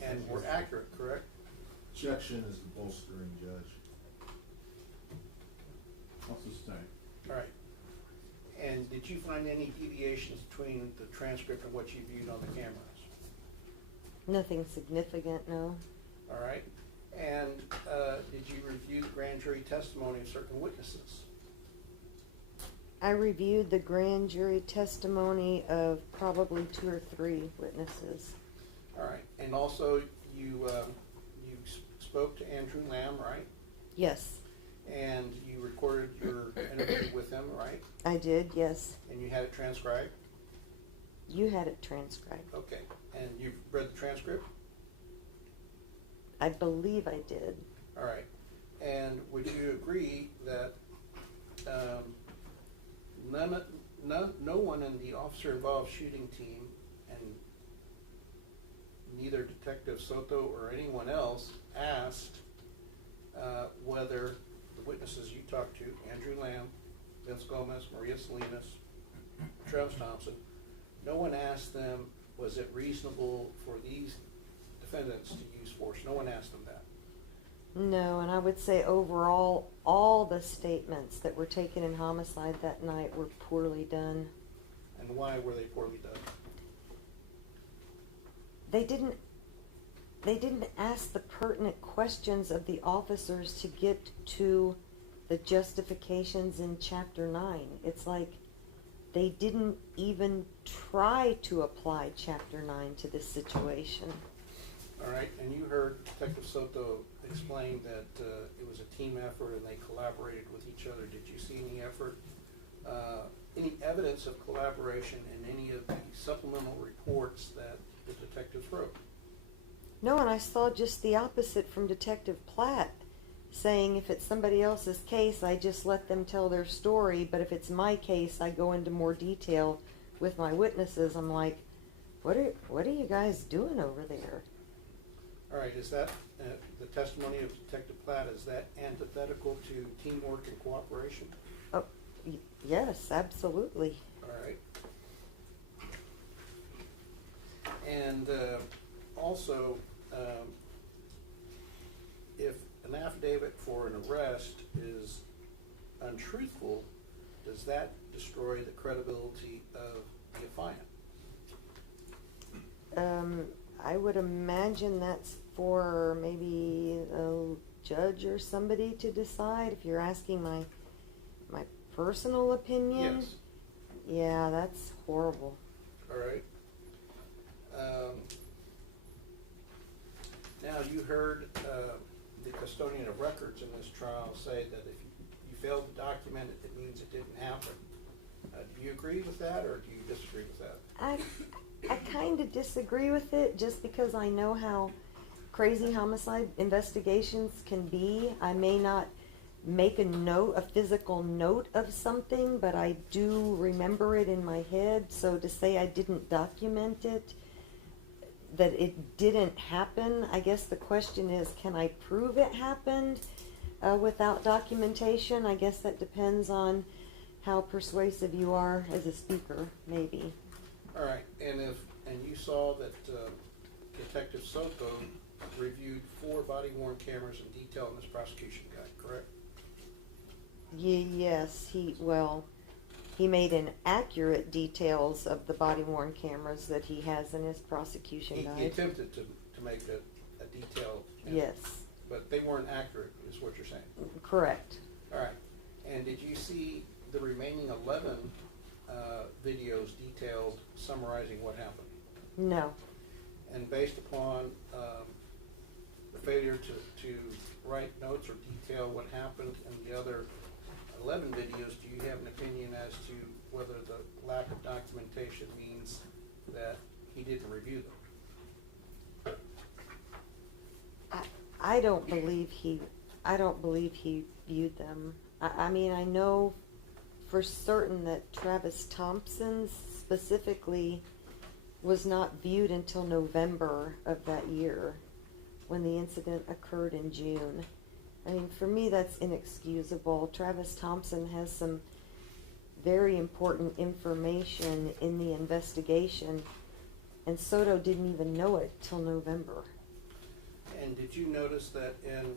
and were accurate, correct? Objection is the bolstering, Judge. I'll sustain. All right. And did you find any deviations between the transcript and what you viewed on the cameras? Nothing significant, no. All right. And did you review the grand jury testimony of certain witnesses? I reviewed the grand jury testimony of probably 2 or 3 witnesses. All right. And also you spoke to Andrew Lamb, right? Yes. And you recorded your interview with him, right? I did, yes. And you had it transcribed? You had it transcribed. Okay. And you've read the transcript? I believe I did. All right. And would you agree that no one in the officer-involved shooting team, and neither Detective Soto or anyone else, asked whether the witnesses you talked to, Andrew Lamb, Vince Gomez, Maria Salinas, Travis Thompson, no one asked them, was it reasonable for these defendants to use force? No one asked them that. No, and I would say overall, all the statements that were taken in homicide that night were poorly done. And why were they poorly done? They didn't, didn't ask the pertinent questions of the officers to get to the justifications in Chapter 9. It's like they didn't even try to apply Chapter 9 to this situation. All right, and you heard Detective Soto explain that it was a team effort and they collaborated with each other. Did you see any effort, any evidence of collaboration in any of the supplemental reports that the detectives wrote? No, and I saw just the opposite from Detective Platt, saying if it's somebody else's case, I just let them tell their story, but if it's my case, I go into more detail with my witnesses. I'm like, what are you guys doing over there? All right, is that the testimony of Detective Platt, is that antithetical to teamwork and cooperation? Oh, yes, absolutely. All right. And also, if an affidavit for an arrest is untruthful, does that destroy the credibility of the affiant? I would imagine that's for maybe a judge or somebody to decide. If you're asking my personal opinion, Yes. Yeah, that's horrible. All right. Now, you heard the custodian of records in this trial say that if you failed to document it, it means it didn't happen. Do you agree with that, or do you disagree with that? I kind of disagree with it, just because I know how crazy homicide investigations can be. I may not make a physical note of something, but I do remember it in my head. So to say I didn't document it, that it didn't happen, I guess the question is, can I prove it happened without documentation? I guess that depends on how persuasive you are as a speaker, maybe. All right, and you saw that Detective Soto reviewed 4 body-worn cameras in detail in this prosecution guide, correct? Yes, he made inaccurate details of the body-worn cameras that he has in his prosecution guide. He attempted to make a detail. Yes. But they weren't accurate, is what you're saying? Correct. All right, and did you see the remaining 11 videos detailed summarizing what happened? No. And based upon the failure to write notes or detail what happened in the other 11 videos, do you have an opinion as to whether the lack of documentation means that he didn't review them? I don't believe he viewed them. I mean, I know for certain that Travis Thompson's specifically was not viewed until November of that year, when the incident occurred in June. I mean, for me, that's inexcusable. Travis Thompson has some very important information in the investigation, and Soto didn't even know it till November. And did you notice that in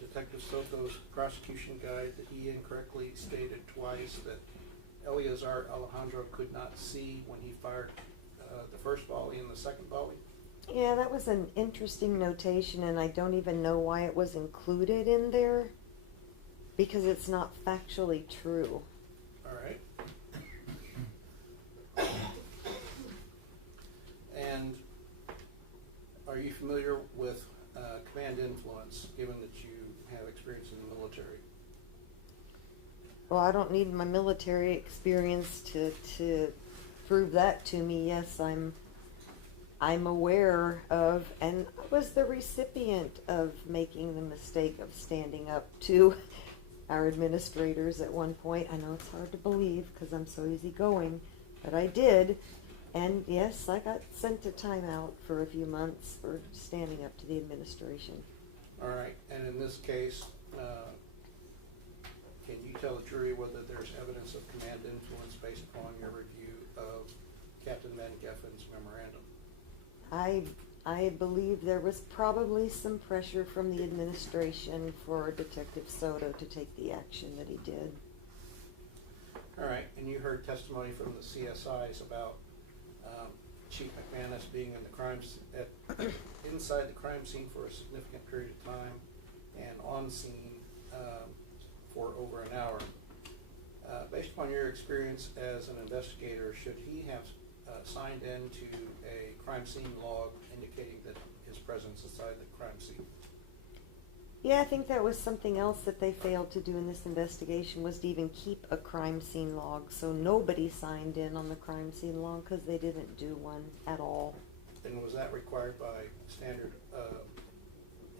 Detective Soto's prosecution guide that he incorrectly stated twice that Eleazar Alejandro could not see when he fired the first volley and the second volley? Yeah, that was an interesting notation, and I don't even know why it was included in there, because it's not factually true. All right. And are you familiar with command influence, given that you have experience in the military? Well, I don't need my military experience to prove that to me. Yes, I'm aware of, and I was the recipient of making the mistake of standing up to our administrators at one point. I know it's hard to believe because I'm so easygoing, but I did. And yes, I got sent to timeout for a few months for standing up to the administration. All right, and in this case, can you tell the jury whether there's evidence of command influence based upon your review of Captain Van Geffen's memorandum? I believe there was probably some pressure from the administration for Detective Soto to take the action that he did. All right, and you heard testimony from the CSIs about Chief McManus being in the inside the crime scene for a significant period of time and on scene for over an hour. Based upon your experience as an investigator, should he have signed into a crime scene log indicating that his presence inside the crime scene? Yeah, I think that was something else that they failed to do in this investigation, was to even keep a crime scene log. So nobody signed in on the crime scene log because they didn't do one at all. And was that required by standard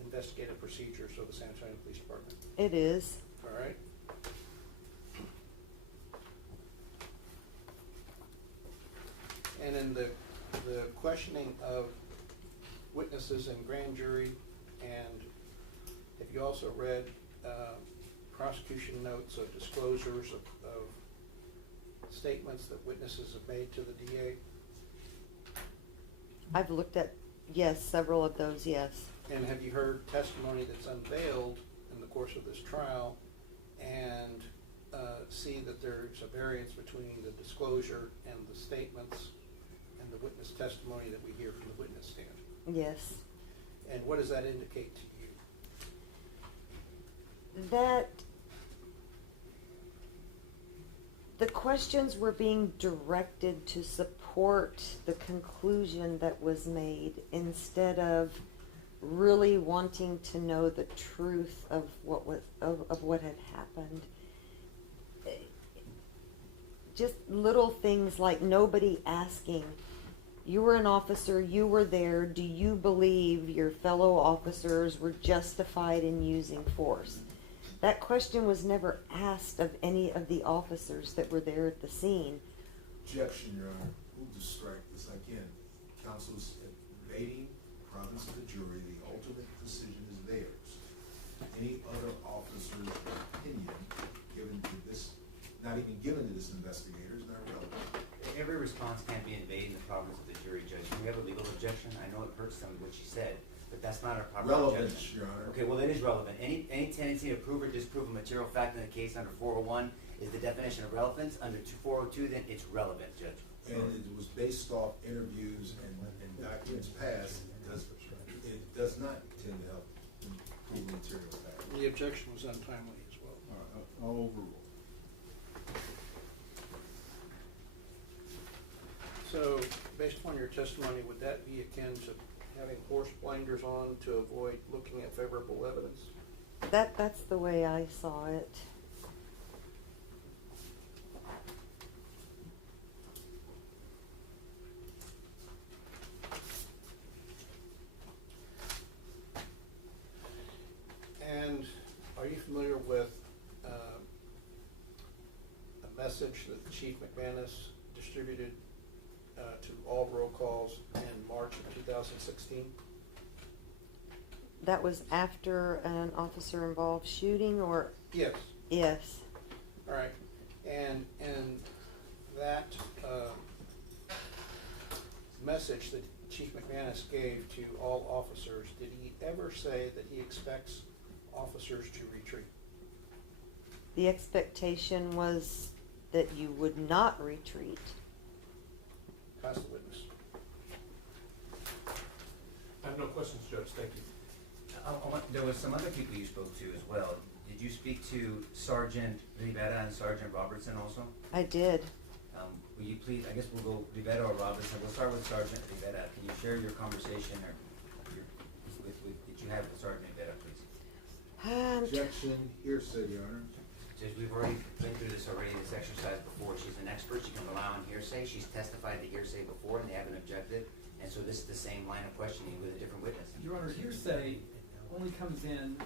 investigative procedures of the San Antonio Police Department? It is. All right. And in the questioning of witnesses in grand jury, and have you also read prosecution notes of disclosures of statements that witnesses have made to the DA? I've looked at, yes, several of those, yes. And have you heard testimony that's unveiled in the course of this trial and see that there's a variance between the disclosure and the statements and the witness testimony that we hear from the witness stand? Yes. And what does that indicate to you? That the questions were being directed to support the conclusion that was made instead of really wanting to know the truth of what was of what had happened. Just little things like nobody asking, you were an officer, you were there, do you believe your fellow officers were justified in using force? That question was never asked of any of the officers that were there at the scene. Objection, Your Honor. Move to strike this again. Counsel's invading the province of the jury. The ultimate decision is theirs. Any other officer's opinion given to this, not even given to this investigator, is not relevant. Every response can't be invading the province of the jury, Judge. Can we have a legal objection? I know it hurts some of what she said, but that's not our proper Relevance, judgment. Your Honor. Okay, well, it is relevant. Any tendency to prove or disprove a material fact in the case under 401 is the definition of relevance. Under 402, then it's relevant, Judge. And it was based off interviews and documents passed. It does not tend to help prove material fact. The objection was untimely as well. All right, I'll overrule. So, based upon your testimony, would that be akin to having horse blinders on to avoid looking at favorable evidence? That's the way I saw it. And are you familiar with a message that Chief McManus distributed to all roll calls in March of 2016? That was after an officer-involved shooting, or? Yes. Yes. All right. And that message that Chief McManus gave to all officers, did he ever say that he expects officers to retreat? The expectation was that you would not retreat. Pass the witness. I have no questions, Judge. Thank you. There was some other people you spoke to as well. Did you speak to Sergeant Rivera and Sergeant Robertson also? I did. Will you please, I guess we'll go Rivera or Robertson. We'll start with Sergeant Rivera. Can you share your conversation that you had with Sergeant Rivera, please? Objection, hearsay, Your Honor. Judge, we've already been through this exercise before. She's an expert. She can rely on hearsay. She's testified to hearsay before, and they haven't objected. And so this is the same line of questioning with a different witness. Your Honor, hearsay only comes in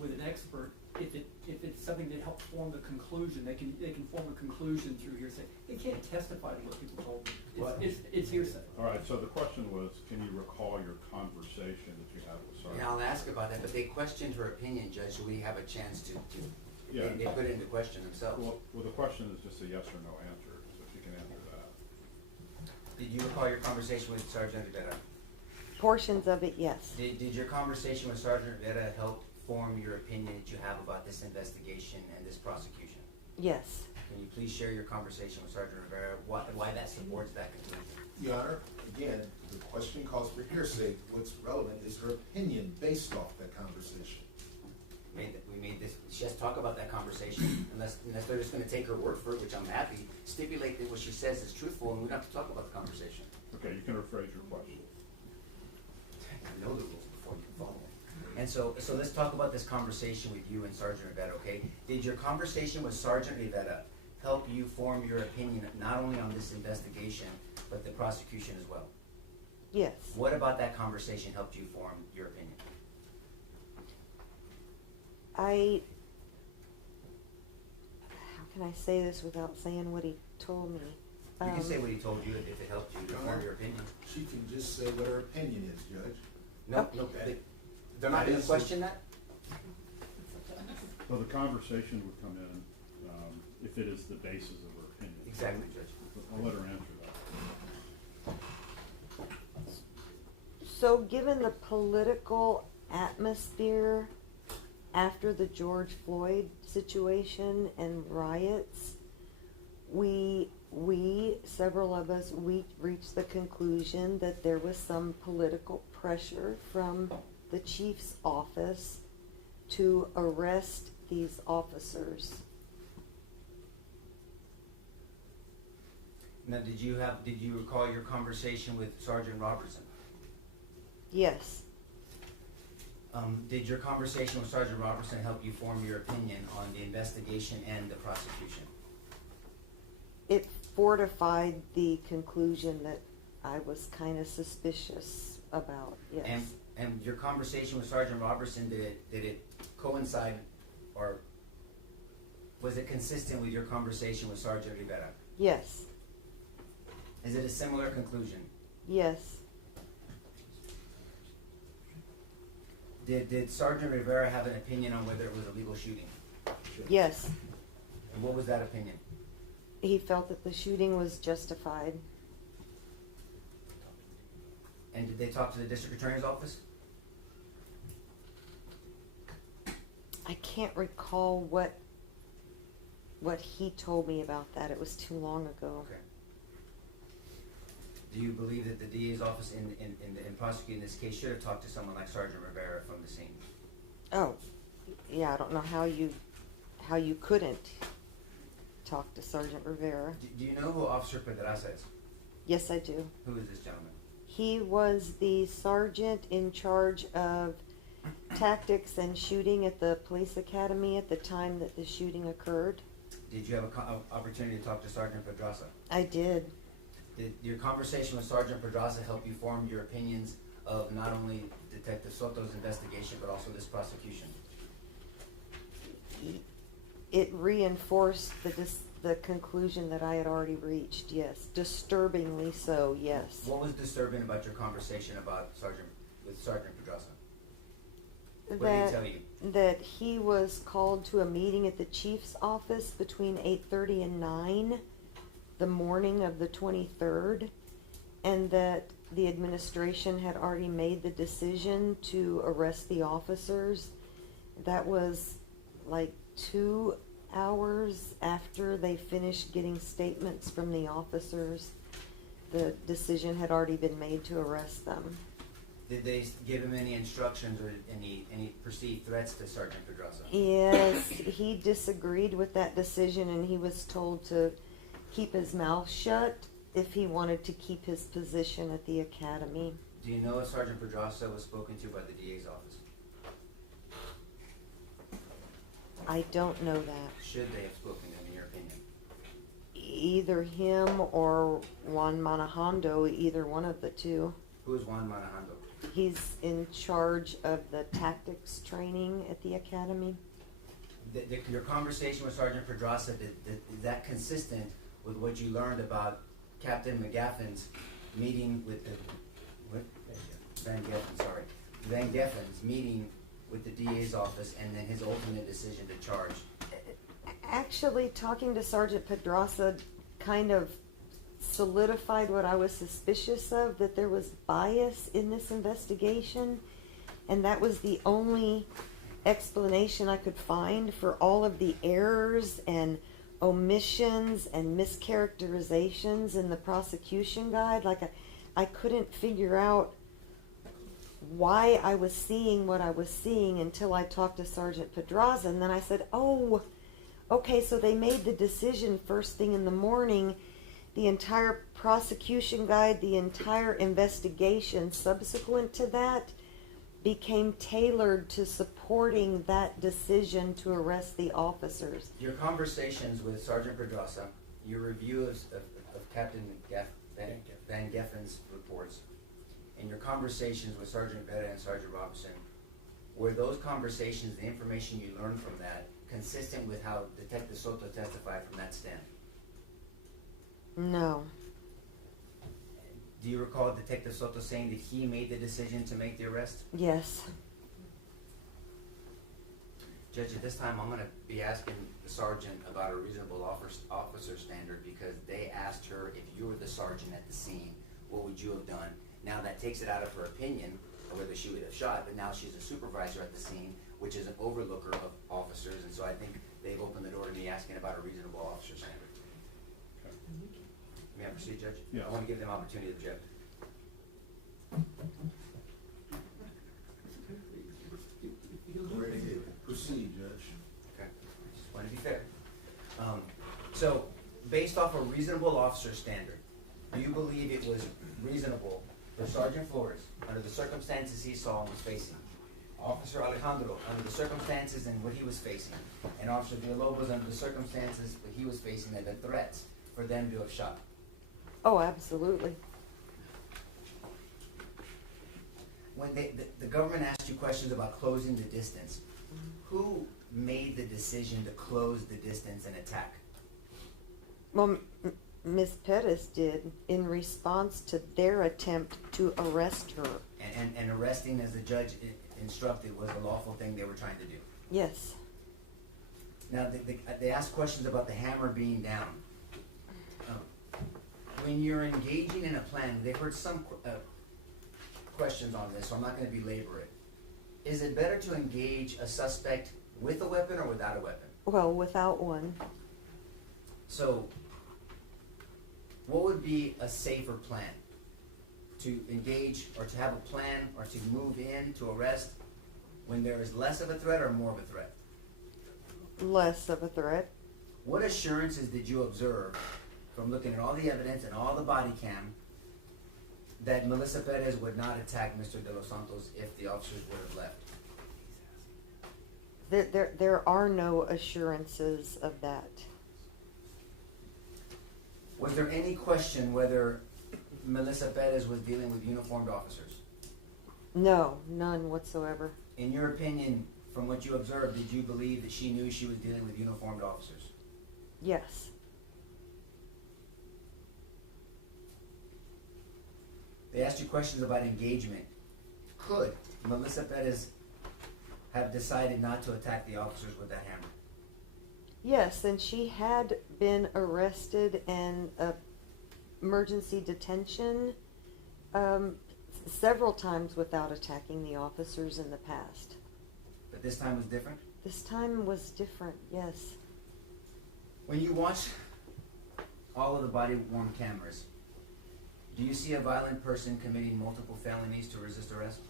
with an expert if it's something that helps form the conclusion. They can form a conclusion through hearsay. They can't testify to what people told them. It's hearsay. All right, so the question was, can you recall your conversation that you had with Sergeant? Yeah, I'll ask about that, but they questioned her opinion, Judge, so we have a chance to Yeah. they put it into question themselves. Well, the question is just a yes or no answer, so if you can answer that. Did you recall your conversation with Sergeant Rivera? Portions of it, yes. Did your conversation with Sergeant Rivera help form your opinion that you have about this investigation and this prosecution? Yes. can you please share your conversation with Sergeant Rivera, why that supports that conclusion? Your Honor, again, the question calls for hearsay. What's relevant is her opinion based off that conversation. We made this, just talk about that conversation, unless they're just gonna take her word for it, which I'm happy, stipulate that what she says is truthful, and we don't have to talk about the conversation. Okay, you can rephrase your question. I know the rules before you can follow them. And so let's talk about this conversation with you and Sergeant Rivera, okay? Did your conversation with Sergeant Rivera help you form your opinion, not only on this investigation, but the prosecution as well? Yes. What about that conversation helped you form your opinion? How can I say this without saying what he told me? You can say what he told you if it helped you to form your opinion. She can just say what her opinion is, Judge. No, they're not gonna question that? Well, the conversation would come in if it is the basis of her opinion. Exactly, Judge. I'll let her answer that. So given the political atmosphere after the George Floyd situation and riots, several of us, we reached the conclusion that there was some political pressure from the chief's office to arrest these officers. Now, did you recall your conversation with Sergeant Robertson? Yes. Did your conversation with Sergeant Robertson help you form your opinion on the investigation and the prosecution? It fortified the conclusion that I was kind of suspicious about, yes. And your conversation with Sergeant Robertson, did it coincide, or was it consistent with your conversation with Sergeant Rivera? Yes. Is it a similar conclusion? Yes. Did Sergeant Rivera have an opinion on whether it was a legal shooting? Yes. And what was that opinion? He felt that the shooting was justified. And did they talk to the district attorney's office? I can't recall what he told me about that. It was too long ago. Okay. Do you believe that the DA's office in prosecuting this case should have talked to someone like Sergeant Rivera from the scene? Oh, yeah, I don't know how you couldn't talk to Sergeant Rivera. Do you know who Officer Pedraza is? Yes, I do. Who is this gentleman? He was the sergeant in charge of tactics and shooting at the police academy at the time that the shooting occurred. Did you have an opportunity to talk to Sergeant Pedraza? I did. Did your conversation with Sergeant Pedraza help you form your opinions of not only Detective Soto's investigation, but also this prosecution? It reinforced the conclusion that I had already reached, yes. Disturbingly so, yes. What was disturbing about your conversation with Sergeant Pedraza? What did he tell you? That he was called to a meeting at the chief's office between 8:30 and 9 the morning of the 23rd, and that the administration had already made the decision to arrest the officers. That was like 2 hours after they finished getting statements from the officers. The decision had already been made to arrest them. Did they give him any instructions or any perceived threats to Sergeant Pedraza? Yes, he disagreed with that decision, and he was told to keep his mouth shut if he wanted to keep his position at the academy. Do you know if Sergeant Pedraza was spoken to by the DA's office? I don't know that. Should they have spoken to him, in your opinion? Either him or Juan Manejando, either one of the two. Who is Juan Manejando? He's in charge of the tactics training at the academy. Your conversation with Sergeant Pedraza, is that consistent with what you learned about Captain McGaffin's meeting with Van Geffen's meeting with the DA's office, and then his ultimate decision to charge? Actually, talking to Sergeant Pedraza kind of solidified what I was suspicious of, that there was bias in this investigation, and that was the only explanation I could find for all of the errors and omissions and mischaracterizations in the prosecution guide. Like I couldn't figure out why I was seeing what I was seeing until I talked to Sergeant Pedraza, and then I said, oh, okay, so they made the decision first thing in the morning. The entire prosecution guide, the entire investigation subsequent to that became tailored to supporting that decision to arrest the officers. Your conversations with Sergeant Pedraza, your review of Captain Van Geffen's reports, and your conversations with Sergeant Betta and Sergeant Robinson, were those conversations, the information you learned from that, consistent with how Detective Soto testified from that stand? No. Do you recall Detective Soto saying that he made the decision to make the arrest? Yes. Judge, at this time I'm going to be asking the sergeant about a reasonable officer standard, because they asked her, if you were the sergeant at the scene, what would you have done? Now that takes it out of her opinion of whether she would have shot, but now she's a supervisor at the scene, which is an overlooker of officers, and so I think they've opened the door to me asking about a reasonable officer standard. May I proceed, Judge? Yeah. I want to give them opportunity to object. Ready to proceed, Judge. Okay. Just want to be fair. So, based off a reasonable officer standard, do you believe it was reasonable for Sergeant Flores, under the circumstances he saw and was facing, Officer Alejandro, under the circumstances and what he was facing, and Officer Villalobos, under the circumstances that he was facing and the threats, for them to have shot? Oh, absolutely. When the government asked you questions about closing the distance, who made the decision to close the distance and attack? Well, Ms. Perez did in response to their attempt to arrest her. And arresting, as the judge instructed, was the lawful thing they were trying to do. Yes. Now, they asked questions about the hammer being down. When you're engaging in a plan, they've heard some questions on this, so I'm not going to belabor it. Is it better to engage a suspect with a weapon or without a weapon? Well, without one. So, what would be a safer plan? To engage or to have a plan or to move in to arrest when there is less of a threat or more of a threat? Less of a threat. What assurances did you observe from looking at all the evidence and all the body cam that Melissa Perez would not attack Mr. De Los Santos if the officers would have left? There are no assurances of that. Was there any question whether Melissa Perez was dealing with uniformed officers? No, none whatsoever. In your opinion, from what you observed, did you believe that she knew she was dealing with uniformed officers? Yes. They asked you questions about engagement. Could Melissa Perez have decided not to attack the officers with that hammer? Yes, and she had been arrested and emergency detention several times without attacking the officers in the past. But this time was different? This time was different, yes. When you watch all of the body-worn cameras, do you see a violent person committing multiple felonies to resist arrest?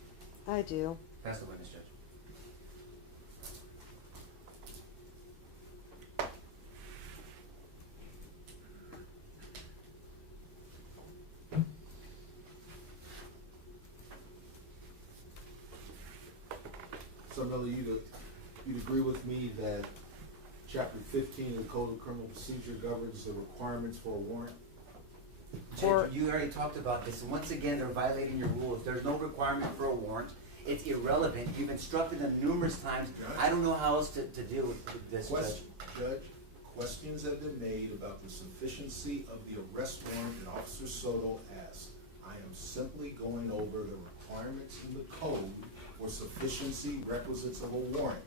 I do. Pass the witness, Judge. So, Miller, you'd agree with me that Chapter 15 of the Code of Criminal Procedure governs the requirements for a warrant? Judge, you already talked about this, and once again, they're violating your rule. If there's no requirement for a warrant, it's irrelevant. You've instructed them numerous times. Judge? I don't know how else to deal with this, Judge, questions have been made about the sufficiency of the arrest warrant that Officer Soto asked. I am simply going over the requirements in the code for sufficiency requisites of a warrant.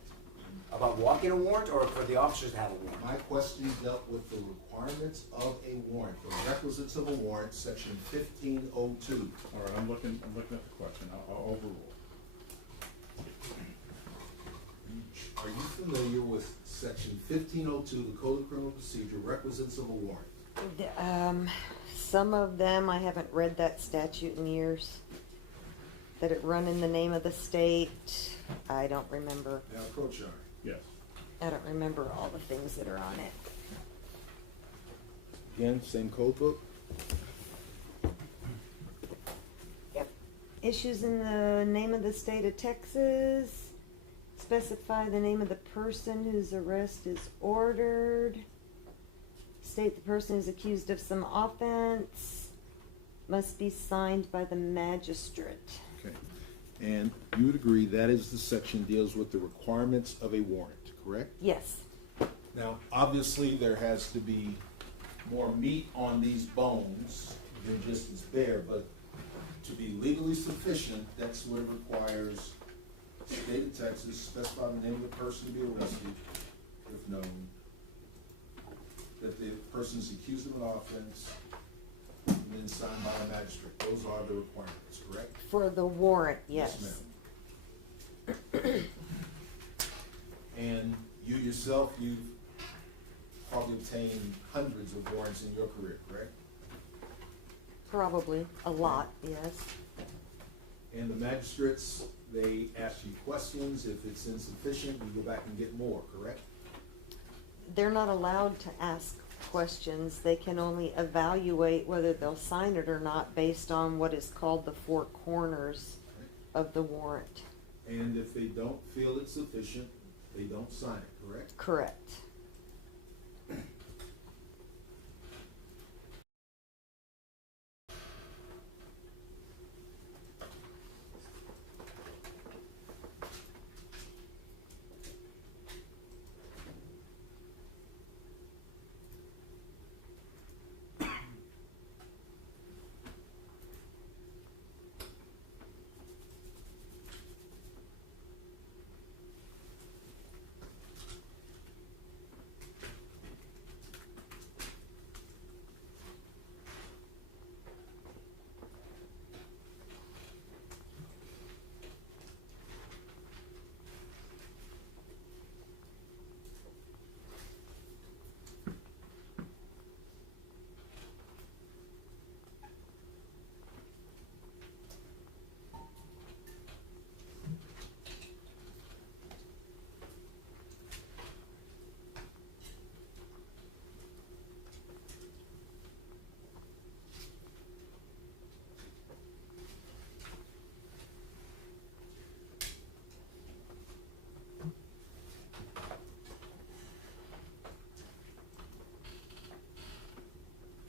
About walking a warrant or for the officers to have a warrant? My question dealt with the requirements of a warrant, the requisites of a warrant, section 1502. All right, I'm looking at the question. I'll overrule. Are you familiar with section 1502 of the Code of Criminal Procedure, requisites of a warrant? Some of them, I haven't read that statute in years. That it run in the name of the state, I don't remember. Now, Crochard. Yes. I don't remember all the things that are on it. Again, same code book? Yep. Issues in the name of the state of Texas. Specify the name of the person whose arrest is ordered. State the person is accused of some offense. Must be signed by the magistrate. Okay. And you would agree that is the section deals with the requirements of a warrant, correct? Yes. Now, obviously, there has to be more meat on these bones than just is bare, but to be legally sufficient, that's what it requires. State of Texas, specify the name of the person to be arrested, if known, that the person is accused of an offense, and then signed by a magistrate. Those are the requirements, correct? For the warrant, yes. Ma'am. And you yourself, you've probably obtained hundreds of warrants in your career, correct? Probably. A lot, yes. And the magistrates, they ask you questions. If it's insufficient, you go back and get more, correct? They're not allowed to ask questions. They can only evaluate whether they'll sign it or not based on what is called the four corners of the warrant. And if they don't feel it's sufficient, they don't sign it, correct? Correct.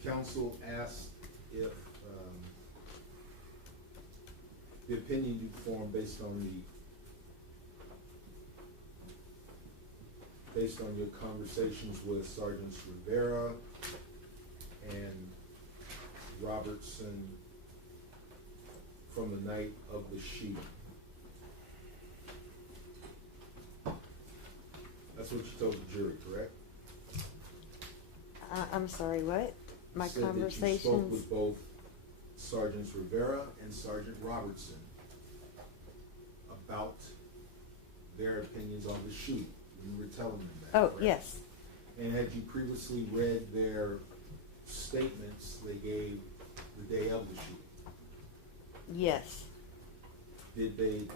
Counsel asked if the opinion you formed based on your conversations with Sergeants Rivera and Robertson from the night of the shooting. That's what you told the jury, correct? I'm sorry, what? My Said that you spoke conversations. with both Sergeants Rivera and Sergeant Robertson about their opinions on the shooting. You were telling them that. Oh, correct? yes. And had you previously read their statements they gave the day of the shooting? Yes. Did they,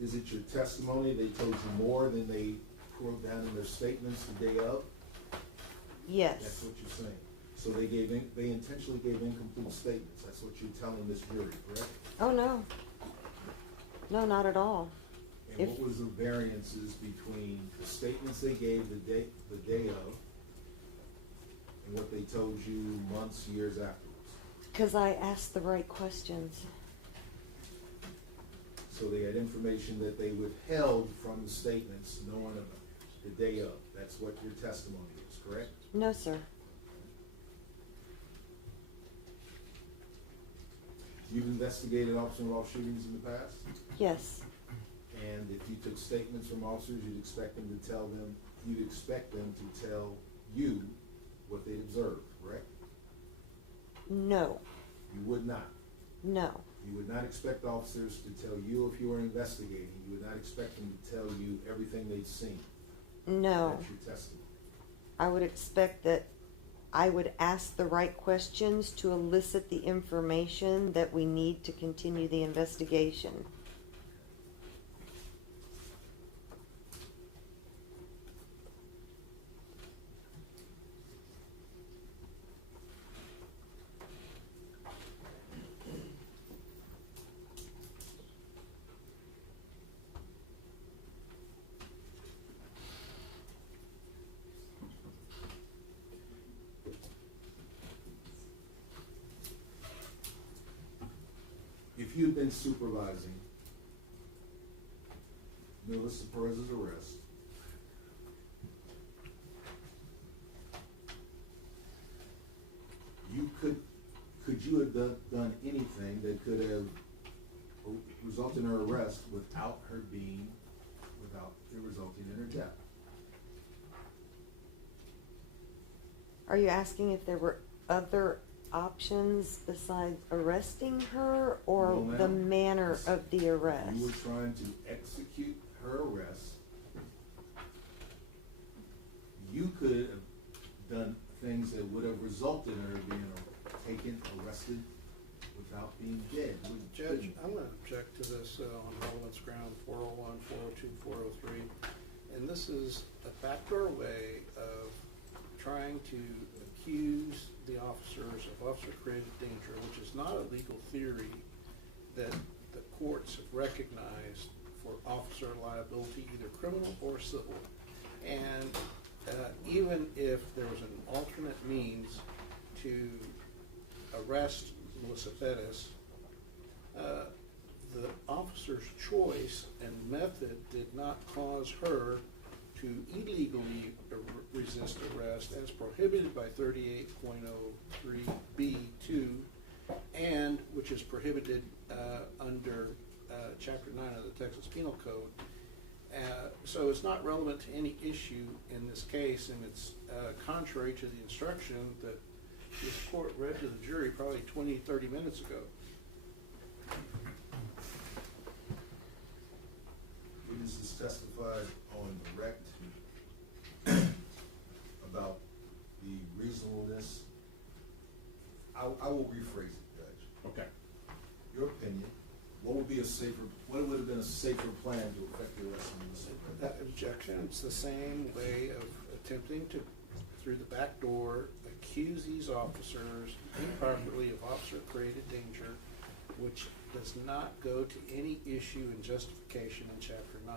is it your testimony they told you more than they wrote down in their statements the day of? Yes. That's what you're saying. So they intentionally gave incomplete statements. That's what you're telling this jury, correct? Oh, no. No, not at all. And what was the variances between the statements they gave the day of and what they told you months, years afterwards? Because I asked the right questions. So they had information that they withheld from the statements knowing about the day of. That's what your testimony is, correct? No, sir. You've investigated officer-involved shootings in the past? Yes. And if you took statements from officers, you'd expect them to tell you what they observed, correct? No. You would not. No. You would not expect officers to tell you if you were investigating. You would not expect them to tell you everything they've seen. No. That's your testimony. I would expect that I would ask the right questions to elicit the information that we need to continue the investigation. If you'd been supervising Melissa Perez's arrest, could you have done anything that could have resulted in her arrest without it resulting in her death? Are you asking if there were other options besides arresting her, or No, ma'am. the manner of the arrest? You were trying to execute her arrest. You could have done things that would have resulted in her being taken, arrested, without being dead. Judge, I'm going to object to this on relevance ground 401, 402, 403. And this is a backdoor way of trying to accuse the officers of officer-created danger, which is not a legal theory that the courts have recognized for officer liability, either criminal or civil. And even if there was an alternate means to arrest Melissa Perez, the officer's choice and method did not cause her to illegally resist arrest as prohibited by 38.03B2, and which is prohibited under Chapter 9 of the Texas Penal Code. So it's not relevant to any issue in this case, and it's contrary to the instruction that this court read to the jury probably 20, 30 minutes ago. Witnesses testified on direct about the reasonableness. I will rephrase it, Judge. Okay. Your opinion, what would have been a safer plan to effect the arrest of Melissa Perez? That objection, it's the same way of attempting to, through the back door, accuse these officers improperly of officer-created danger, which does not go to any issue in justification in Chapter 9.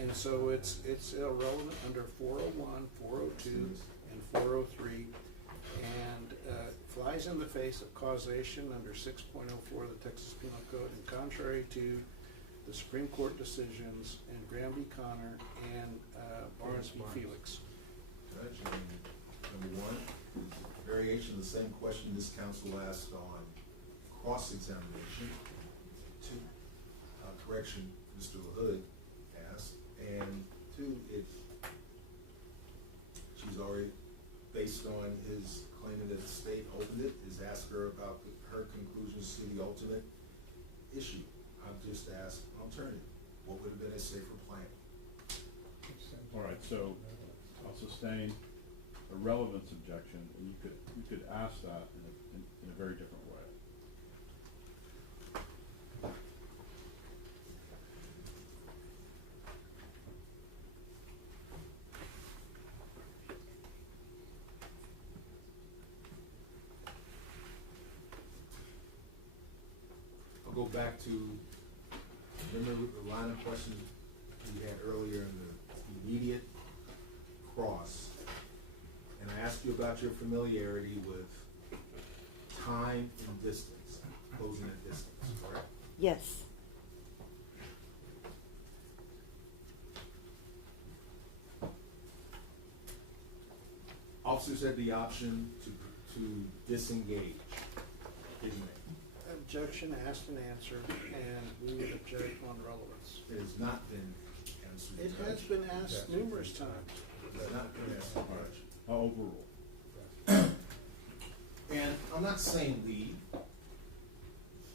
And so it's irrelevant under 401, 402, and 403, and flies in the face of causation under 6.04 of the Texas Penal Code, and contrary to the Supreme Court decisions in Graham v. Connor and Barnes v. Felix. Judge, number one, variation of the same question this counsel asked on cross-examination. Two, correction Mr. LaHood asked. And two, if she's already, based on his claiming that the state opened it, is ask her about her conclusions to the ultimate issue. I've just asked an alternative. What would have been a safer plan? All right, so I'll sustain a relevance objection, and you could ask that in a very different way. I'll go back to, remember the line of questions we had earlier in the immediate cross, and I asked you about your familiarity with time and distance, closing at distance, correct? Yes. Officers had the option to disengage, didn't they? Objection asked and answered, and we would object on relevance. It has not been answered. It has Judge. been asked numerous times. It has not been answered, Judge. I'll overrule. And I'm not saying leave,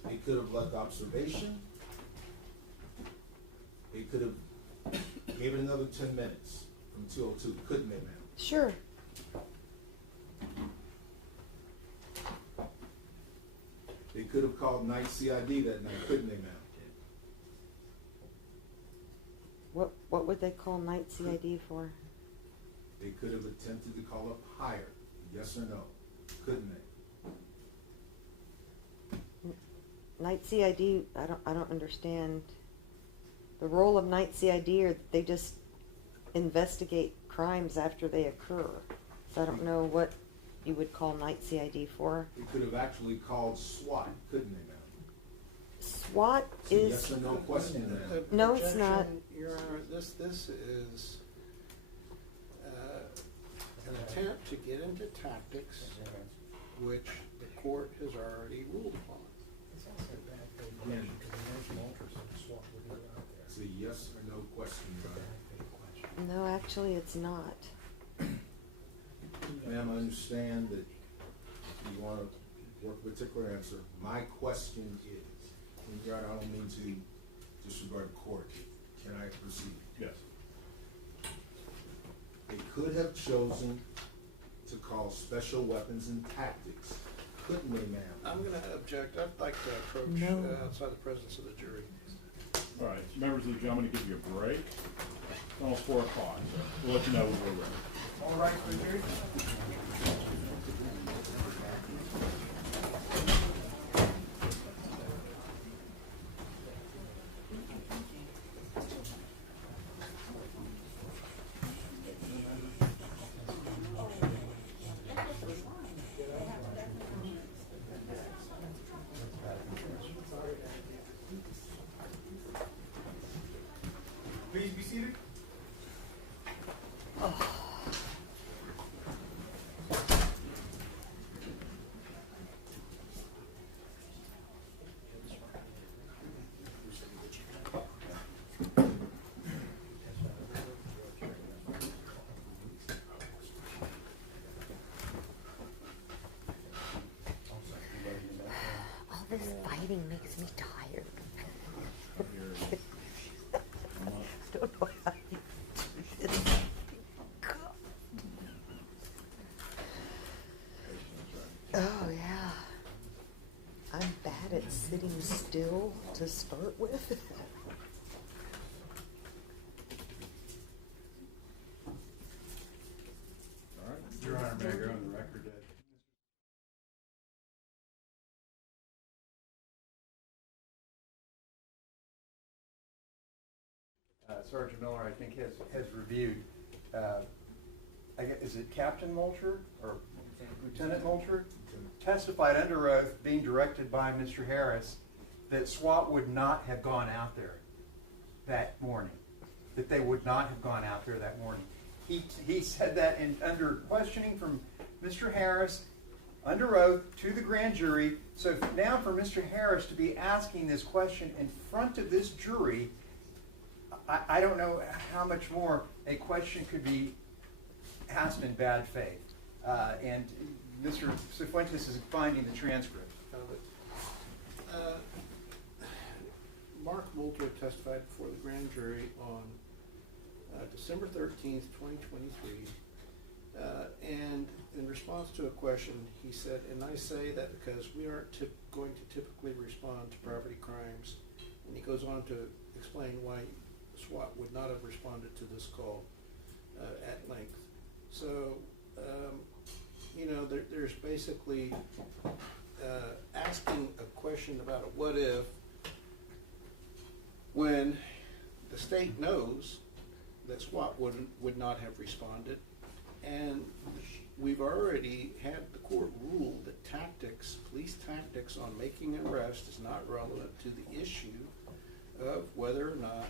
They could have left observation. They could have gave it another 10 minutes from 2:02, couldn't they, ma'am? Sure. They could have called night CID that night, couldn't they, ma'am? What would they call night CID for? They could have attempted to call up higher, yes or no, couldn't they? Night CID, I don't understand. The role of night CID, or they just investigate crimes after they occur. So I don't know what you would call night CID for. They could have actually called SWAT, couldn't they, ma'am? SWAT It's a is. yes or no question, ma'am. No, it's not. Your Honor, this is an attempt to get into tactics which the court has already ruled upon. Again, it's a yes or no question, Your Honor. No, actually, it's not. Ma'am, I understand that you want to work a particular answer. My question is, and Your Honor, I don't mean to disregard the court. Can I proceed? Yes. They could have chosen to call special weapons and tactics, couldn't they, ma'am? I'm going to object. I'd like to approach No. outside the presence of the jury. All right, so members of the gentlemen, to give you a break. It's almost 4 o'clock, so we'll let you know when we're ready. All right, for the jury? Please be seated. All this fighting makes me tired. Don't know how you do this. God. Oh yeah. I'm bad at sitting still to start with. All right. Your Honor, may I go on the record that Sergeant Miller, I think, has reviewed, I guess, is it Captain Moultrie or Lieutenant Moultrie? Testified under oath, being directed by Mr. Harris, that SWAT would not have gone out there that morning, that they would not have gone out there that morning. He said that under questioning from Mr. Harris, under oath to the grand jury. So now for Mr. Harris to be asking this question in front of this jury, I don't know how much more a question could be asked in bad faith. And Mr. Cifuentes is finding the transcript. Mark Moultrie testified before the grand jury on December 13th, 2023. And in response to a question, he said, and I say that because we aren't going to typically respond to property crimes. And he goes on to explain why SWAT would not have responded to this call at length. So, there's basically asking a question about a what if when the state knows that SWAT would not have responded, and we've already had the court rule that police tactics on making an arrest is not relevant to the issue of whether or not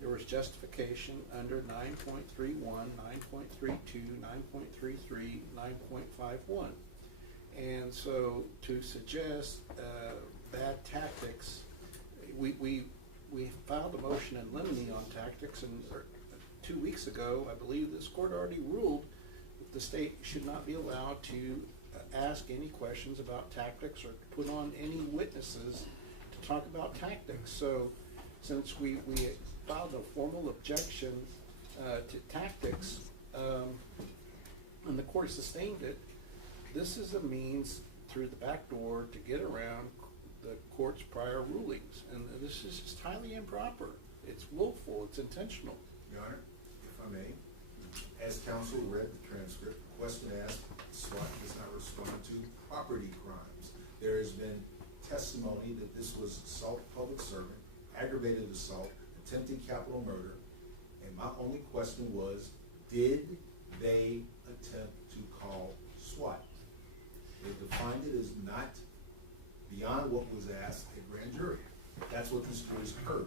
there was justification under 9.31, 9.32, 9.33, 9.51. And so to suggest bad tactics, we filed a motion in limine on tactics, and 2 weeks ago, I believe this court already ruled that the state should not be allowed to ask any questions about tactics or put on any witnesses talk about tactics. So since we filed a formal objection to tactics, and the court sustained it, this is a means through the back door to get around the court's prior rulings. And this is just highly improper. It's willful, it's intentional. Your Honor, if I may, as counsel read the transcript, the question asked, SWAT does not respond to property crimes. There has been testimony that this was assault of public servant, aggravated assault, attempted capital murder, and my only question was, did they attempt to call SWAT? They defined it as not beyond what was asked at grand jury. That's what this jury's heard.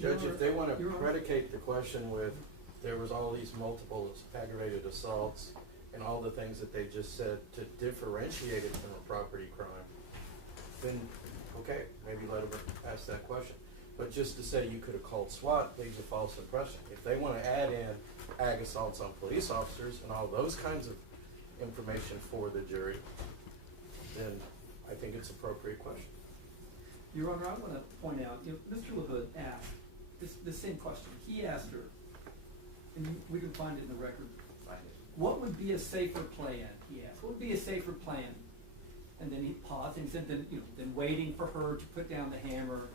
Judge, if they want to predicate the question with, there was all these multiple aggravated assaults and all the things that they just said to differentiate it from a property crime, then, okay, maybe let them ask that question. But just to say you could have called SWAT leaves a false impression. If they want to add in ag assaults on police officers and all those kinds of information for the jury, then I think it's an appropriate question. Your Honor, I want to point out, Mr. LaHood asked the same question. He asked her, and we can find it in the record. What would be a safer plan? He asked. What would be a safer plan? And then he paused and said, then waiting for her to put down the hammer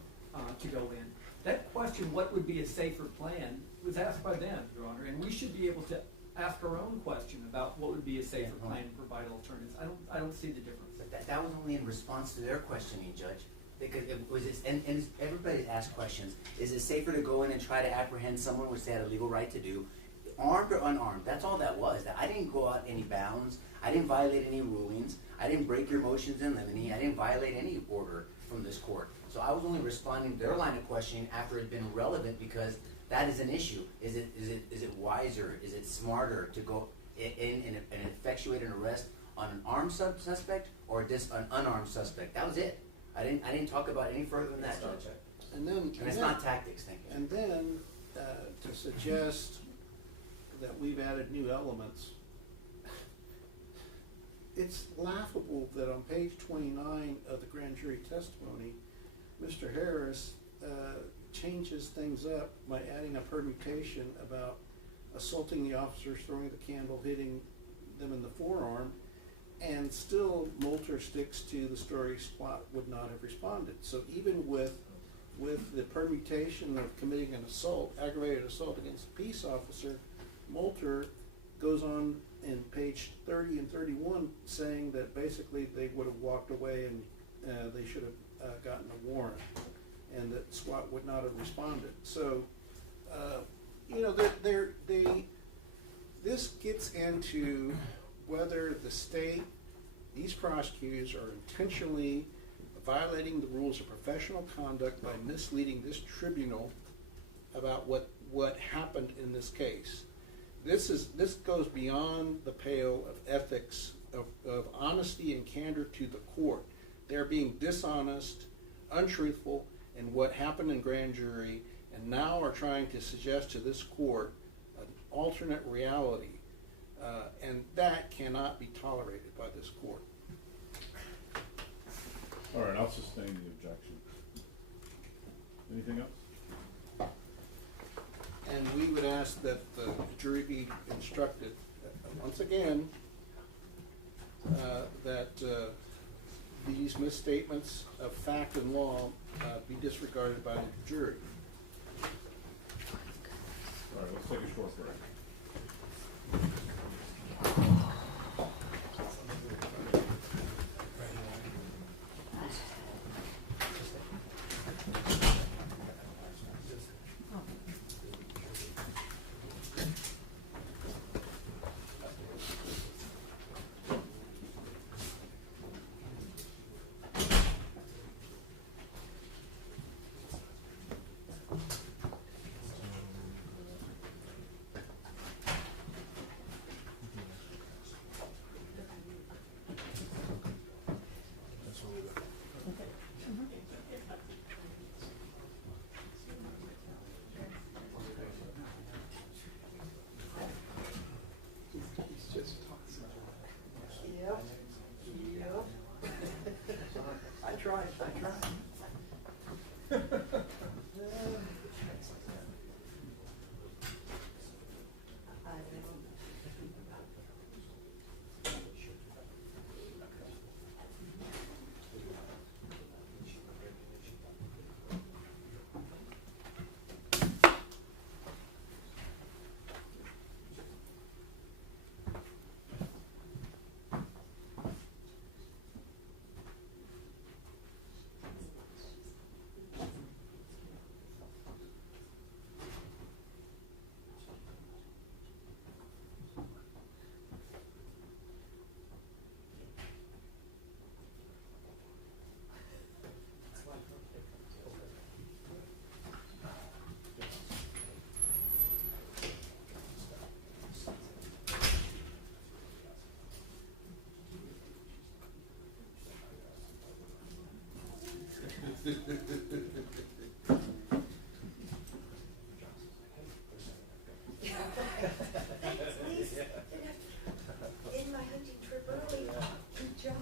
to go in. That question, what would be a safer plan, was asked by them, Your Honor, and we should be able to ask our own question about what would be a safer plan and provide alternatives. I don't see the difference. But that was only in response to their questioning, Judge. Because it was, and everybody asked questions. Is it safer to go in and try to apprehend someone, which they had a legal right to do, armed or unarmed? That's all that was. I didn't go out any bounds. I didn't violate any rulings. I didn't break your motions in limine. I didn't violate any order from this court. So I was only responding to their line of questioning after it had been relevant, because that is an issue. Is it wiser? Is it smarter to go in and effectuate an arrest on an armed suspect or just an unarmed suspect? That was it. I didn't talk about any further than that, Judge. And it's not tactics, thank you. And then to suggest that we've added new elements, it's laughable that on page 29 of the grand jury testimony, Mr. Harris changes things up by adding a permutation about assaulting the officers, throwing the candle, hitting them in the forearm, and still Moulter sticks to the story SWAT would not have responded. So even with the permutation of committing an assault, aggravated assault against a peace officer, Moulter goes on in page 30 and 31 saying that basically they would have walked away and they should have gotten a warrant, and that SWAT would not have responded. So, this gets into whether the state, these prosecutors, are intentionally violating the rules of professional conduct by misleading this tribunal about what happened in this case. This goes beyond the pale of ethics, of honesty and candor to the court. They're being dishonest, untruthful in what happened in grand jury, and now are trying to suggest to this court an alternate reality. And that cannot be tolerated by this court. All right, I'll sustain the objection. Anything else? And we would ask that the jury be instructed, once again, that these misstatements of fact and law be disregarded by the jury. All right, let's take a short break. Thanks, Lisa. In my hunting trip early. Good job.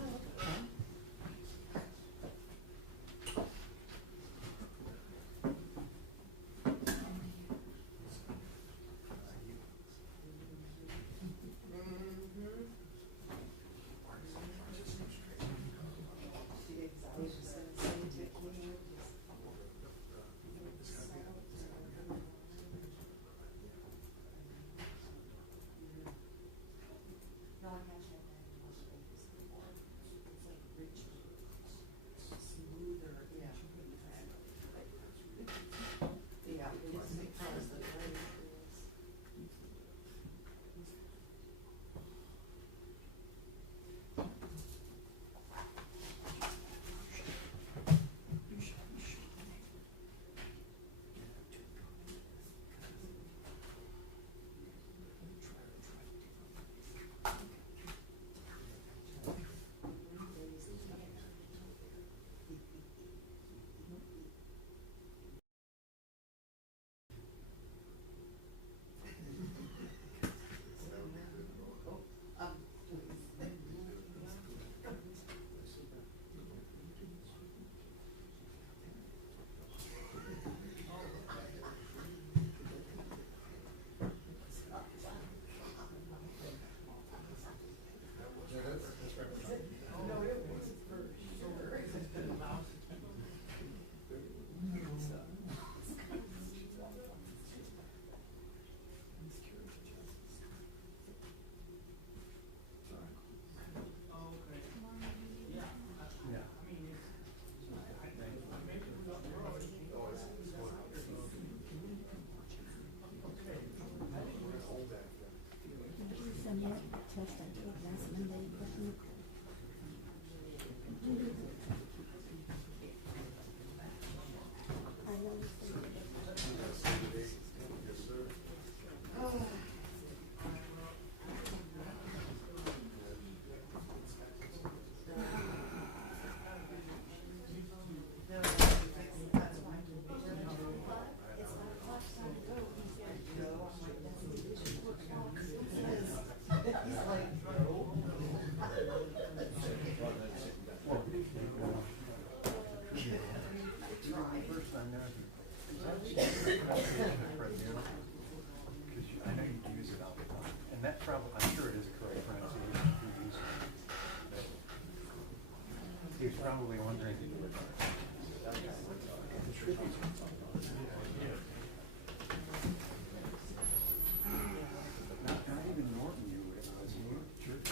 Probably wondering. Not even Norton knew it was church.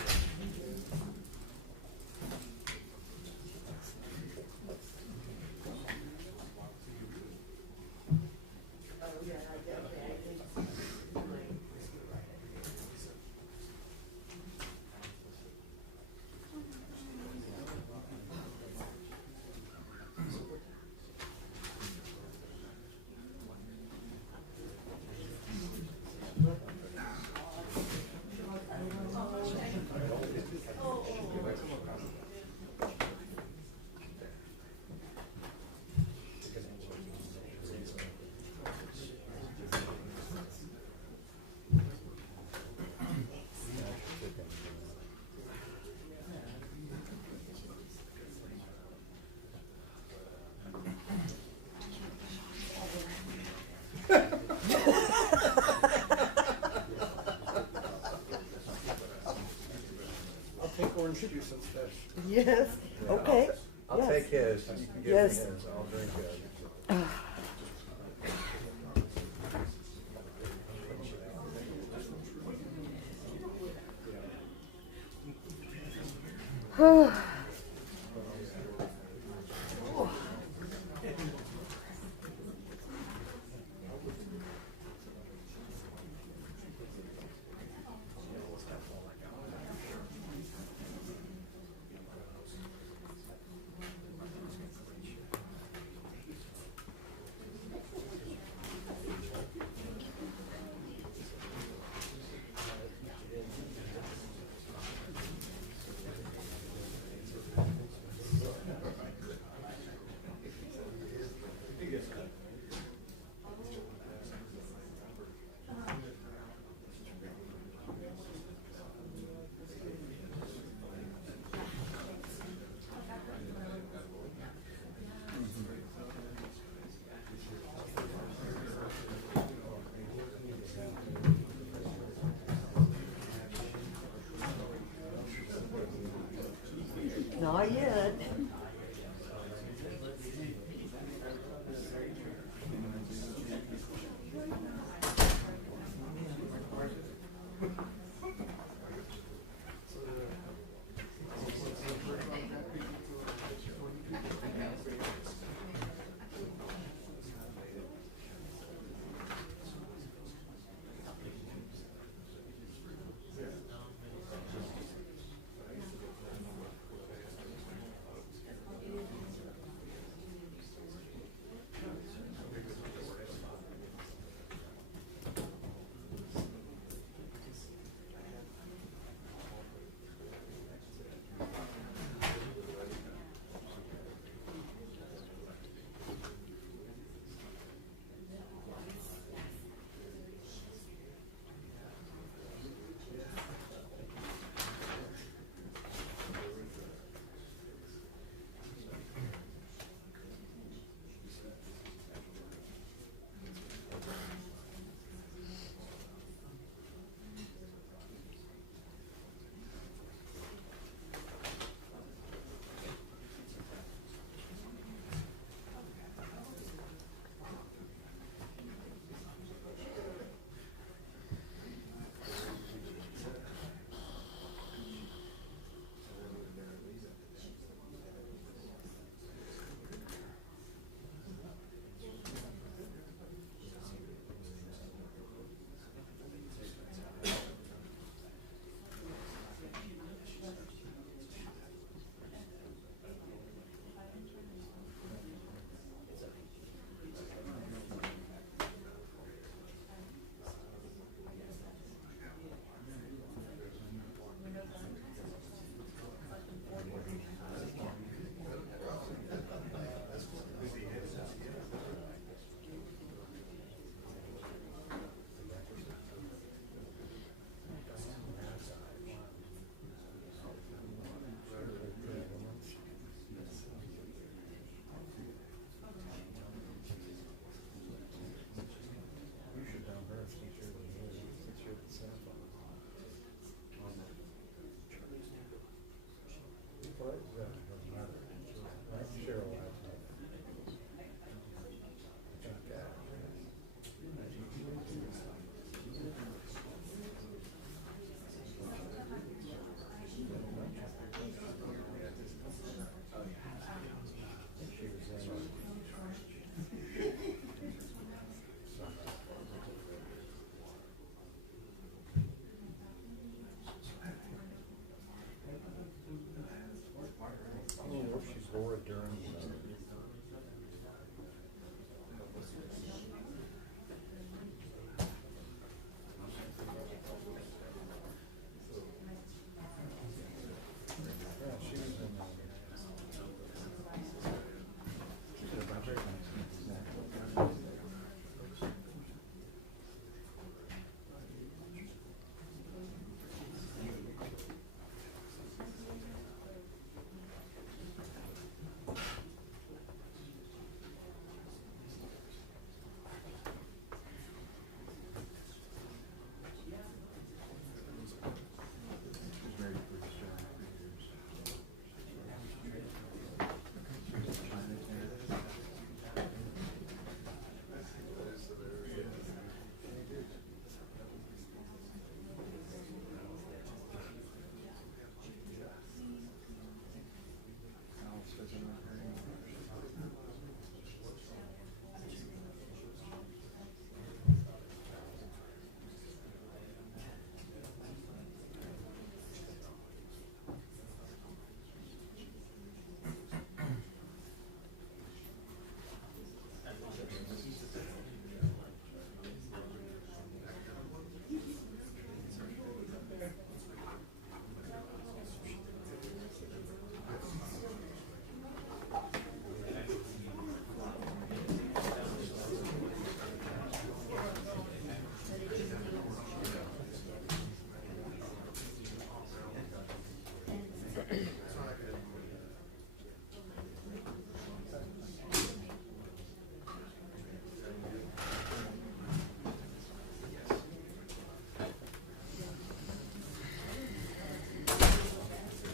I'll take orange juice instead. Yes, okay. I'll Yes. take his, you can give me Yes. his, I'll drink it. Not yet.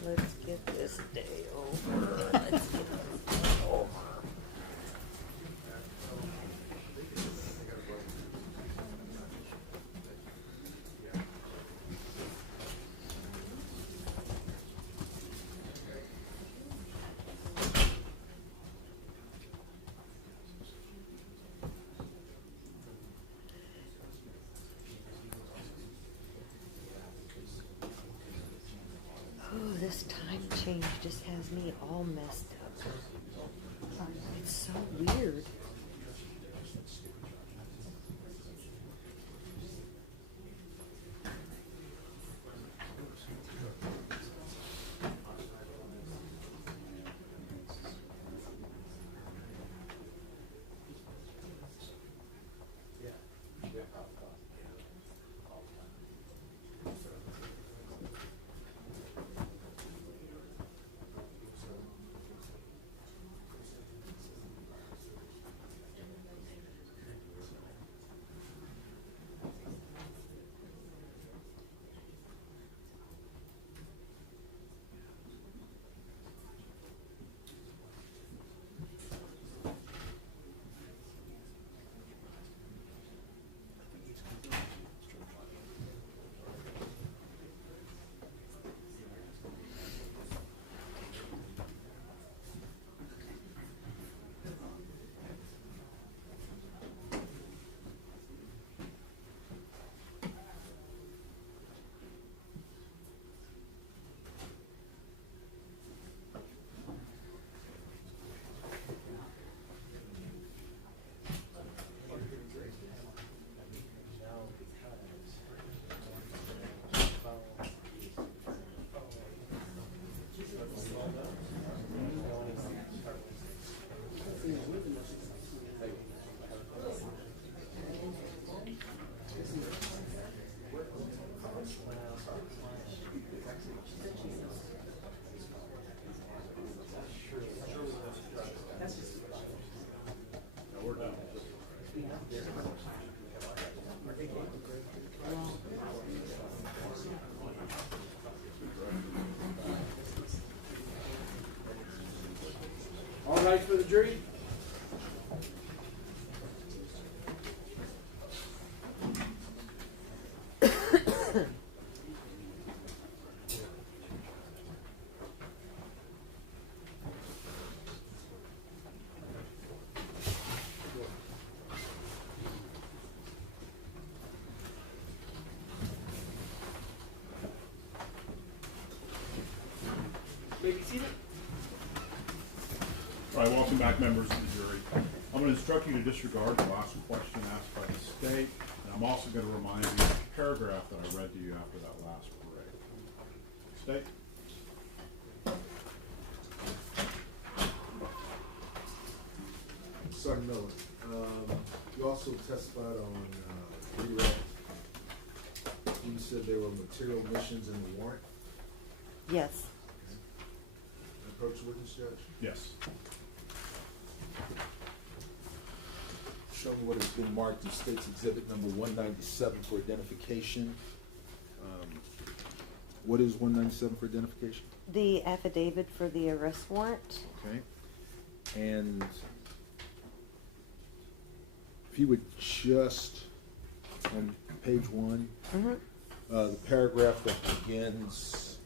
Let's get this. this day over. Let's get this day over. Oh, this time change just has me all messed up. It's so weird. All right for the jury? Maybe seated. All right, welcome back, members of the jury. I'm going to instruct you to disregard the last question asked by the state, and I'm also going to remind you of the paragraph that I read to you after that last break. State. Sergeant Miller, you also testified on redirect. You said there were material omissions in the warrant. Yes. Approach the witness, Judge. Yes. Show me what has been marked in State's Exhibit number 197 for identification. What is 197 for identification? The affidavit for the arrest warrant. Okay. And if you would just, on page 1, the paragraph that begins,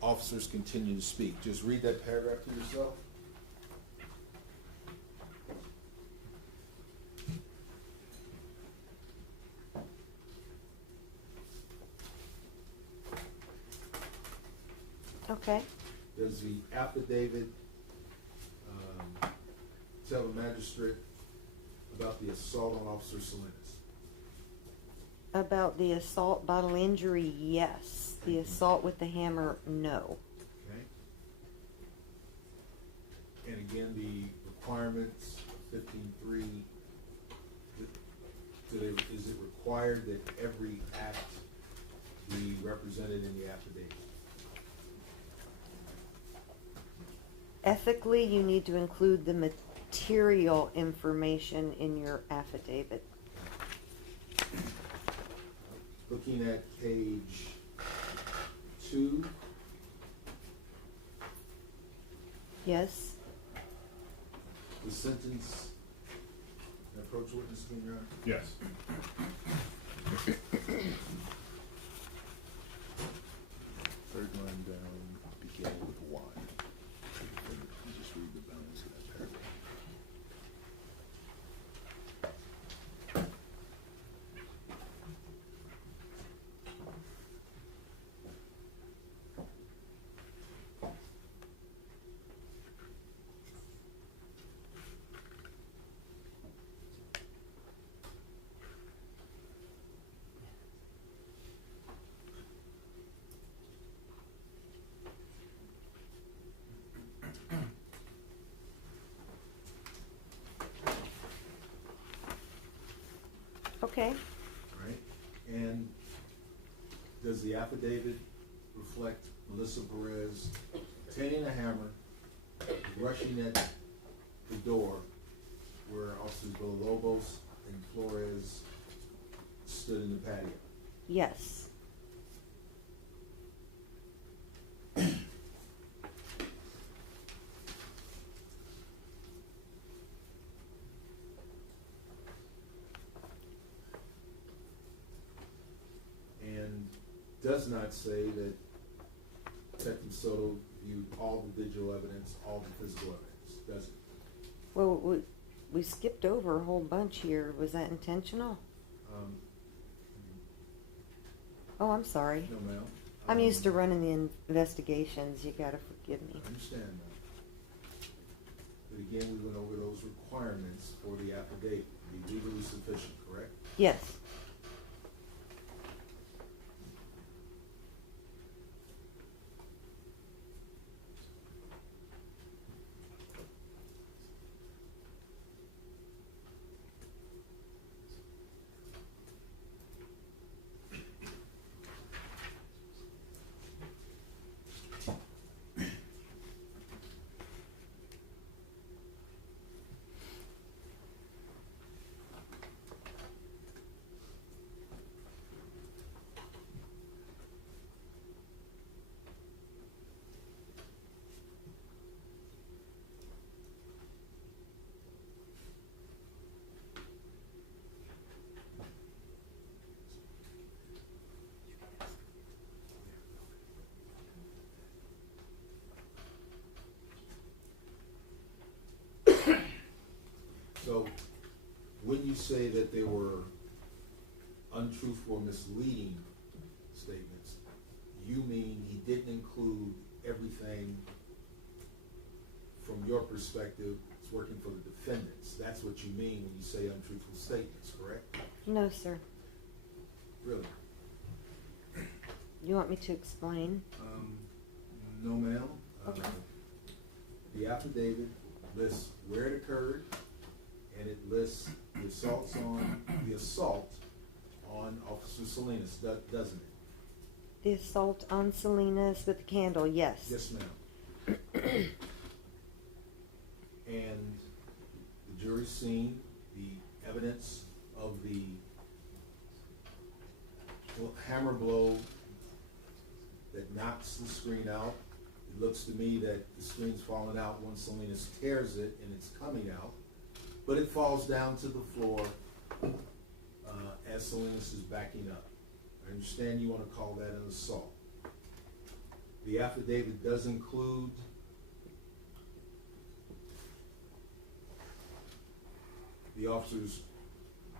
officers continue to speak. Just read that paragraph to yourself. Okay. Does the affidavit tell the magistrate about the assault on Officer Salinas? About the assault bodily injury, yes. The assault with the hammer, no. Okay. And again, the requirements, 15.3, is it required that every act be represented in the affidavit? Ethically, you need to include the material information in your affidavit. Looking at page 2, Yes. The sentence, and approach witness again, Your Honor? Yes. Third line down, begin with Y. You just read the balance of that paragraph. Okay. Right? And does the affidavit reflect Melissa Perez obtaining a hammer, rushing at the door where Officers Villalobos and Flores stood in the patio? Yes. And does not say that Detective Soto viewed all the digital evidence, all the physical evidence, does it? Well, we skipped over a whole bunch here. Was that intentional? Oh, I'm sorry. No, ma'am. I'm used to running the investigations. You gotta forgive me. I understand that. But again, we went over those requirements for the affidavit, be legally sufficient, correct? Yes. So, when you say that there were untruthful or misleading statements, you mean he didn't include everything from your perspective that's working for the defendants? That's what you mean when you say untruthful statements, correct? No, sir. Really? You want me to explain? No, ma'am. Okay. The affidavit lists where it occurred, and it lists the assault on Officer Salinas, doesn't it? The assault on Salinas with the candle, yes. Yes, ma'am. And the jury's seen the evidence of the hammer blow that knocks the screen out. It looks to me that the screen's falling out once Salinas tears it and it's coming out. But it falls down to the floor as Salinas is backing up. I understand you want to call that an assault. The affidavit does include the officers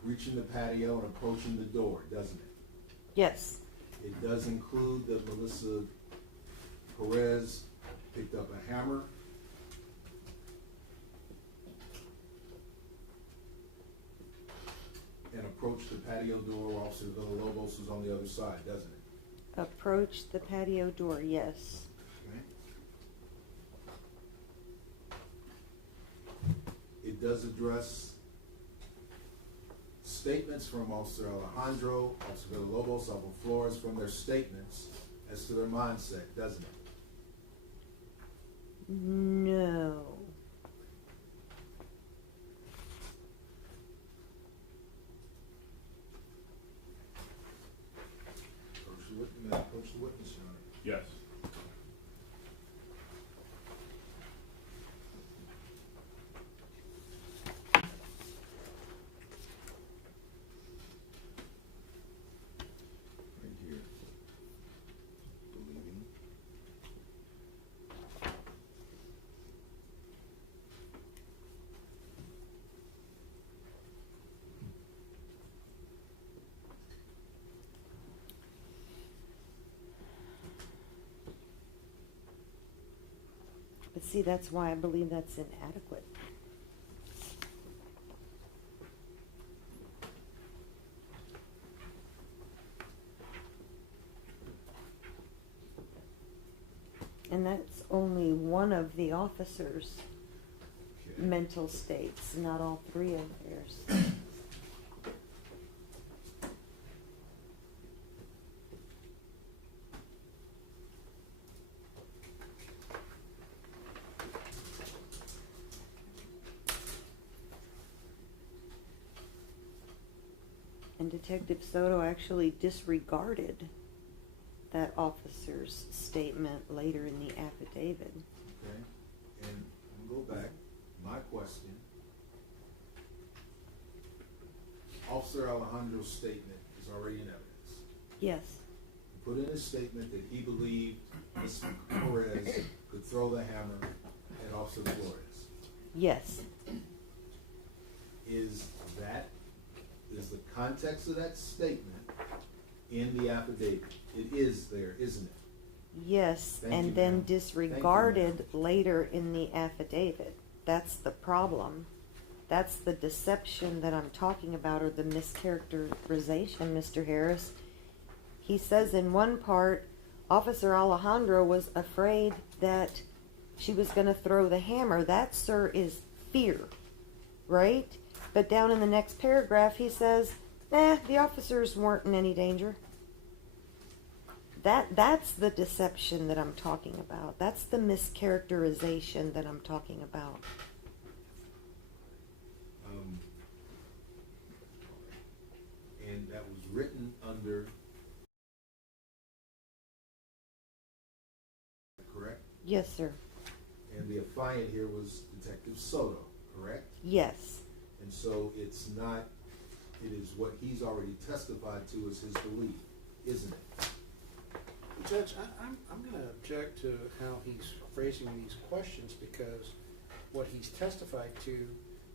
reaching the patio and approaching the door, doesn't it? Yes. It does include that Melissa Perez picked up a hammer, and approached the patio door while Officer Villalobos was on the other side, doesn't it? Approach the patio door, yes. Okay. It does address statements from Officer Alejandro, Officer Villalobos, Officer Flores, from their statements as to their mindset, doesn't it? No. Approach the witness, Your Honor. Yes. But see, that's why I believe that's inadequate. And that's only one of the officers' Okay. mental states, not all three of theirs. And Detective Soto actually disregarded that officer's statement later in the affidavit. Okay, and we'll go back. My question. Officer Alejandro's statement is already in evidence. Yes. He put in his statement that he believed Ms. Perez could throw the hammer at Officer Flores. Yes. Is the context of that statement in the affidavit? It is there, isn't it? Yes, Thank you, and then ma'am. disregarded later in the affidavit. That's the problem. That's the deception that I'm talking about, or the mischaracterization, Mr. Harris. He says in one part, Officer Alejandro was afraid that she was going to throw the hammer. That, sir, is fear, right? But down in the next paragraph, he says, the officers weren't in any danger. That's the deception that I'm talking about. That's the mischaracterization that I'm talking about. And that was written under, correct? Yes, sir. And the affiant here was Detective Soto, correct? Yes. And so it's not, it is what he's already testified to as his belief, isn't it? Judge, I'm going to object to how he's phrasing these questions, because what he's testified to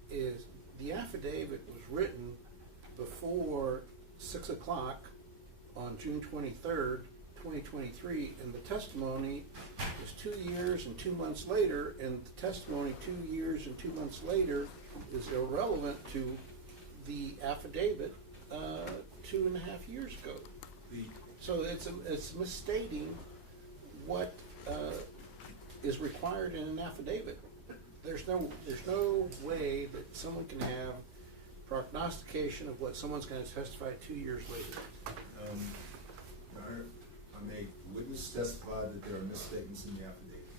is the affidavit was written before 6 o'clock on June 23rd, 2023, and the testimony is 2 years and 2 months later, and the testimony 2 years and 2 months later is irrelevant to the affidavit 2.5 years ago. So it's misstating what is required in an affidavit. There's no way that someone can have prognostication of what someone's going to testify 2 years later. A witness testified that there are misstatements in the affidavit.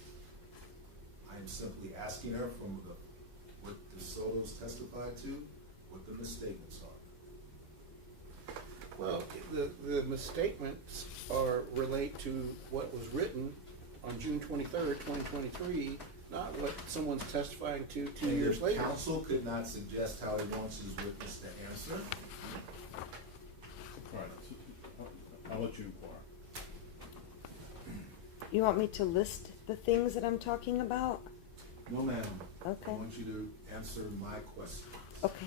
I am simply asking her from what the Sotos testified to, what the misstatements are. Well, the misstatements relate to what was written on June 23rd, 2023, not what someone's testifying to 2 years later. Counsel could not suggest how he wants his witness to answer. All right, I'll let you inquire. You want me to list the things that I'm talking about? No, ma'am. Okay. I want you to answer my question. Okay.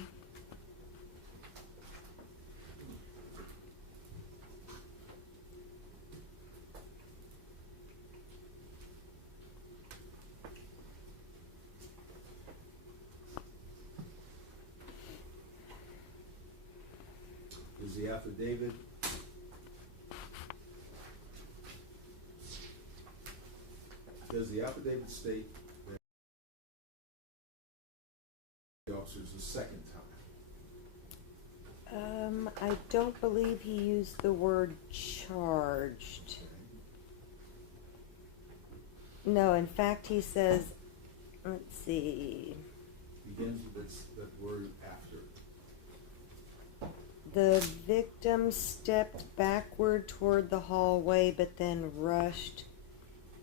Is the affidavit does the affidavit state that the officers the second time? I don't believe he used the word charged. No, in fact, he says, let's see. Begins with that word after. The victim stepped backward toward the hallway, but then rushed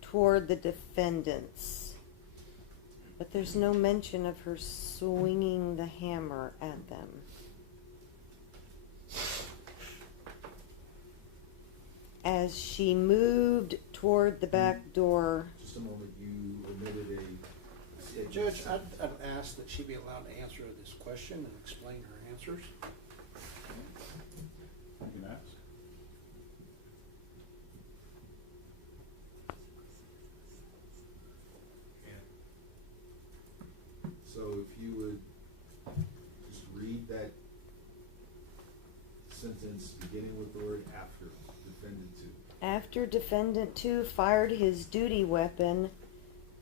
toward the defendants. But there's no mention of her swinging the hammer at them. As she moved toward the back door. Just a moment, you omitted a Judge, I'd ask that she be allowed to answer this question and explain her answers. You can ask. if you would just read that sentence beginning with the word after defendant 2. After defendant 2 fired his duty weapon,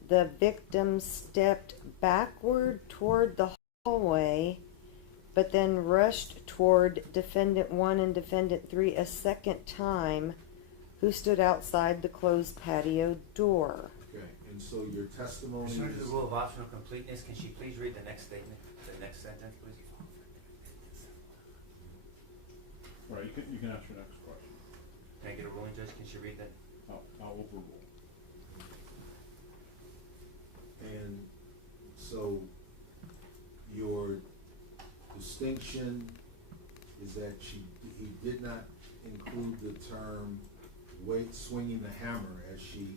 the victim stepped backward toward the hallway, but then rushed toward defendant 1 and defendant 3 a second time, who stood outside the closed patio door. Okay, and so your testimony Pursuant to is... the rule of optional completeness, can she please read the next statement, the next sentence, please? Right, you can ask your next question. Can I get a ruling, Judge? Can she read that? I'll overrule. And so your distinction is that he did not include the term weight swinging the hammer as she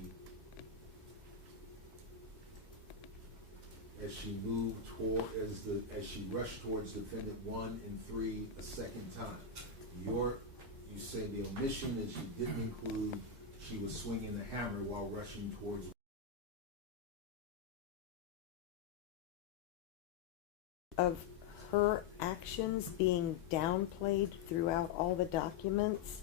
moved toward as she rushed towards defendant 1 and 3 a second time. You say the omission is you didn't include she was swinging the hammer while rushing towards. Of her actions being downplayed throughout all the documents.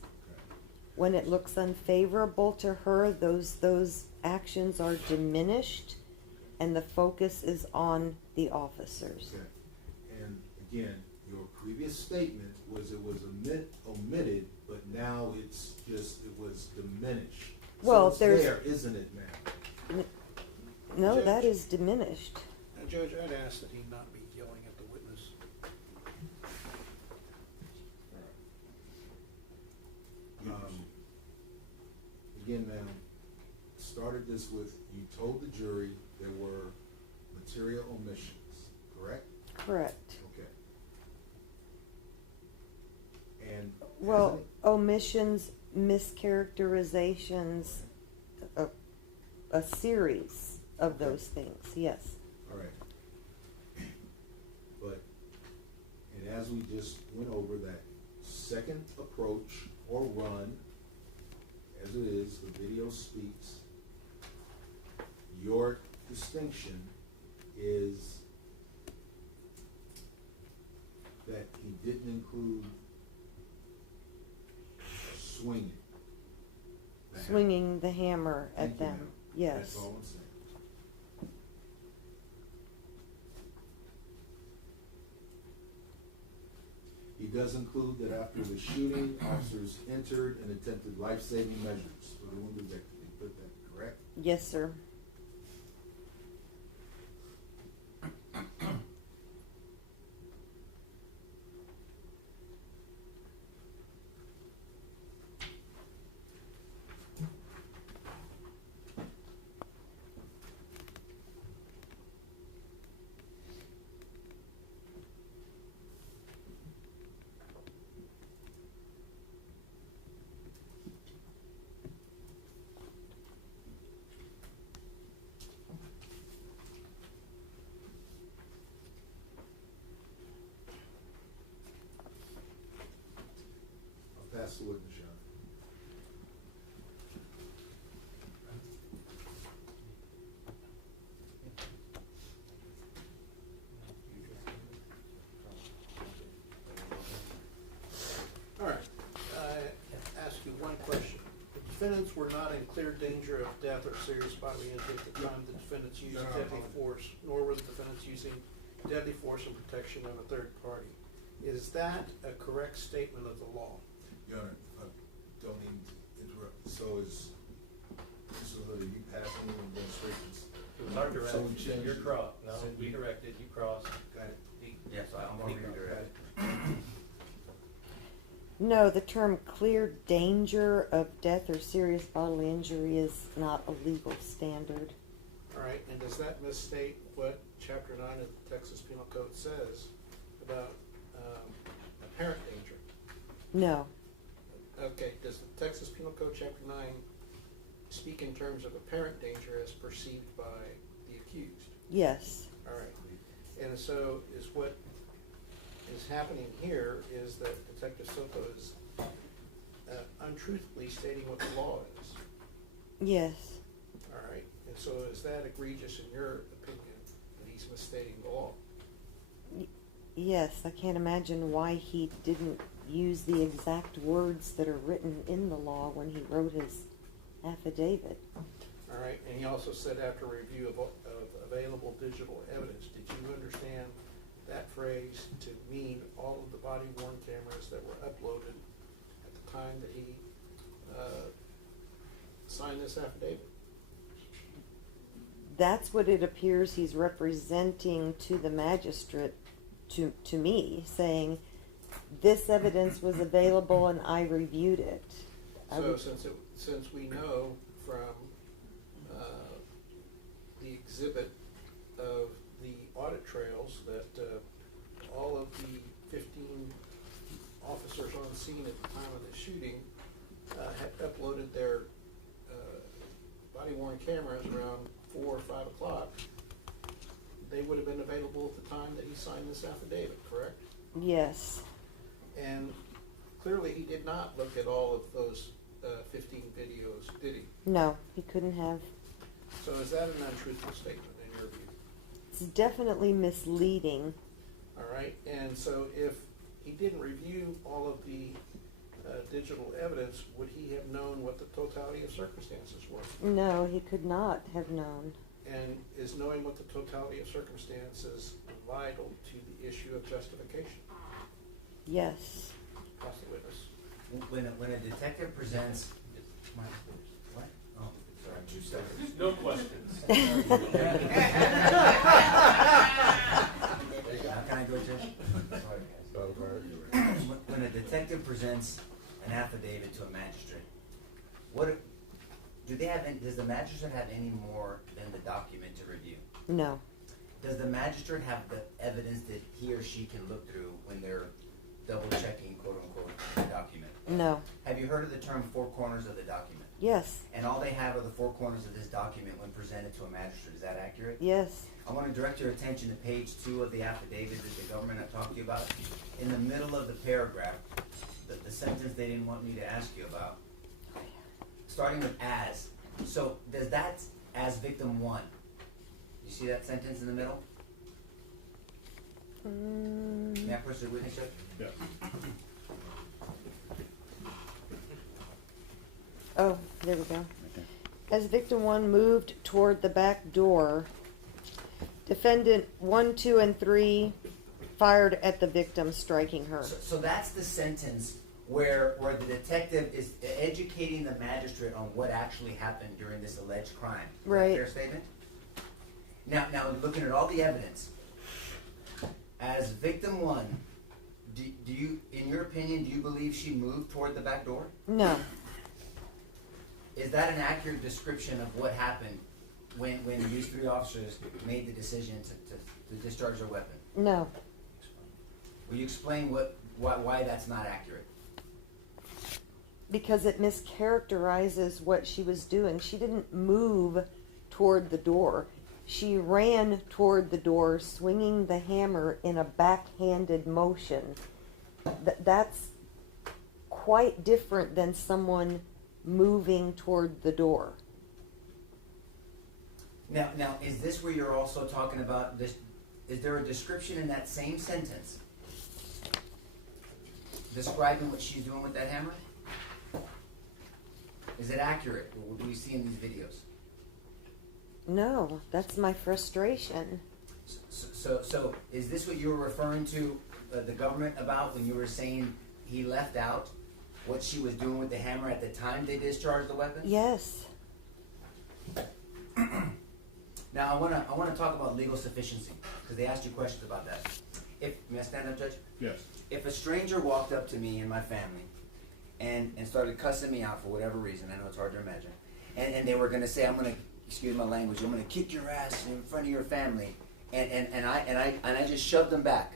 When it looks unfavorable to her, those actions are diminished, and the focus is on the officers. Okay. And again, your previous statement was it was omitted, but now it's just it was diminished. Well, so it's there's there, isn't it, ma'am? No, Judge. that is diminished. Now, Judge, I'd ask that he not be yelling at the witness. Again, ma'am, started this with you told the jury there were material omissions, correct? Correct. Okay. And Well, omissions, mischaracterizations, a series of those things, yes. all right. But, and as we just went over that second approach or run, as it is, the video speaks, your distinction is that he didn't include swinging. Swinging the hammer Thank at you, them, ma'am. yes. That's all I'm saying. He does include that after the shooting, officers entered and attempted life-saving measures for the wounded victim. He put that correct? Yes, sir. I'll pass the witness, Your Honor. All right, I ask you one question. The defendants were not in clear danger of death or serious bodily injury at the time the defendants used deadly force, nor were the defendants using deadly force in protection of a third party. Is that a correct statement of the law? Your Honor, I don't mean to interrupt. So is Mr. Hood, are you passing the demonstrations? It was our So we direction, changed your it. cross, no, So we directed, you crossed. Got it. Yes, I'm going to redirect. No, the term clear danger of death or serious bodily injury is not a legal standard. All right, and does that misstate what Chapter 9 of the Texas Penal Code says about apparent danger? No. Okay, does the Texas Penal Code Chapter 9 speak in terms of apparent danger as perceived by the accused? Yes. All right. And so is what is happening here is that Detective Soto is untruthfully stating what the law is. Yes. All right. And so is that egregious in your opinion that he's misstating the law? Yes, I can't imagine why he didn't use the exact words that are written in the law when he wrote his affidavit. All right, and he also said after review of available digital evidence. Did you understand that phrase to mean all of the body worn cameras that were uploaded at the time that he signed this affidavit? That's what it appears he's representing to the magistrate, to me, saying this evidence was available and I reviewed it. So since we know from the exhibit of the audit trails that all of the 15 officers on scene at the time of the shooting had uploaded their body-worn cameras around 4 or 5 o'clock, they would have been available at the time that he signed this affidavit, correct? Yes. And clearly he did not look at all of those 15 videos, did he? No, he couldn't have. So is that an untruthful statement in your view? It's definitely misleading. All right, and so if he didn't review all of the digital evidence, would he have known what the totality of circumstances were? No, he could not have known. And is knowing what the totality of circumstances vital to the issue of justification? Yes. Cross the witness. When a detective presents, what? Oh, sorry, 2 seconds. No questions. How can I go, Judge? When a detective presents an affidavit to a magistrate, does the magistrate have any more than the document to review? No. Does the magistrate have the evidence that he or she can look through when they're double checking, quote unquote, the document? No. Have you heard of the term 4 corners of the document? Yes. And all they have are the 4 corners of this document when presented to a magistrate. Is that accurate? Yes. I want to direct your attention to page 2 of the affidavit that the government had talked to you about. In the middle of the paragraph, the sentence they didn't want me to ask you about, starting with as. So does that as victim 1? You see that sentence in the middle? May I proceed with it? Yeah. Oh, there we go. As victim 1 moved toward the back door, defendant 1, 2, and 3 fired at the victim, striking her. So that's the sentence where the detective is educating the magistrate on what actually happened during this alleged crime. Is that a fair statement? Now looking at all the evidence, as victim 1, do you, in your opinion, do you believe she moved toward the back door? No. Is that an accurate description of what happened when these 3 officers made the decision to discharge their weapon? No. Will you explain why that's not accurate? Because it mischaracterizes what she was doing. She didn't move toward the door. She ran toward the door, swinging the hammer in a backhanded motion. That's quite different than someone moving toward the door. Now, is this where you're also talking about this? Is there a description in that same sentence describing what she's doing with that hammer? Is it accurate, what we see in these videos? No, that's my frustration. So is this what you were referring to the government about when you were saying he left out what she was doing with the hammer at the time they discharged the weapon? Yes. Now I want to talk about legal sufficiency because they asked you questions about that. May I stand up, Judge? Yes. If a stranger walked up to me and my family and started cussing me out for whatever reason, I know it's hard to imagine, and they were going to say, I'm going to, excuse my language, I'm going to kick your ass in front of your family, and I just shoved them back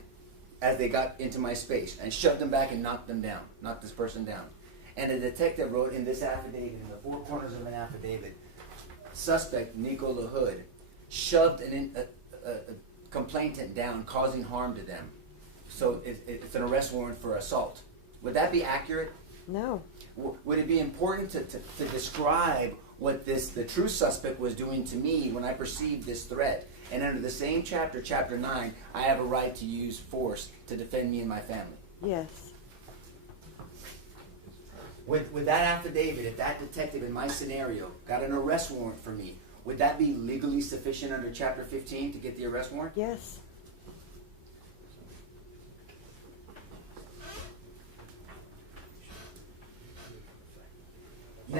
as they got into my space, and shoved them back and knocked this person down. And the detective wrote in this affidavit, in the 4 corners of an affidavit, suspect Nico LaHood shoved a complainant down, causing harm to them. So it's an arrest warrant for assault. Would that be accurate? No. Would it be important to describe what the true suspect was doing to me when I perceived this threat. And under the same chapter, chapter 9, I have a right to use force to defend me and my family. Yes. With that affidavit, if that detective in my scenario got an arrest warrant for me, would that be legally sufficient under chapter 15 to get the arrest warrant? Yes.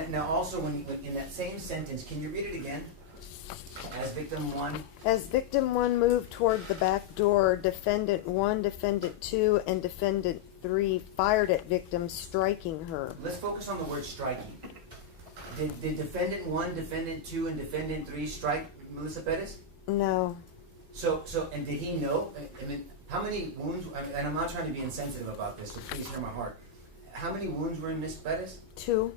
Now also, when in that same sentence, can you read it again? As victim 1? As victim 1 moved toward the back door, defendant 1, defendant 2, and defendant 3 fired at victim, striking her. Let's focus on the word striking. Did defendant 1, defendant 2, and defendant 3 strike Melissa Perez? No. So, and did he know? I mean, how many wounds? And I'm not trying to be insensitive about this, so please hear my heart. How many wounds were in Miss Perez? 2.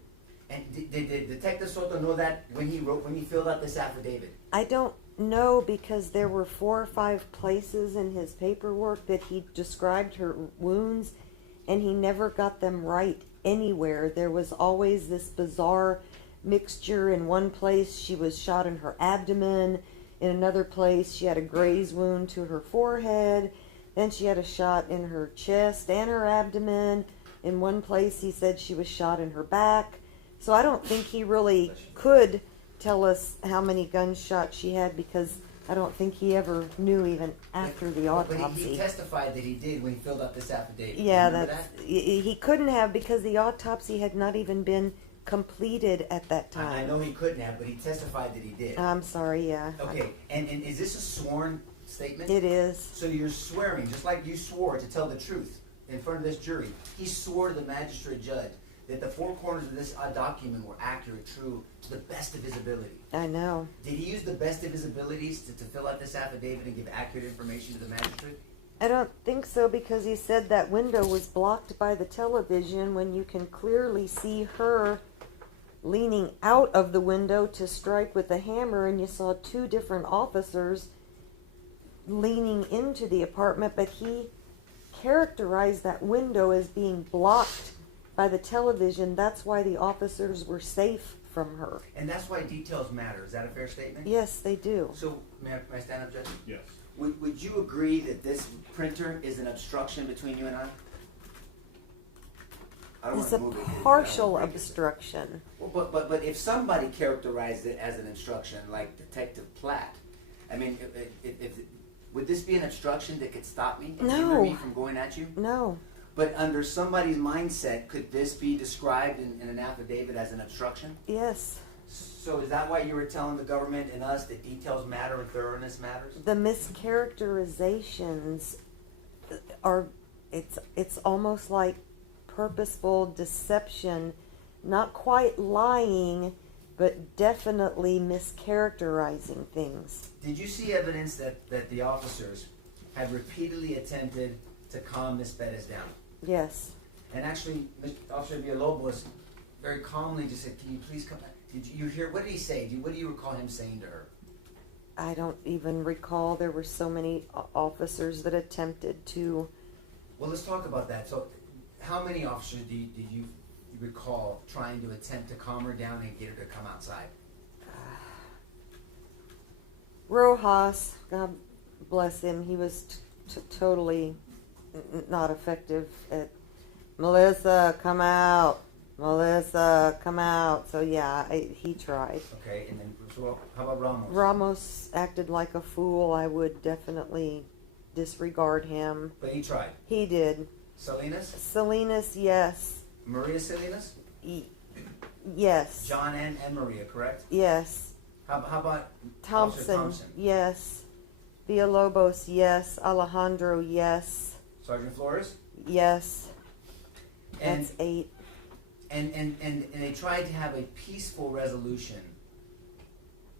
And did Detective Soto know that when he filled out this affidavit? I don't know, because there were 4 or 5 places in his paperwork that he described her wounds, and he never got them right anywhere. There was always this bizarre mixture. In one place she was shot in her abdomen, in another place she had a graze wound to her forehead, then she had a shot in her chest and her abdomen. In one place he said she was shot in her back. So I don't think he really could tell us how many gunshots she had, because I don't think he ever knew even after the autopsy. But he testified that he did when he filled out this affidavit. Yeah, he couldn't have, because the autopsy had not even been completed at that time. I know he couldn't have, but he testified that he did. I'm sorry, yeah. Okay, and is this a sworn statement? It is. So you're swearing, just like you swore to tell the truth in front of this jury. He swore to the magistrate judge that the 4 corners of this document were accurate, true, to the best of his ability. I know. Did he use the best of his abilities to fill out this affidavit and give accurate information to the magistrate? I don't think so, because he said that window was blocked by the television when you can clearly see her leaning out of the window to strike with the hammer, and you saw 2 different officers leaning into the apartment, but he characterized that window as being blocked by the television. That's why the officers were safe from her. And that's why details matter. Is that a fair statement? Yes, they do. So, may I stand up, Judge? Yes. Would you agree that this printer is an obstruction between you and I? I don't It's want a to move it. partial obstruction. Well, but if somebody characterized it as an obstruction, like Detective Platt, I mean, would this be an obstruction that could stop me and hinder me from going at you? No. But under somebody's mindset, could this be described in an affidavit as an obstruction? Yes. So is that why you were telling the government and us that details matter and thoroughness matters? The mischaracterizations are, it's almost like purposeful deception, not quite lying, but definitely mischaracterizing things. Did you see evidence that the officers had repeatedly attempted to calm Miss Perez down? Yes. And actually, Officer Villalobos very calmly just said, "Can you please come back?" Did you hear, what did he say? What do you recall him saying to her? I don't even recall. There were so many officers that attempted to. Well, let's talk about that. So, how many officers did you recall trying to attempt to calm her down and get her to come outside? Rojas, God bless him, he was totally not effective at, Melissa, come out. Melissa, come out. So yeah, he tried. Okay, and then so how about Ramos? Ramos acted like a fool. I would definitely disregard him. But he tried. He did. Salinas? Salinas, yes. Maria Salinas? Yes. John and Maria, correct? Yes. How about Thompson? Yes. Villalobos, yes. Alejandro, yes. Sergeant Flores? Yes. And, that's 8. And they tried to have a peaceful resolution.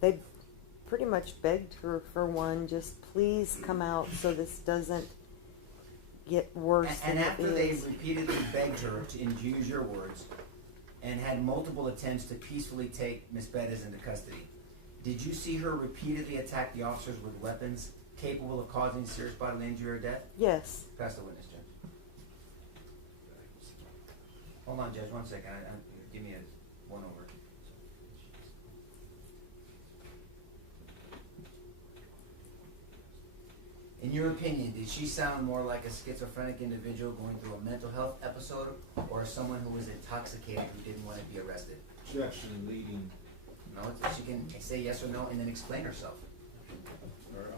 They pretty much begged her for one, just please come out so this doesn't get worse And than after it they is. repeatedly begged her, to use your words, and had multiple attempts to peacefully take Miss Perez into custody, did you see her repeatedly attack the officers with weapons capable of causing serious bodily injury or death? Yes. Pass the witness, Judge. Hold on, Judge, 1 second. Give me a 1 over. In your opinion, did she sound more like a schizophrenic individual going through a mental health episode, or someone who was intoxicated who didn't want to be arrested? Objection leading. No, she can say yes or no and then explain herself.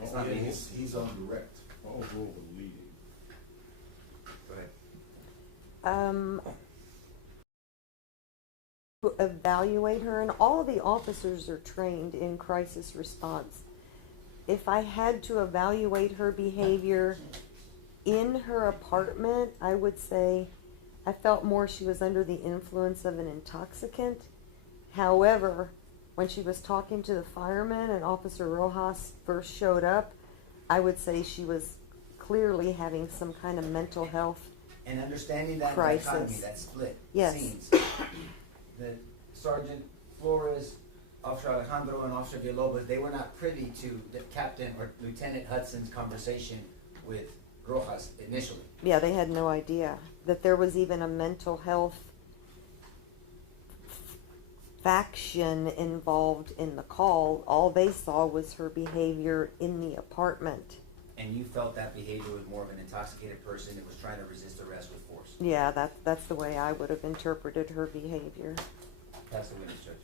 It's All not legal. He's on direct. I'll rule the leading. Go ahead. To evaluate her, and all the officers are trained in crisis response. If I had to evaluate her behavior in her apartment, I would say I felt more she was under the influence of an intoxicant. However, when she was talking to the firemen and Officer Rojas first showed up, I would say she was clearly having some kind of mental health And understanding that crisis. dichotomy, that split Yes. scenes, that Sergeant Flores, Officer Alejandro, and Officer Villalobos, they were not privy to the Captain or Lieutenant Hudson's conversation with Rojas initially. Yeah, they had no idea that there was even a mental health faction involved in the call. All they saw was her behavior in the apartment. And you felt that behavior was more of an intoxicated person that was trying to resist arrest with force. Yeah, that's the way I would have interpreted her behavior. Pass the witness, Judge.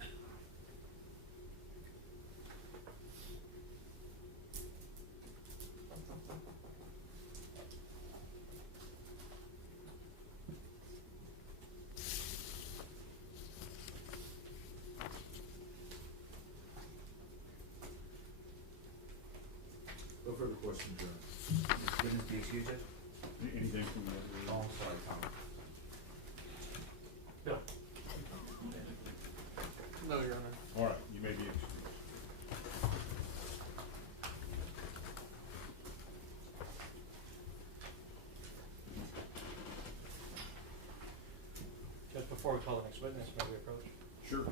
No further questions, Your Honor. Witness be excused, Judge? Anything from the other? Oh, sorry, Tom. No. No, Your Honor. All right, you may be excused. Just before we call the next witness, may we approach? Sure.